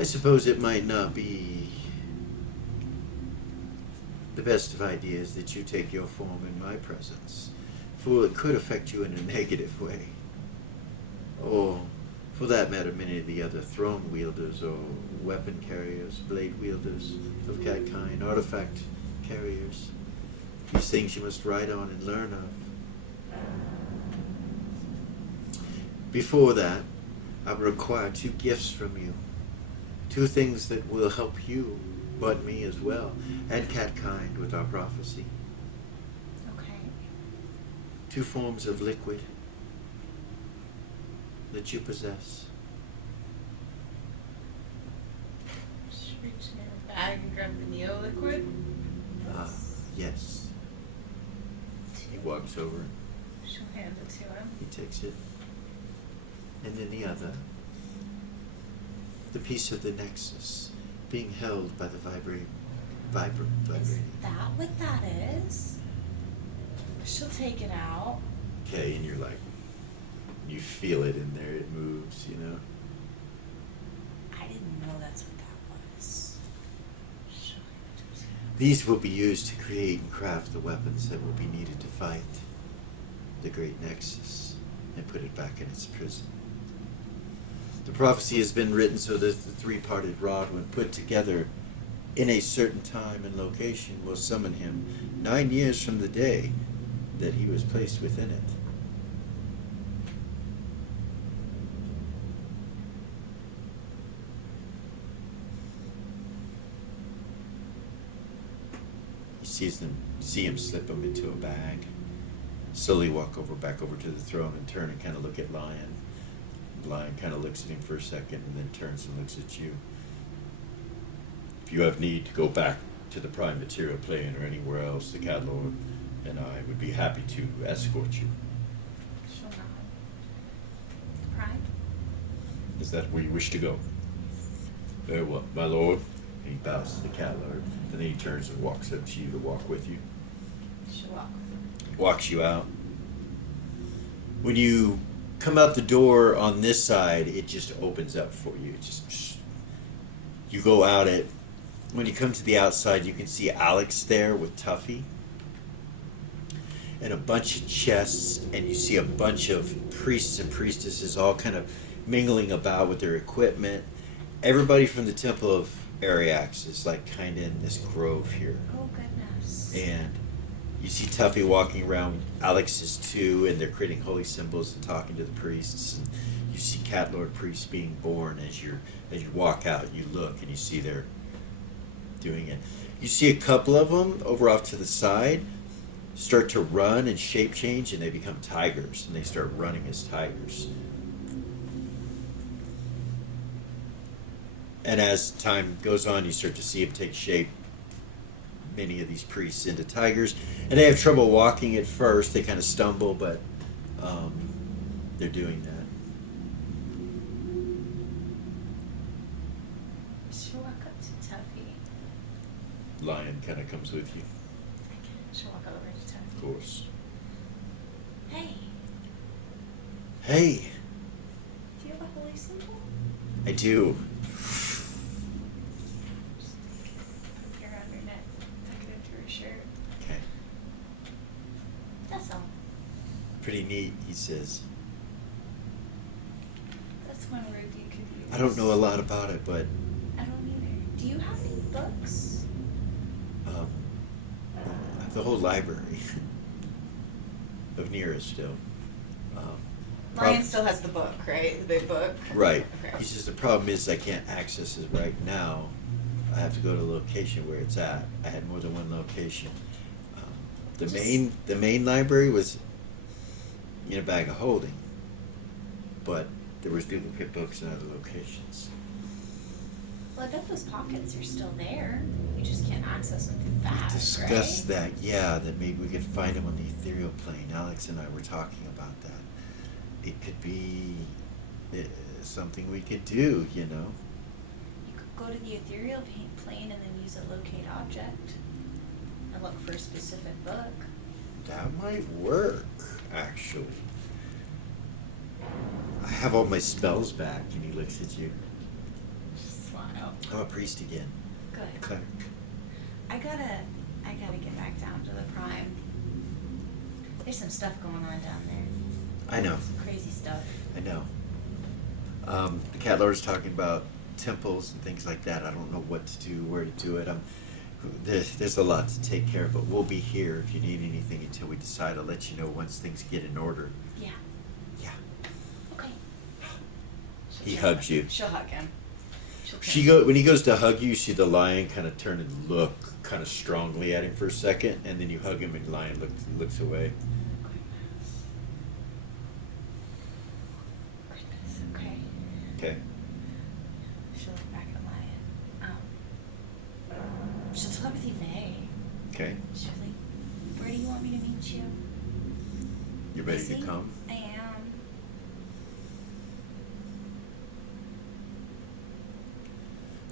I suppose it might not be the best of ideas that you take your form in my presence, for it could affect you in a negative way. Or, for that matter, many of the other throne wielders or weapon carriers, blade wielders of cat kind, artifact carriers. These things you must write on and learn of. Before that, I will require 2 gifts from you. 2 things that will help you, but me as well, and cat kind with our prophecy. Okay. 2 forms of liquid that you possess. Just reach in her bag and grab the Neo liquid. Ah, yes. He walks over, She'll hand it to him. he takes it. And then the other, the piece of the nexus, being held by the Is vibrating. that what that is? She'll take it out. Okay, and you're like, you feel it in there, it moves, you know? I didn't know that's what that was. She'll hand it to him. These will be used to create and craft the weapons that will be needed to fight the great nexus and put it back in its prison. The prophecy has been written so that the 3-parted rod, when put together in a certain time and location, will summon him 9 years from the day that he was placed within it. You see him slip them into a bag, slowly walk back over to the throne and turn and kind of look at Lion. Lion kind of looks at him for a second and then turns and looks at you. If you have need to go back to the Prime Material Plane or anywhere else, the Cat Lord and I would be happy to escort you. She'll nod. Pride? Is that where you wish to go? Very well, my lord. And he bows to the Cat Lord, and then he turns and walks up to you to walk with you. She'll walk with him. Walks you out. When you come out the door on this side, it just opens up for you. It just, you go out it. When you come to the outside, you can see Alex there with Tuffy and a bunch of chests, and you see a bunch of priests and priestesses all kind of mingling about with their equipment. Everybody from the Temple of Ariax is like kind of in this grove here. Oh, goodness. And you see Tuffy walking around, Alex is too, and they're creating holy symbols and talking to the priests. And you see Cat Lord priests being born as you walk out. You look and you see they're doing it. You see a couple of them over off to the side start to run and shape change, and they become tigers, and they start running as tigers. And as time goes on, you start to see them take shape, many of these priests, into tigers. And they have trouble walking at first. They kind of stumble, but they're doing that. She'll walk up to Tuffy. Lion kind of comes with you, She'll walk over to of Tuffy. course. Hey, Hey, do you have a holy symbol? I do. Just put it around your neck, tuck it into her shirt. Okay. That's all. Pretty neat, he says. That's one word you could use. I don't know a lot about it, but I don't either. Do you have any books? I have the whole library of Nira still. Ryan still has the book, right? The big book. Right. Okay. He says the problem is I can't access it right now. I have to go to the location where it's at. I had more than one location. The main library was in a bag of holding, but there was duplicate books in other locations. Well, I bet those pockets are still there. You just can't access them through bags, Discuss right? that, yeah, that maybe we could find them on the ethereal plane. Alex and I were talking about that. It could be something we could do, you know. You could go to the ethereal plane and then use a locate object and look for a specific book. That might work, actually. I have all my spells back, and he looks at you. Smile. I'm a priest again. Good. Cleric. I gotta get back down to the prime. There's some stuff going on down there. I know. Some crazy stuff. I know. The Cat Lord is talking about temples and things like that. I don't know what to do, where to do it. There's a lot to take care of, but we'll be here if you need anything until we decide. I'll let you know once things get in order. Yeah. Yeah. Okay. He hugs you. She'll hug him. When he goes to hug you, you see the lion kind of turn and look kind of strongly at him for a second, and then you hug him, and the lion looks away. Okay. Okay. She'll look back at Lion. She'll talk with May. Okay. She'll be like, where do you want me to meet you? You ready See? to come? I am.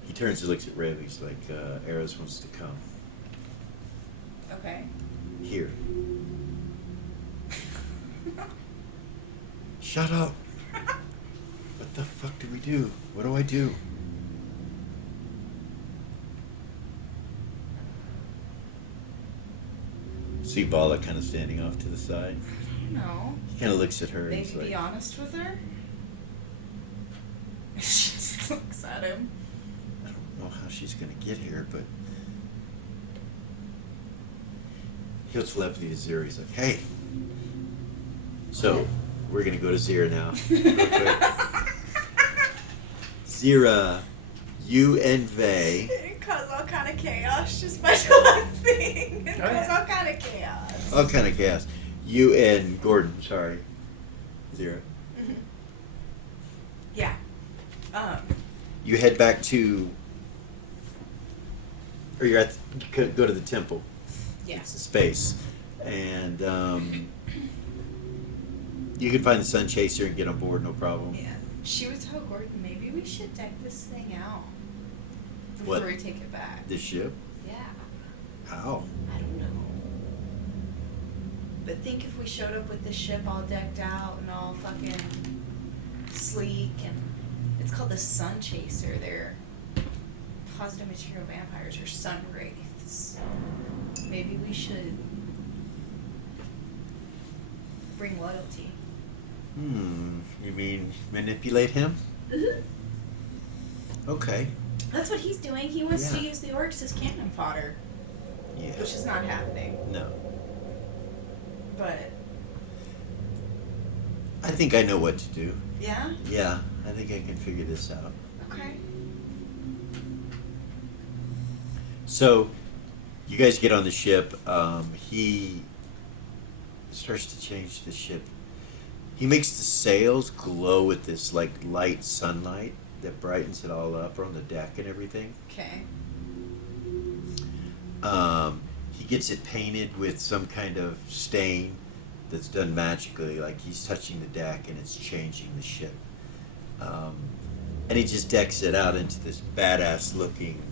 He turns and looks at Rev. He's like, Eros wants to come. Okay. Here. Shut up. What the fuck do we do? What do I do? See Bala kind of standing off to the side. I don't know. He kind of looks at her and Maybe he's like, be honest with her. She just looks at him. I don't know how she's going to get here, but... He'll telepathy to Zira. He's like, hey. So, we're going to go to Zira now. Real quick. Zira, you and Vay. It caused all kind of chaos just by the thing. It Oh, yeah. caused all kind of chaos. All kind of chaos. You and Gordon, sorry. Zira. Mhm. Yeah. You head back to... Or you're at... You could go to the temple. Yeah. It's a space. And you can find the Sun Chaser and get on board, no problem. Yeah. She would tell Gordon, maybe we should deck this thing out before What? we take it back. The ship? Yeah. How? I don't know. But think if we showed up with the ship all decked out and all fucking sleek, and it's called the Sun Chaser. They're positive material vampires or sun wraiths. Maybe we should bring loyalty. You mean manipulate him? Mm-hmm. Okay. That's what he's doing. He wants to Yeah. use the orcs as cannon fodder, Yeah. which is not happening. No. But I think I know what to do. Yeah? Yeah, I think I can figure this out. Okay. So, you guys get on the ship. He starts to change the ship. He makes the sails glow with this like light sunlight that brightens it all up on the deck and everything. Okay. He gets it painted with some kind of stain that's done magically, like he's touching the deck and it's changing the ship. And he just decks it out into this badass looking.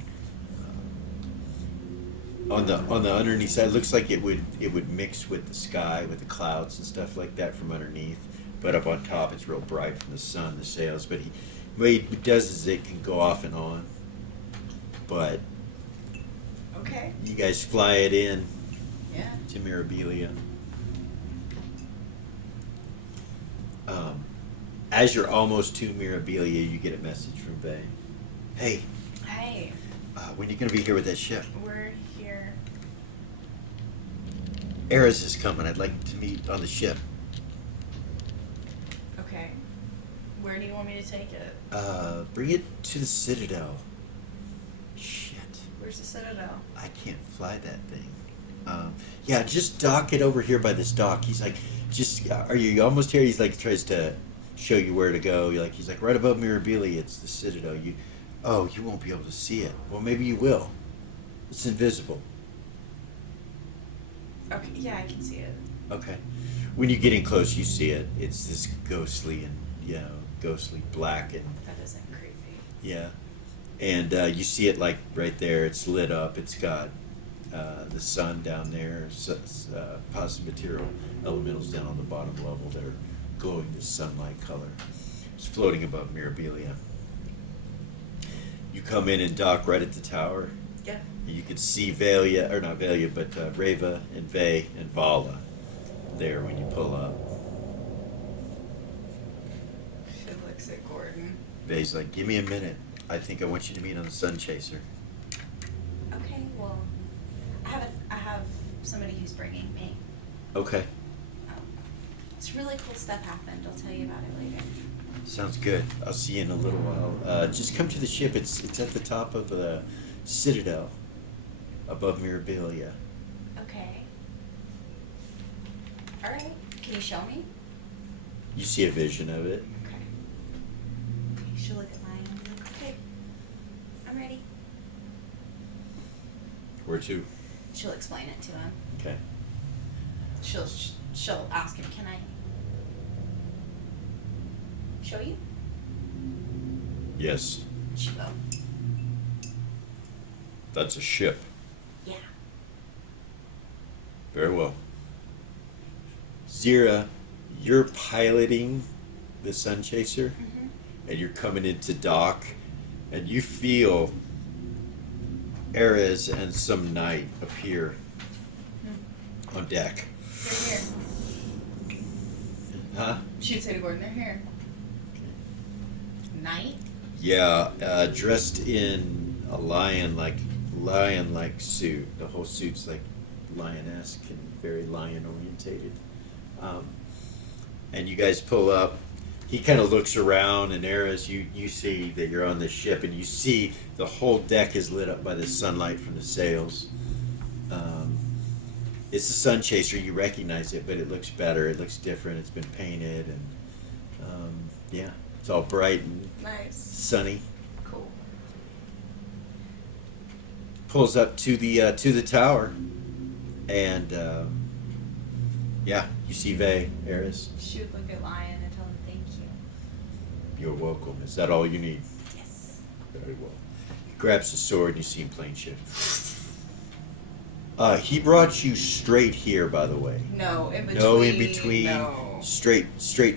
On the underneath side, it looks like it would mix with the sky, with the clouds and stuff like that from underneath. But up on top, it's real bright from the sun, the sails. But what he does is it can go off and on. But Okay. you guys fly it in Yeah. to Mirabilia. As you're almost to Mirabilia, you get a message from Vay. Hey, Hey, when are you going to be here with that ship? we're here. Eris is coming. I'd like to meet on the ship. Okay. Where do you want me to take it? Bring it to the Citadel. Shit, Where's the Citadel? I can't fly that thing. Yeah, just dock it over here by this dock. He's like, are you almost here? He's like, tries to show you where to go. He's like, right above Mirabilia, it's the Citadel. You won't be able to see it. Well, maybe you will. It's invisible. Okay, yeah, I can see it. Okay. When you get in close, you see it. It's this ghostly black and That isn't creepy. yeah. And you see it like right there. It's lit up. It's got the sun down there. Positive material elementals down on the bottom level that are glowing this sunlight color. It's floating above Mirabilia. You come in and dock right at the tower. Yeah. You can see Valia, or not Valia, but Reva and Vay and Vala there when you pull up. She looks at Gordon. Vay's like, give me a minute. I think I want you to meet on the Sun Chaser. Okay, well, I have somebody who's bringing me. Okay, It's really cool stuff happened. I'll tell you about it later. sounds good. I'll see you in a little while. Just come to the ship. It's at the top of the Citadel, above Mirabilia. Okay. All right. Can you show me? You see a vision of it. Okay. She'll look at mine and be like, okay, I'm ready. Where to? She'll explain it to him. Okay. She'll ask him, can I show you? Yes, She'll go, that's a ship. yeah. Very well. Zira, you're piloting the Sun Chaser, Mm-hmm. and you're coming into dock, and you feel Erez and some knight appear on deck. They're here. Huh? She'd say to Gordon, they're here. Night? Yeah, dressed in a lion-like suit. The whole suit's like lion-esque and very lion-orientated. And you guys pull up. He kind of looks around, and Erez, you see that you're on the ship, and you see the whole deck is lit up by the sunlight from the sails. It's the Sun Chaser. You recognize it, but it looks better. It looks different. It's been painted, and yeah, it's all bright and Nice. sunny. Cool. Pulls up to the tower, and yeah, you see Vay, Erez. She would look at Lion and tell him thank you. You're welcome. Is that all you need? Yes. Very well. He grabs the sword, and you see him playing shift. He brought you straight here, by the way. No, in between. No in between. No. Straight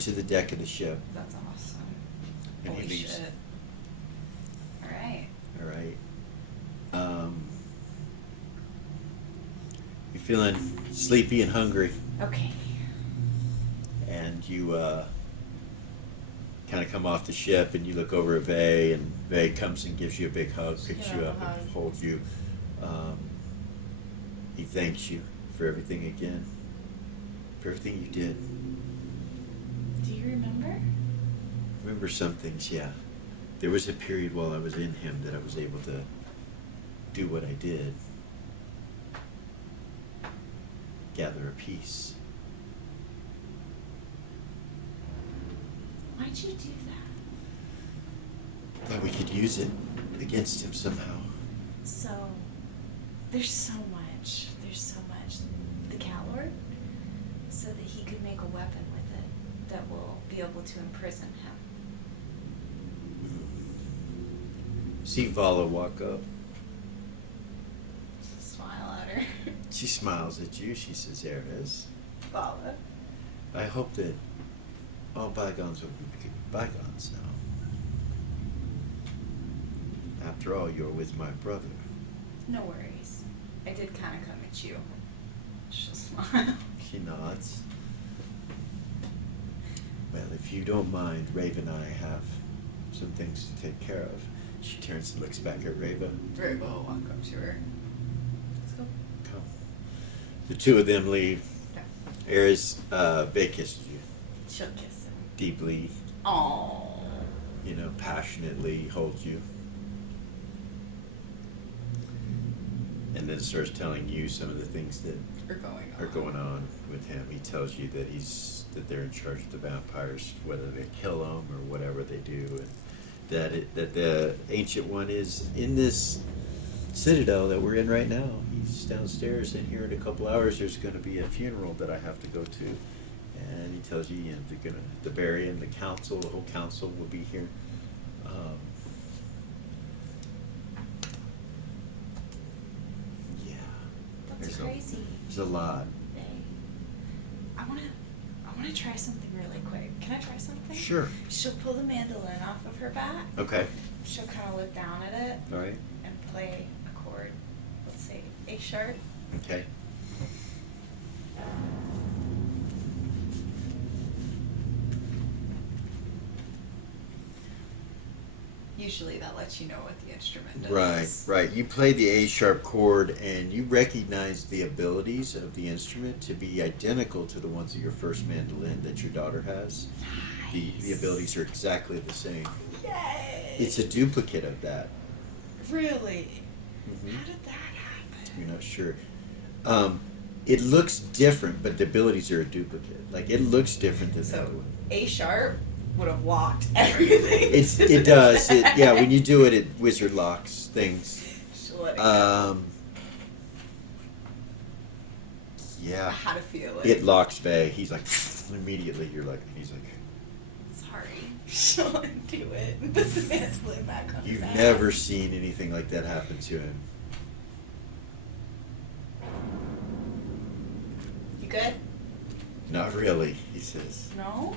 to the deck of the ship. That's awesome. And Holy he leaves. shit. Alright. All right. You're feeling sleepy and hungry, Okay. and you kind of come off the ship, and you look over at Vay, and Vay comes and gives you a big hug, picks Yeah, you up, hug. and holds you. He thanks you for everything again, for everything you did. Do you remember? remember some things, yeah. There was a period while I was in him that I was able to do what I did. Gather a piece. Why'd you do that? Thought we could use it against him somehow. So, there's so much. The Calor, so that he could make a weapon with it that will be able to imprison him. See Vala walk up. Smile at her. She smiles at you. She says, "There it is. Vala. I hope that all bygones will be bygones now. After all, you're with my brother." No worries. I did kind of come at you. She'll smile. She nods. Well, if you don't mind, Raven and I have some things to take care of. She turns and looks back at Raven. Reva will walk up to her. Let's go. Come. The two of them leave. Yeah. Eris, Bay kisses you She'll kiss him. deeply, Aww. passionately holds you. And then starts telling you some of the things that Are going on with him. He tells you that they're in charge of the vampires, whether they kill them or whatever they do, and that the Ancient One is in this citadel that we're in right now. He's downstairs, and here in a couple hours there's going to be a funeral that I have to go to, and he tells you, they're going to bury him. The whole council will be here. Yeah. That's crazy. There's a lot. I wanna try something really quick. Can I try something? Sure. She'll pull the mandolin off of her back. Okay. She'll kind of look down at it All right. and play a chord. Let's say A sharp. Okay. Usually that lets you know what the instrument Right, is. right. You play the A sharp chord, and you recognize the abilities of the instrument to be identical to the ones of your first mandolin that your daughter has. The abilities are exactly the same. Yay! It's a duplicate of that. Really? Mhm. How did that happen? You're not sure. It looks different, but the abilities are a duplicate. Like, it looks different than the other So one. A sharp would have locked everything. It does. Yeah, when you do it, it wizard locks things. She'll let it go. Yeah. I had a feeling. It locks Bay. He's like, immediately, he's like, Sorry. She'll undo it and put the mandolin back on you've his ass. never seen anything like that happen to him. You good? Not really, he says. No?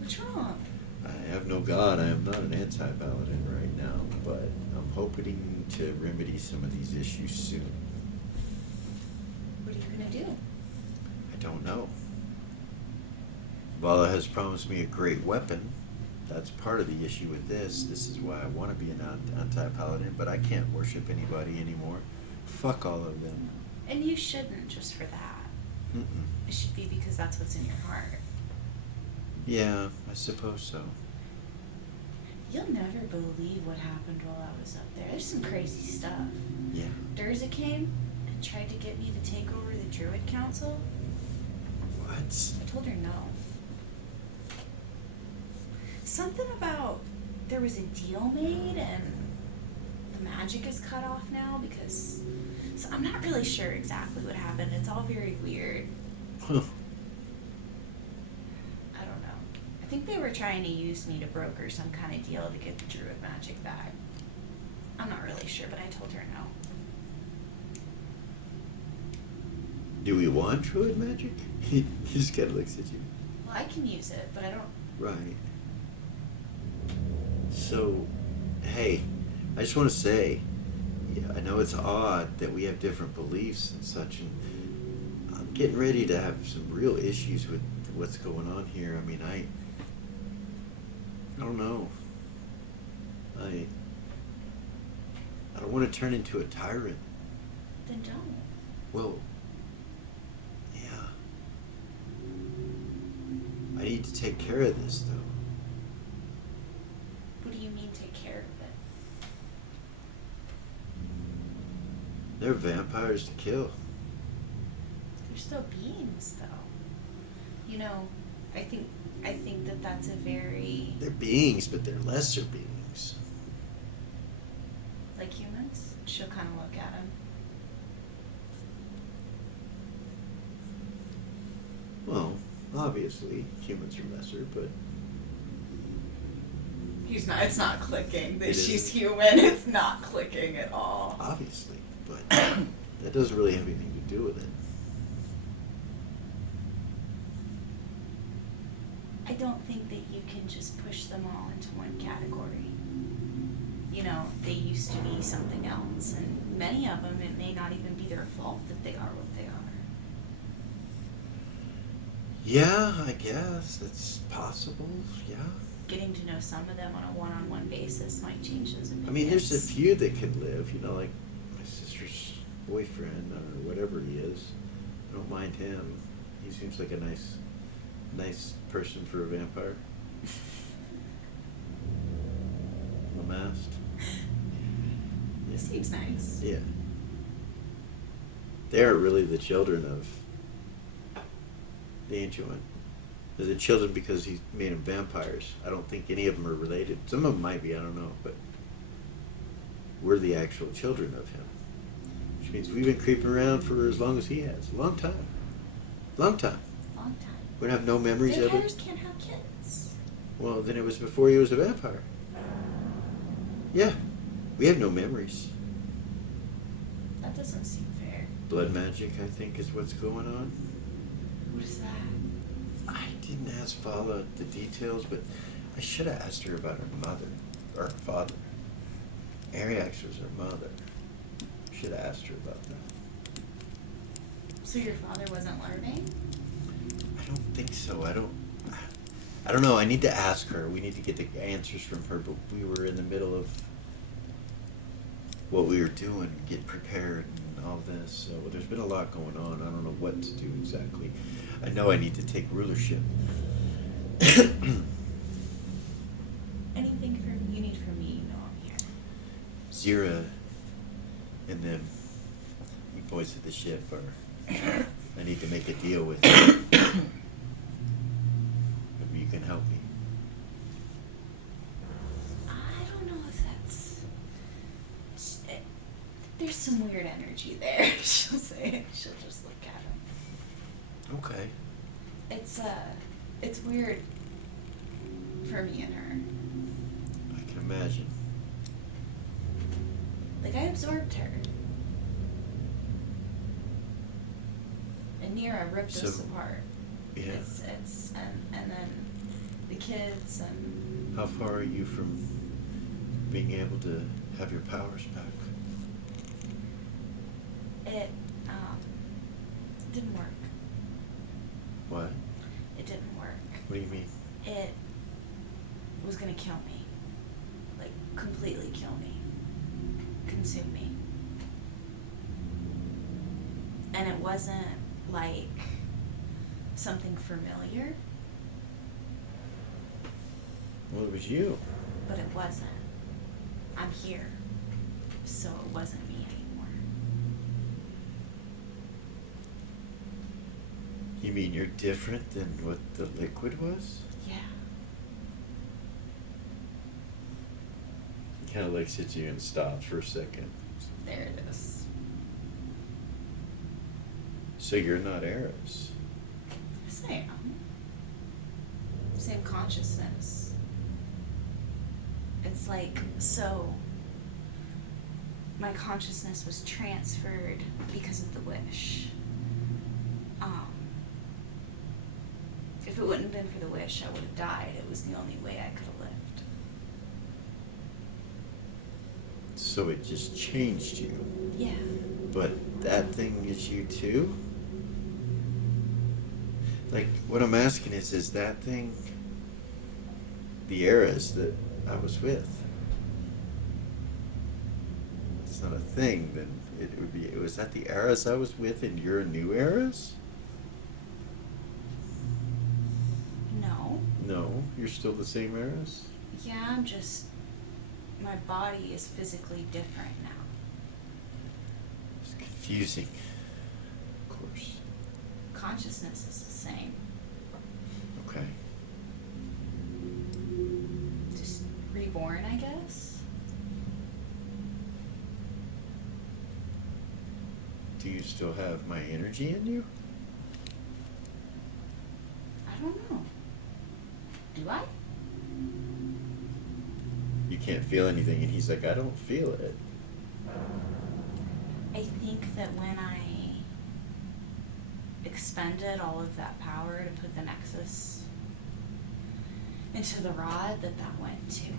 What's wrong? I have no god. I am not an anti-paladin right now, but I'm hoping to remedy some of these issues soon. What are you gonna do? I don't know. Vala has promised me a great weapon. That's part of the issue with this. This is why I want to be an anti-paladin, but I can't worship anybody anymore. Fuck all of them. And you shouldn't just for that. Mm-mm. It should be because that's what's in your heart. Yeah, I suppose so. You'll never believe what happened while I was up there. There's some crazy stuff. Yeah. Durza came and tried to get me to take over the Druid Council. What? I told her no. Something about there was a deal made and the magic is cut off now because... So I'm not really sure exactly what happened. It's all very weird. Huh. I don't know. I think they were trying to use me to broker some kind of deal to get the Druid magic back. I'm not really sure, but I told her no. Do we want druid magic? He just kind of looks at you. Well, I can use it, but I don't... Right. So, hey, I just want to say, yeah, I know it's odd that we have different beliefs and such, and I'm getting ready to have some real issues with what's going on here. I mean, I don't know. I don't want to turn into a tyrant. Then don't. Well, yeah. I need to take care of this, though. take care of it. They're vampires to kill. They're still beings, though. You know, I think that that's a very, They're beings, but they're lesser beings. like humans. She'll kind of look at him. Well, obviously, humans are lesser, but He's not. It's not clicking. That It she's isn't. human. It's not clicking at all. obviously, but that doesn't really have anything to do with it. I don't think that you can just push them all into one category. You know, they used to be something else, and many of them, it may not even be their fault that they are what they are. Yeah, I guess that's possible. Yeah. Getting to know some of them on a one-on-one basis might change those opinions. I mean, there's a few that can live, you know, like my sister's boyfriend or whatever he is. I don't mind him. He seems like a nice person for a vampire. Unmasked. Yeah. Seems nice. Yeah. They are really the children of the Ancient One. They're the children because he made them vampires. I don't think any of them are related. Some of them might be, I don't know, but we're the actual children of him. Which means we've been creeping around for as long as he has. A long time. Long time. Long time. We have no memories of it. Vampires can't have kids. Well, then it was before he was a vampire. Yeah. We have no memories. That doesn't seem fair. Blood magic, I think, is what's going on. What is that? I didn't ask Vala the details, but I should have asked her about her mother, or her father. Ariax was her mother. Should have asked her about that. So your father wasn't learning? I don't think so. I don't know. I need to ask her. We need to get the answers from her, but we were in the middle of what we were doing, get prepared and all this. So there's been a lot going on. I don't know what to do exactly. I know I need to take rulership. Anything you need from me, you know I'm here. Zira and them, you boys at the ship, are I need to make a deal with you. Maybe you can help me. I don't know if that's... There's some weird energy there. She'll say it. She'll just look at him. Okay. It's weird for me and her. I can imagine. Like, I absorbed her. And Nira ripped us So, apart. Yeah. And then the kids and... How far are you from being able to have your powers back? It didn't work. What? It didn't work. What do you mean? It was gonna kill me. Like, completely kill me. Consume me. And it wasn't like something familiar, Well, it was you. but it wasn't. I'm here. So it wasn't me anymore. You mean you're different than what the liquid was? Yeah. He kind of looks at you and stops for a second. There it is. So you're not Eris. Yes, I am. Same consciousness. It's like, so my consciousness was transferred because of the wish. If it wouldn't have been for the wish, I would have died. It was the only way I could have lived. So it just changed you. Yeah. But that thing is you too? Like, what I'm asking is that thing the Eras that I was with? It's not a thing, then it would be, was that the Eras I was with and you're a new Eras? No. No, you're still the same Eras? Yeah, I'm just my body is physically different now. It's confusing. Of course. Consciousness is the same. Okay. Just reborn, I guess. Do you still have my energy in you? I don't know. Do I? You can't feel anything, and he's like, I don't feel it. I think that when I expended all of that power to put the Nexus into the rod, that went too.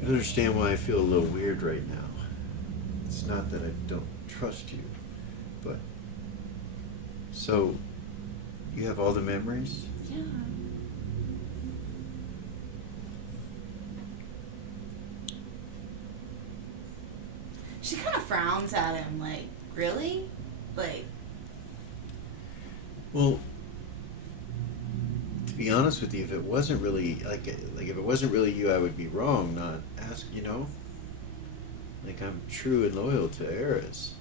You understand why I feel a little weird right now. It's not that I don't trust you, but... So, you have all the memories? Yeah. She kind of frowns at him, like, really? Like, Well, to be honest with you, if it wasn't really, like if it wasn't really you, I would be wrong not ask, you know? Like, I'm true and loyal to Eris.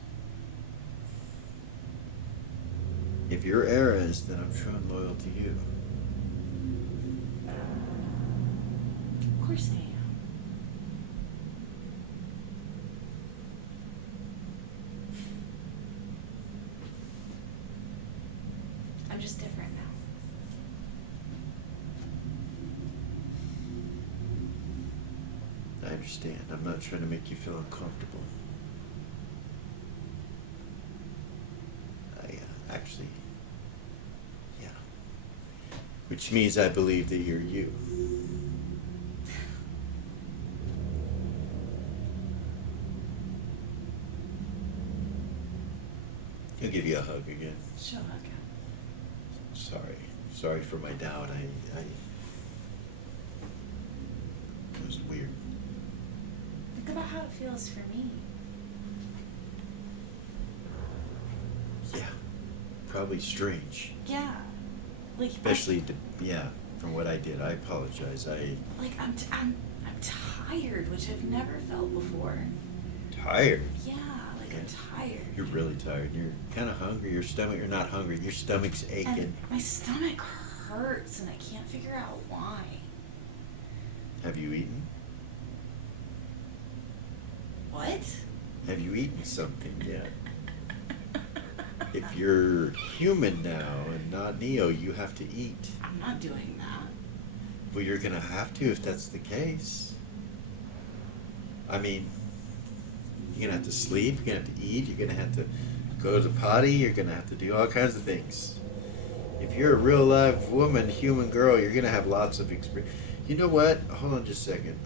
If you're Eris, then I'm true and loyal to you. of course I am. I'm just different now. I understand. I'm not trying to make you feel uncomfortable. Actually, yeah. Which means I believe that you're you. He'll give you a hug again. She'll hug him. Sorry for my doubt. It was weird. Think about how it feels for me. Yeah, probably strange. Yeah. Like, Especially, from what I did. I apologize. like I'm tired, which I've never felt before. Tired. Yeah, like I'm tired. You're really tired. You're kind of hungry. You're not hungry. Your stomach's aching. And my stomach hurts, and I can't figure out why. Have you eaten? What? Have you eaten something yet? If you're human now and not Neo, you have to eat. I'm not doing that. Well, you're gonna have to if that's the case. I mean, you're gonna have to sleep, you're gonna have to eat, you're gonna have to go to the potty, you're gonna have to do all kinds of things. If you're a real live woman, human girl, you're gonna have lots of experience. You know what? Hold on just a second.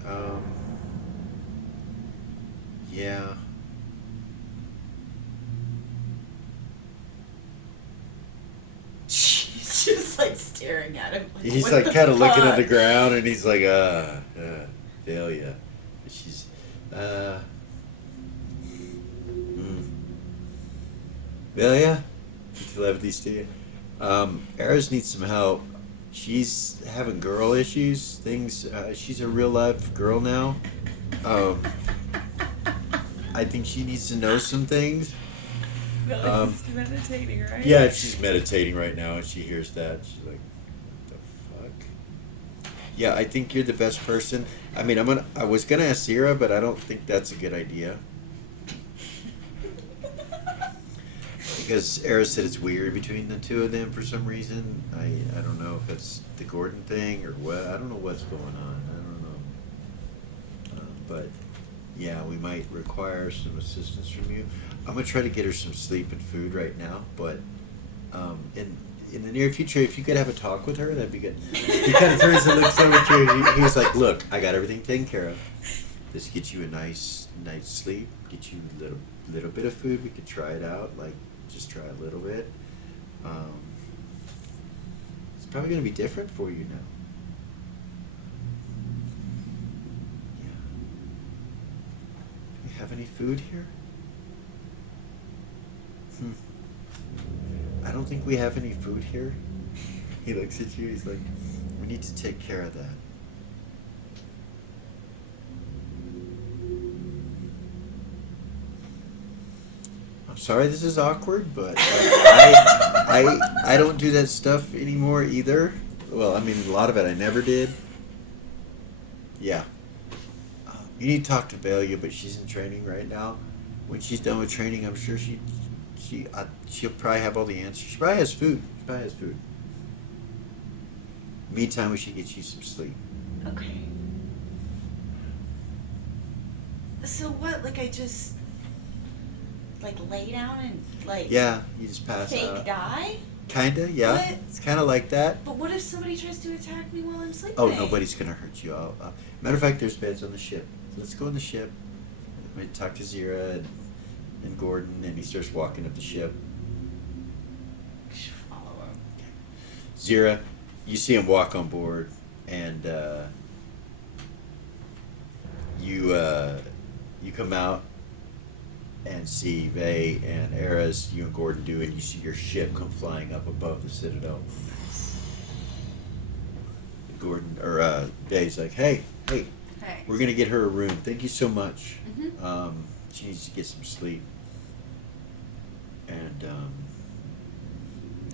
Yeah. She's just like staring at him. Like, He's what like the kind of looking at the fuck? ground, and he's like, failure. She's, Velia, telepathy's to you. Eris needs some help. She's having girl issues. She's a real life girl now. I think she needs to know some things. She's meditating, right? Yeah, she's meditating right now, and she hears that. She's like, "What the fuck?" Yeah, I think you're the best person. I mean, I was gonna ask Sierra, but I don't think that's a good idea. Because Eris said it's weird between the two of them for some reason. I don't know if it's the Gordon thing or what. I don't know what's going on. I don't know. But yeah, we might require some assistance from you. I'm gonna try to get her some sleep and food right now, but in the near future, if you could have a talk with her, that'd be good. He kind of turns and looks over at you. He was like, "Look, I got everything taken care of. Just get you a nice night's sleep. Get you a little bit of food. We could try it out. Like, just try a little bit. It's probably gonna be different for you now." Yeah. Do we have any food here? I don't think we have any food here. He looks at you. He's like, "We need to take care of that." I'm sorry, this is awkward, but I don't do that stuff anymore either. Well, I mean, a lot of it I never did. Yeah. You need to talk to Belia, but she's in training right now. When she's done with training, I'm sure she'll probably have all the answers. She probably has food. Meantime, we should get you some sleep. Okay. So what? Like I just like lay down and like Yeah, you just pass fake out. die? Kinda, yeah. What? It's kind of like that. But what if somebody tries to attack me while I'm sleeping? Oh, nobody's gonna hurt you. Matter of fact, there's beds on the ship. Let's go on the ship. I'm gonna talk to Zira and Gordon, and he starts walking up the ship. I should follow him. Zira, you see him walk on board, and you come out and see Vay and Eras, you and Gordon do, and you see your ship come flying up above the Citadel. Gordon or Vay's like, hey, Hey. we're gonna get her a room. Thank you so much. Mhm. She needs to get some sleep. And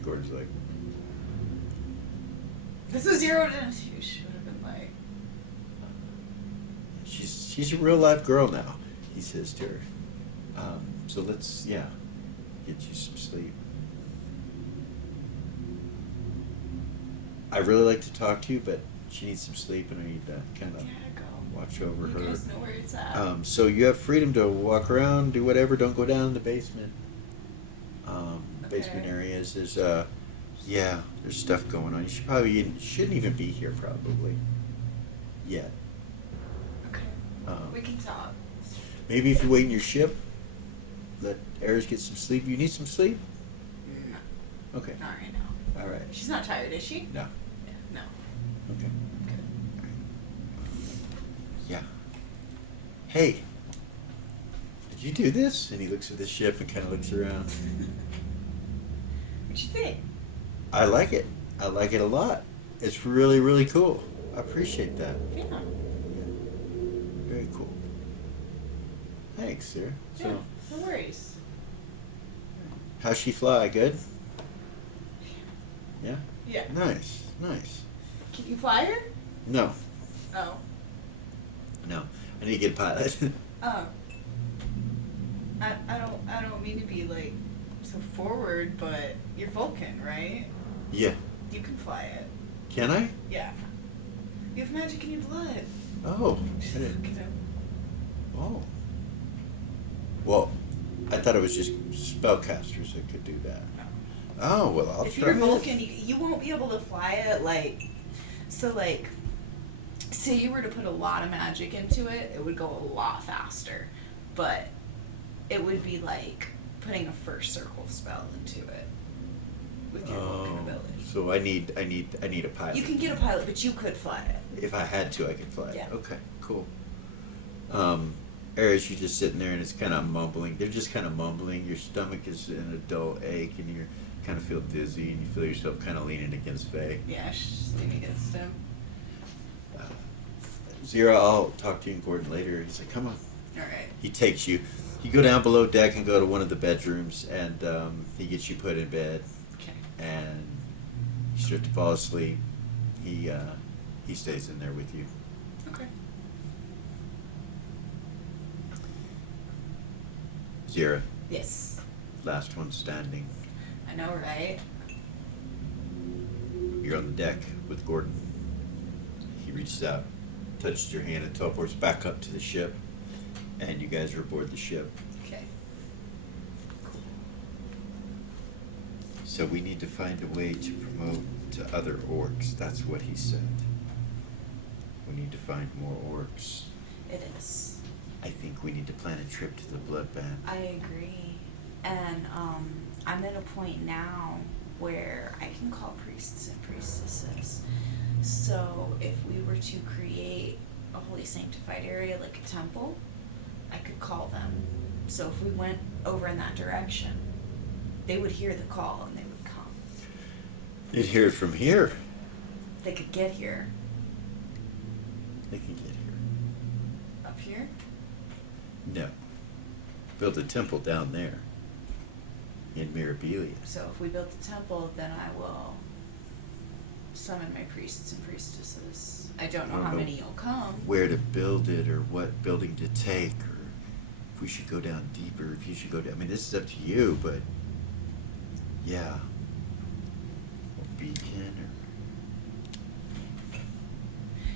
Gordon's like, This is 0 to you should have been like she's a real life girl now, he says to her. So let's get you some sleep. I really like to talk to you, but she needs some sleep, and I need to kind of go. watch over You her. guys know where it's at. So you have freedom to walk around, do whatever. Don't go down in the basement. Basement Okay. areas. There's there's stuff going on. You shouldn't even be here probably yet. Okay. We can talk. Maybe if you wait in your ship, let Eris get some sleep. You need some sleep? No, Okay. not right now. All right. She's not tired, is she? No. Yeah, no. Okay. Good. Yeah. Hey, did you do this? And he looks at the ship and kind of looks around. What'd you think? I like it. I like it a lot. It's really, really cool. I appreciate that. Yeah. Very cool. Thanks, sir. Yeah, So, no worries. how's she fly? Good? Yeah? Yeah. Nice. Nice. Can you fly her? No. Oh. No. I need to get a pilot. Oh. I don't mean to be like so forward, but you're Vulcan, right? Yeah. You can fly it. Can I? Yeah. You have magic in your blood. Oh. I Just didn't. look at him. Oh. Well, I thought it was just spellcasters that could do that. Oh, well, I'll If try you're it. Vulcan, you won't be able to fly it like. So like, say you were to put a lot of magic into it, it would go a lot faster, but it would be like putting a first circle spell into it with your Vulcan ability. So I need a pilot. You can get a pilot, but you could fly it. If I had to, I could fly it. Yeah. Okay, cool. Eris, you're just sitting there and it's kind of mumbling. They're just kind of mumbling. Your stomach is in a dull ache and you kind of feel dizzy and you feel yourself kind of leaning against Faye. Yeah, she's leaning against him. Zira, I'll talk to you and Gordon later. He's like, come on. All right. He takes you. You go down below deck and go to one of the bedrooms and he gets you put in bed Okay. and you start to fall asleep. He stays in there with you. Okay. Zira, Yes. last one standing. I know, right? You're on the deck with Gordon. He reaches out, touches your hand, and teleports back up to the ship. And you guys are aboard the ship. Okay. So we need to find a way to promote to other orcs. That's what he said. We need to find more orcs. It is. I think we need to plan a trip to the Blood Band. I agree. And I'm at a point now where I can call priests and priestesses. So if we were to create a holy sanctified area like a temple, I could call them. So if we went over in that direction, they would hear the call and they would come. They'd hear it from here. They could get here. They can get here. Up here? No. Build a temple down there. In Mirabilia. So if we build the temple, then I will summon my priests and priestesses. I don't know how many will come. Where to build it, or what building to take, or if we should go down deeper, if you should go down. I mean, this is up to you, but yeah. A beacon, or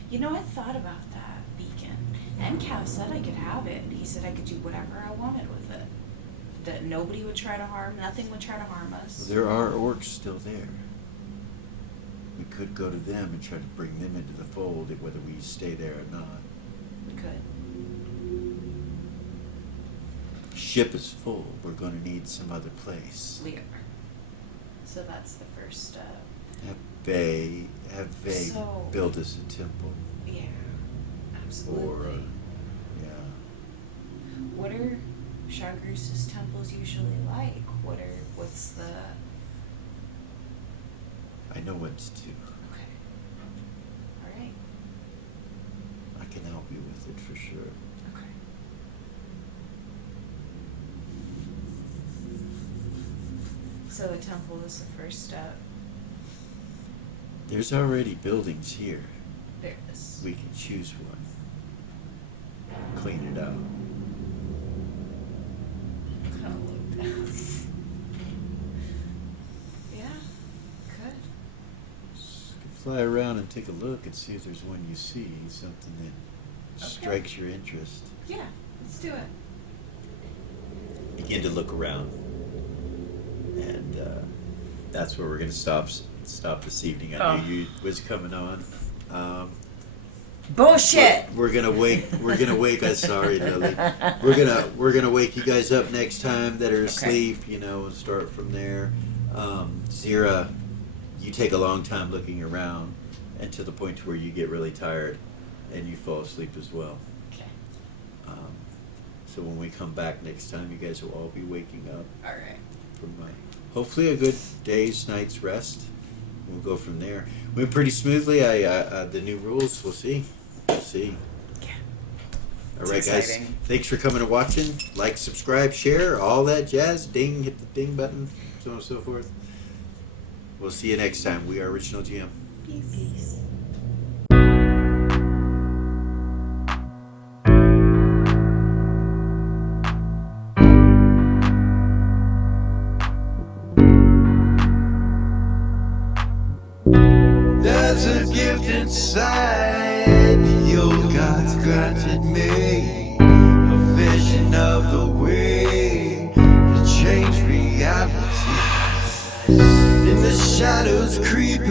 You know, I thought about that beacon. And Cav said I could have it. He said I could do whatever I wanted with it. That nobody would try to harm, nothing would try to harm us. there are orcs still there. We could go to them and try to bring them into the fold, whether we stay there or not. We could. Ship is full. We're going to need some other place. We are. So that's the first step. Have Vay So- build us a temple, Yeah, absolutely. or yeah. What are Shagrus's temples usually like? What's the... I know what to do. Okay. Alright. I can help you with it for sure. Okay. So a temple is the first step. There's already buildings here. There is. We can choose one. Clean it out. Kind of look down. Yeah, could. Just fly around and take a look and see if there's one you see, something that Okay. strikes your interest. Yeah, let's do it. Begin to look around, and that's where we're going to stop this evening. I knew you was coming on. Bullshit! We're gonna wake. We're gonna wake us. Sorry, Lily. We're gonna wake you guys up next time that are asleep. You know, and start from there. Zira, you take a long time looking around, and to the point to where you get really tired, and you fall asleep as well. Okay. So when we come back next time, you guys will all be waking up All right. from hopefully a good day's night's rest. We'll go from there. Went pretty smoothly. The new rules. We'll see. We'll see. Yeah. All right, It's guys. exciting. Thanks for coming and watching. Like, subscribe, share, all that jazz. Ding, hit the ding button, so on and so forth. We'll see you next time. We are Original GM. Peace. There's a gift inside the old gods granted me, a vision of the way to change reality. In the shadows creeping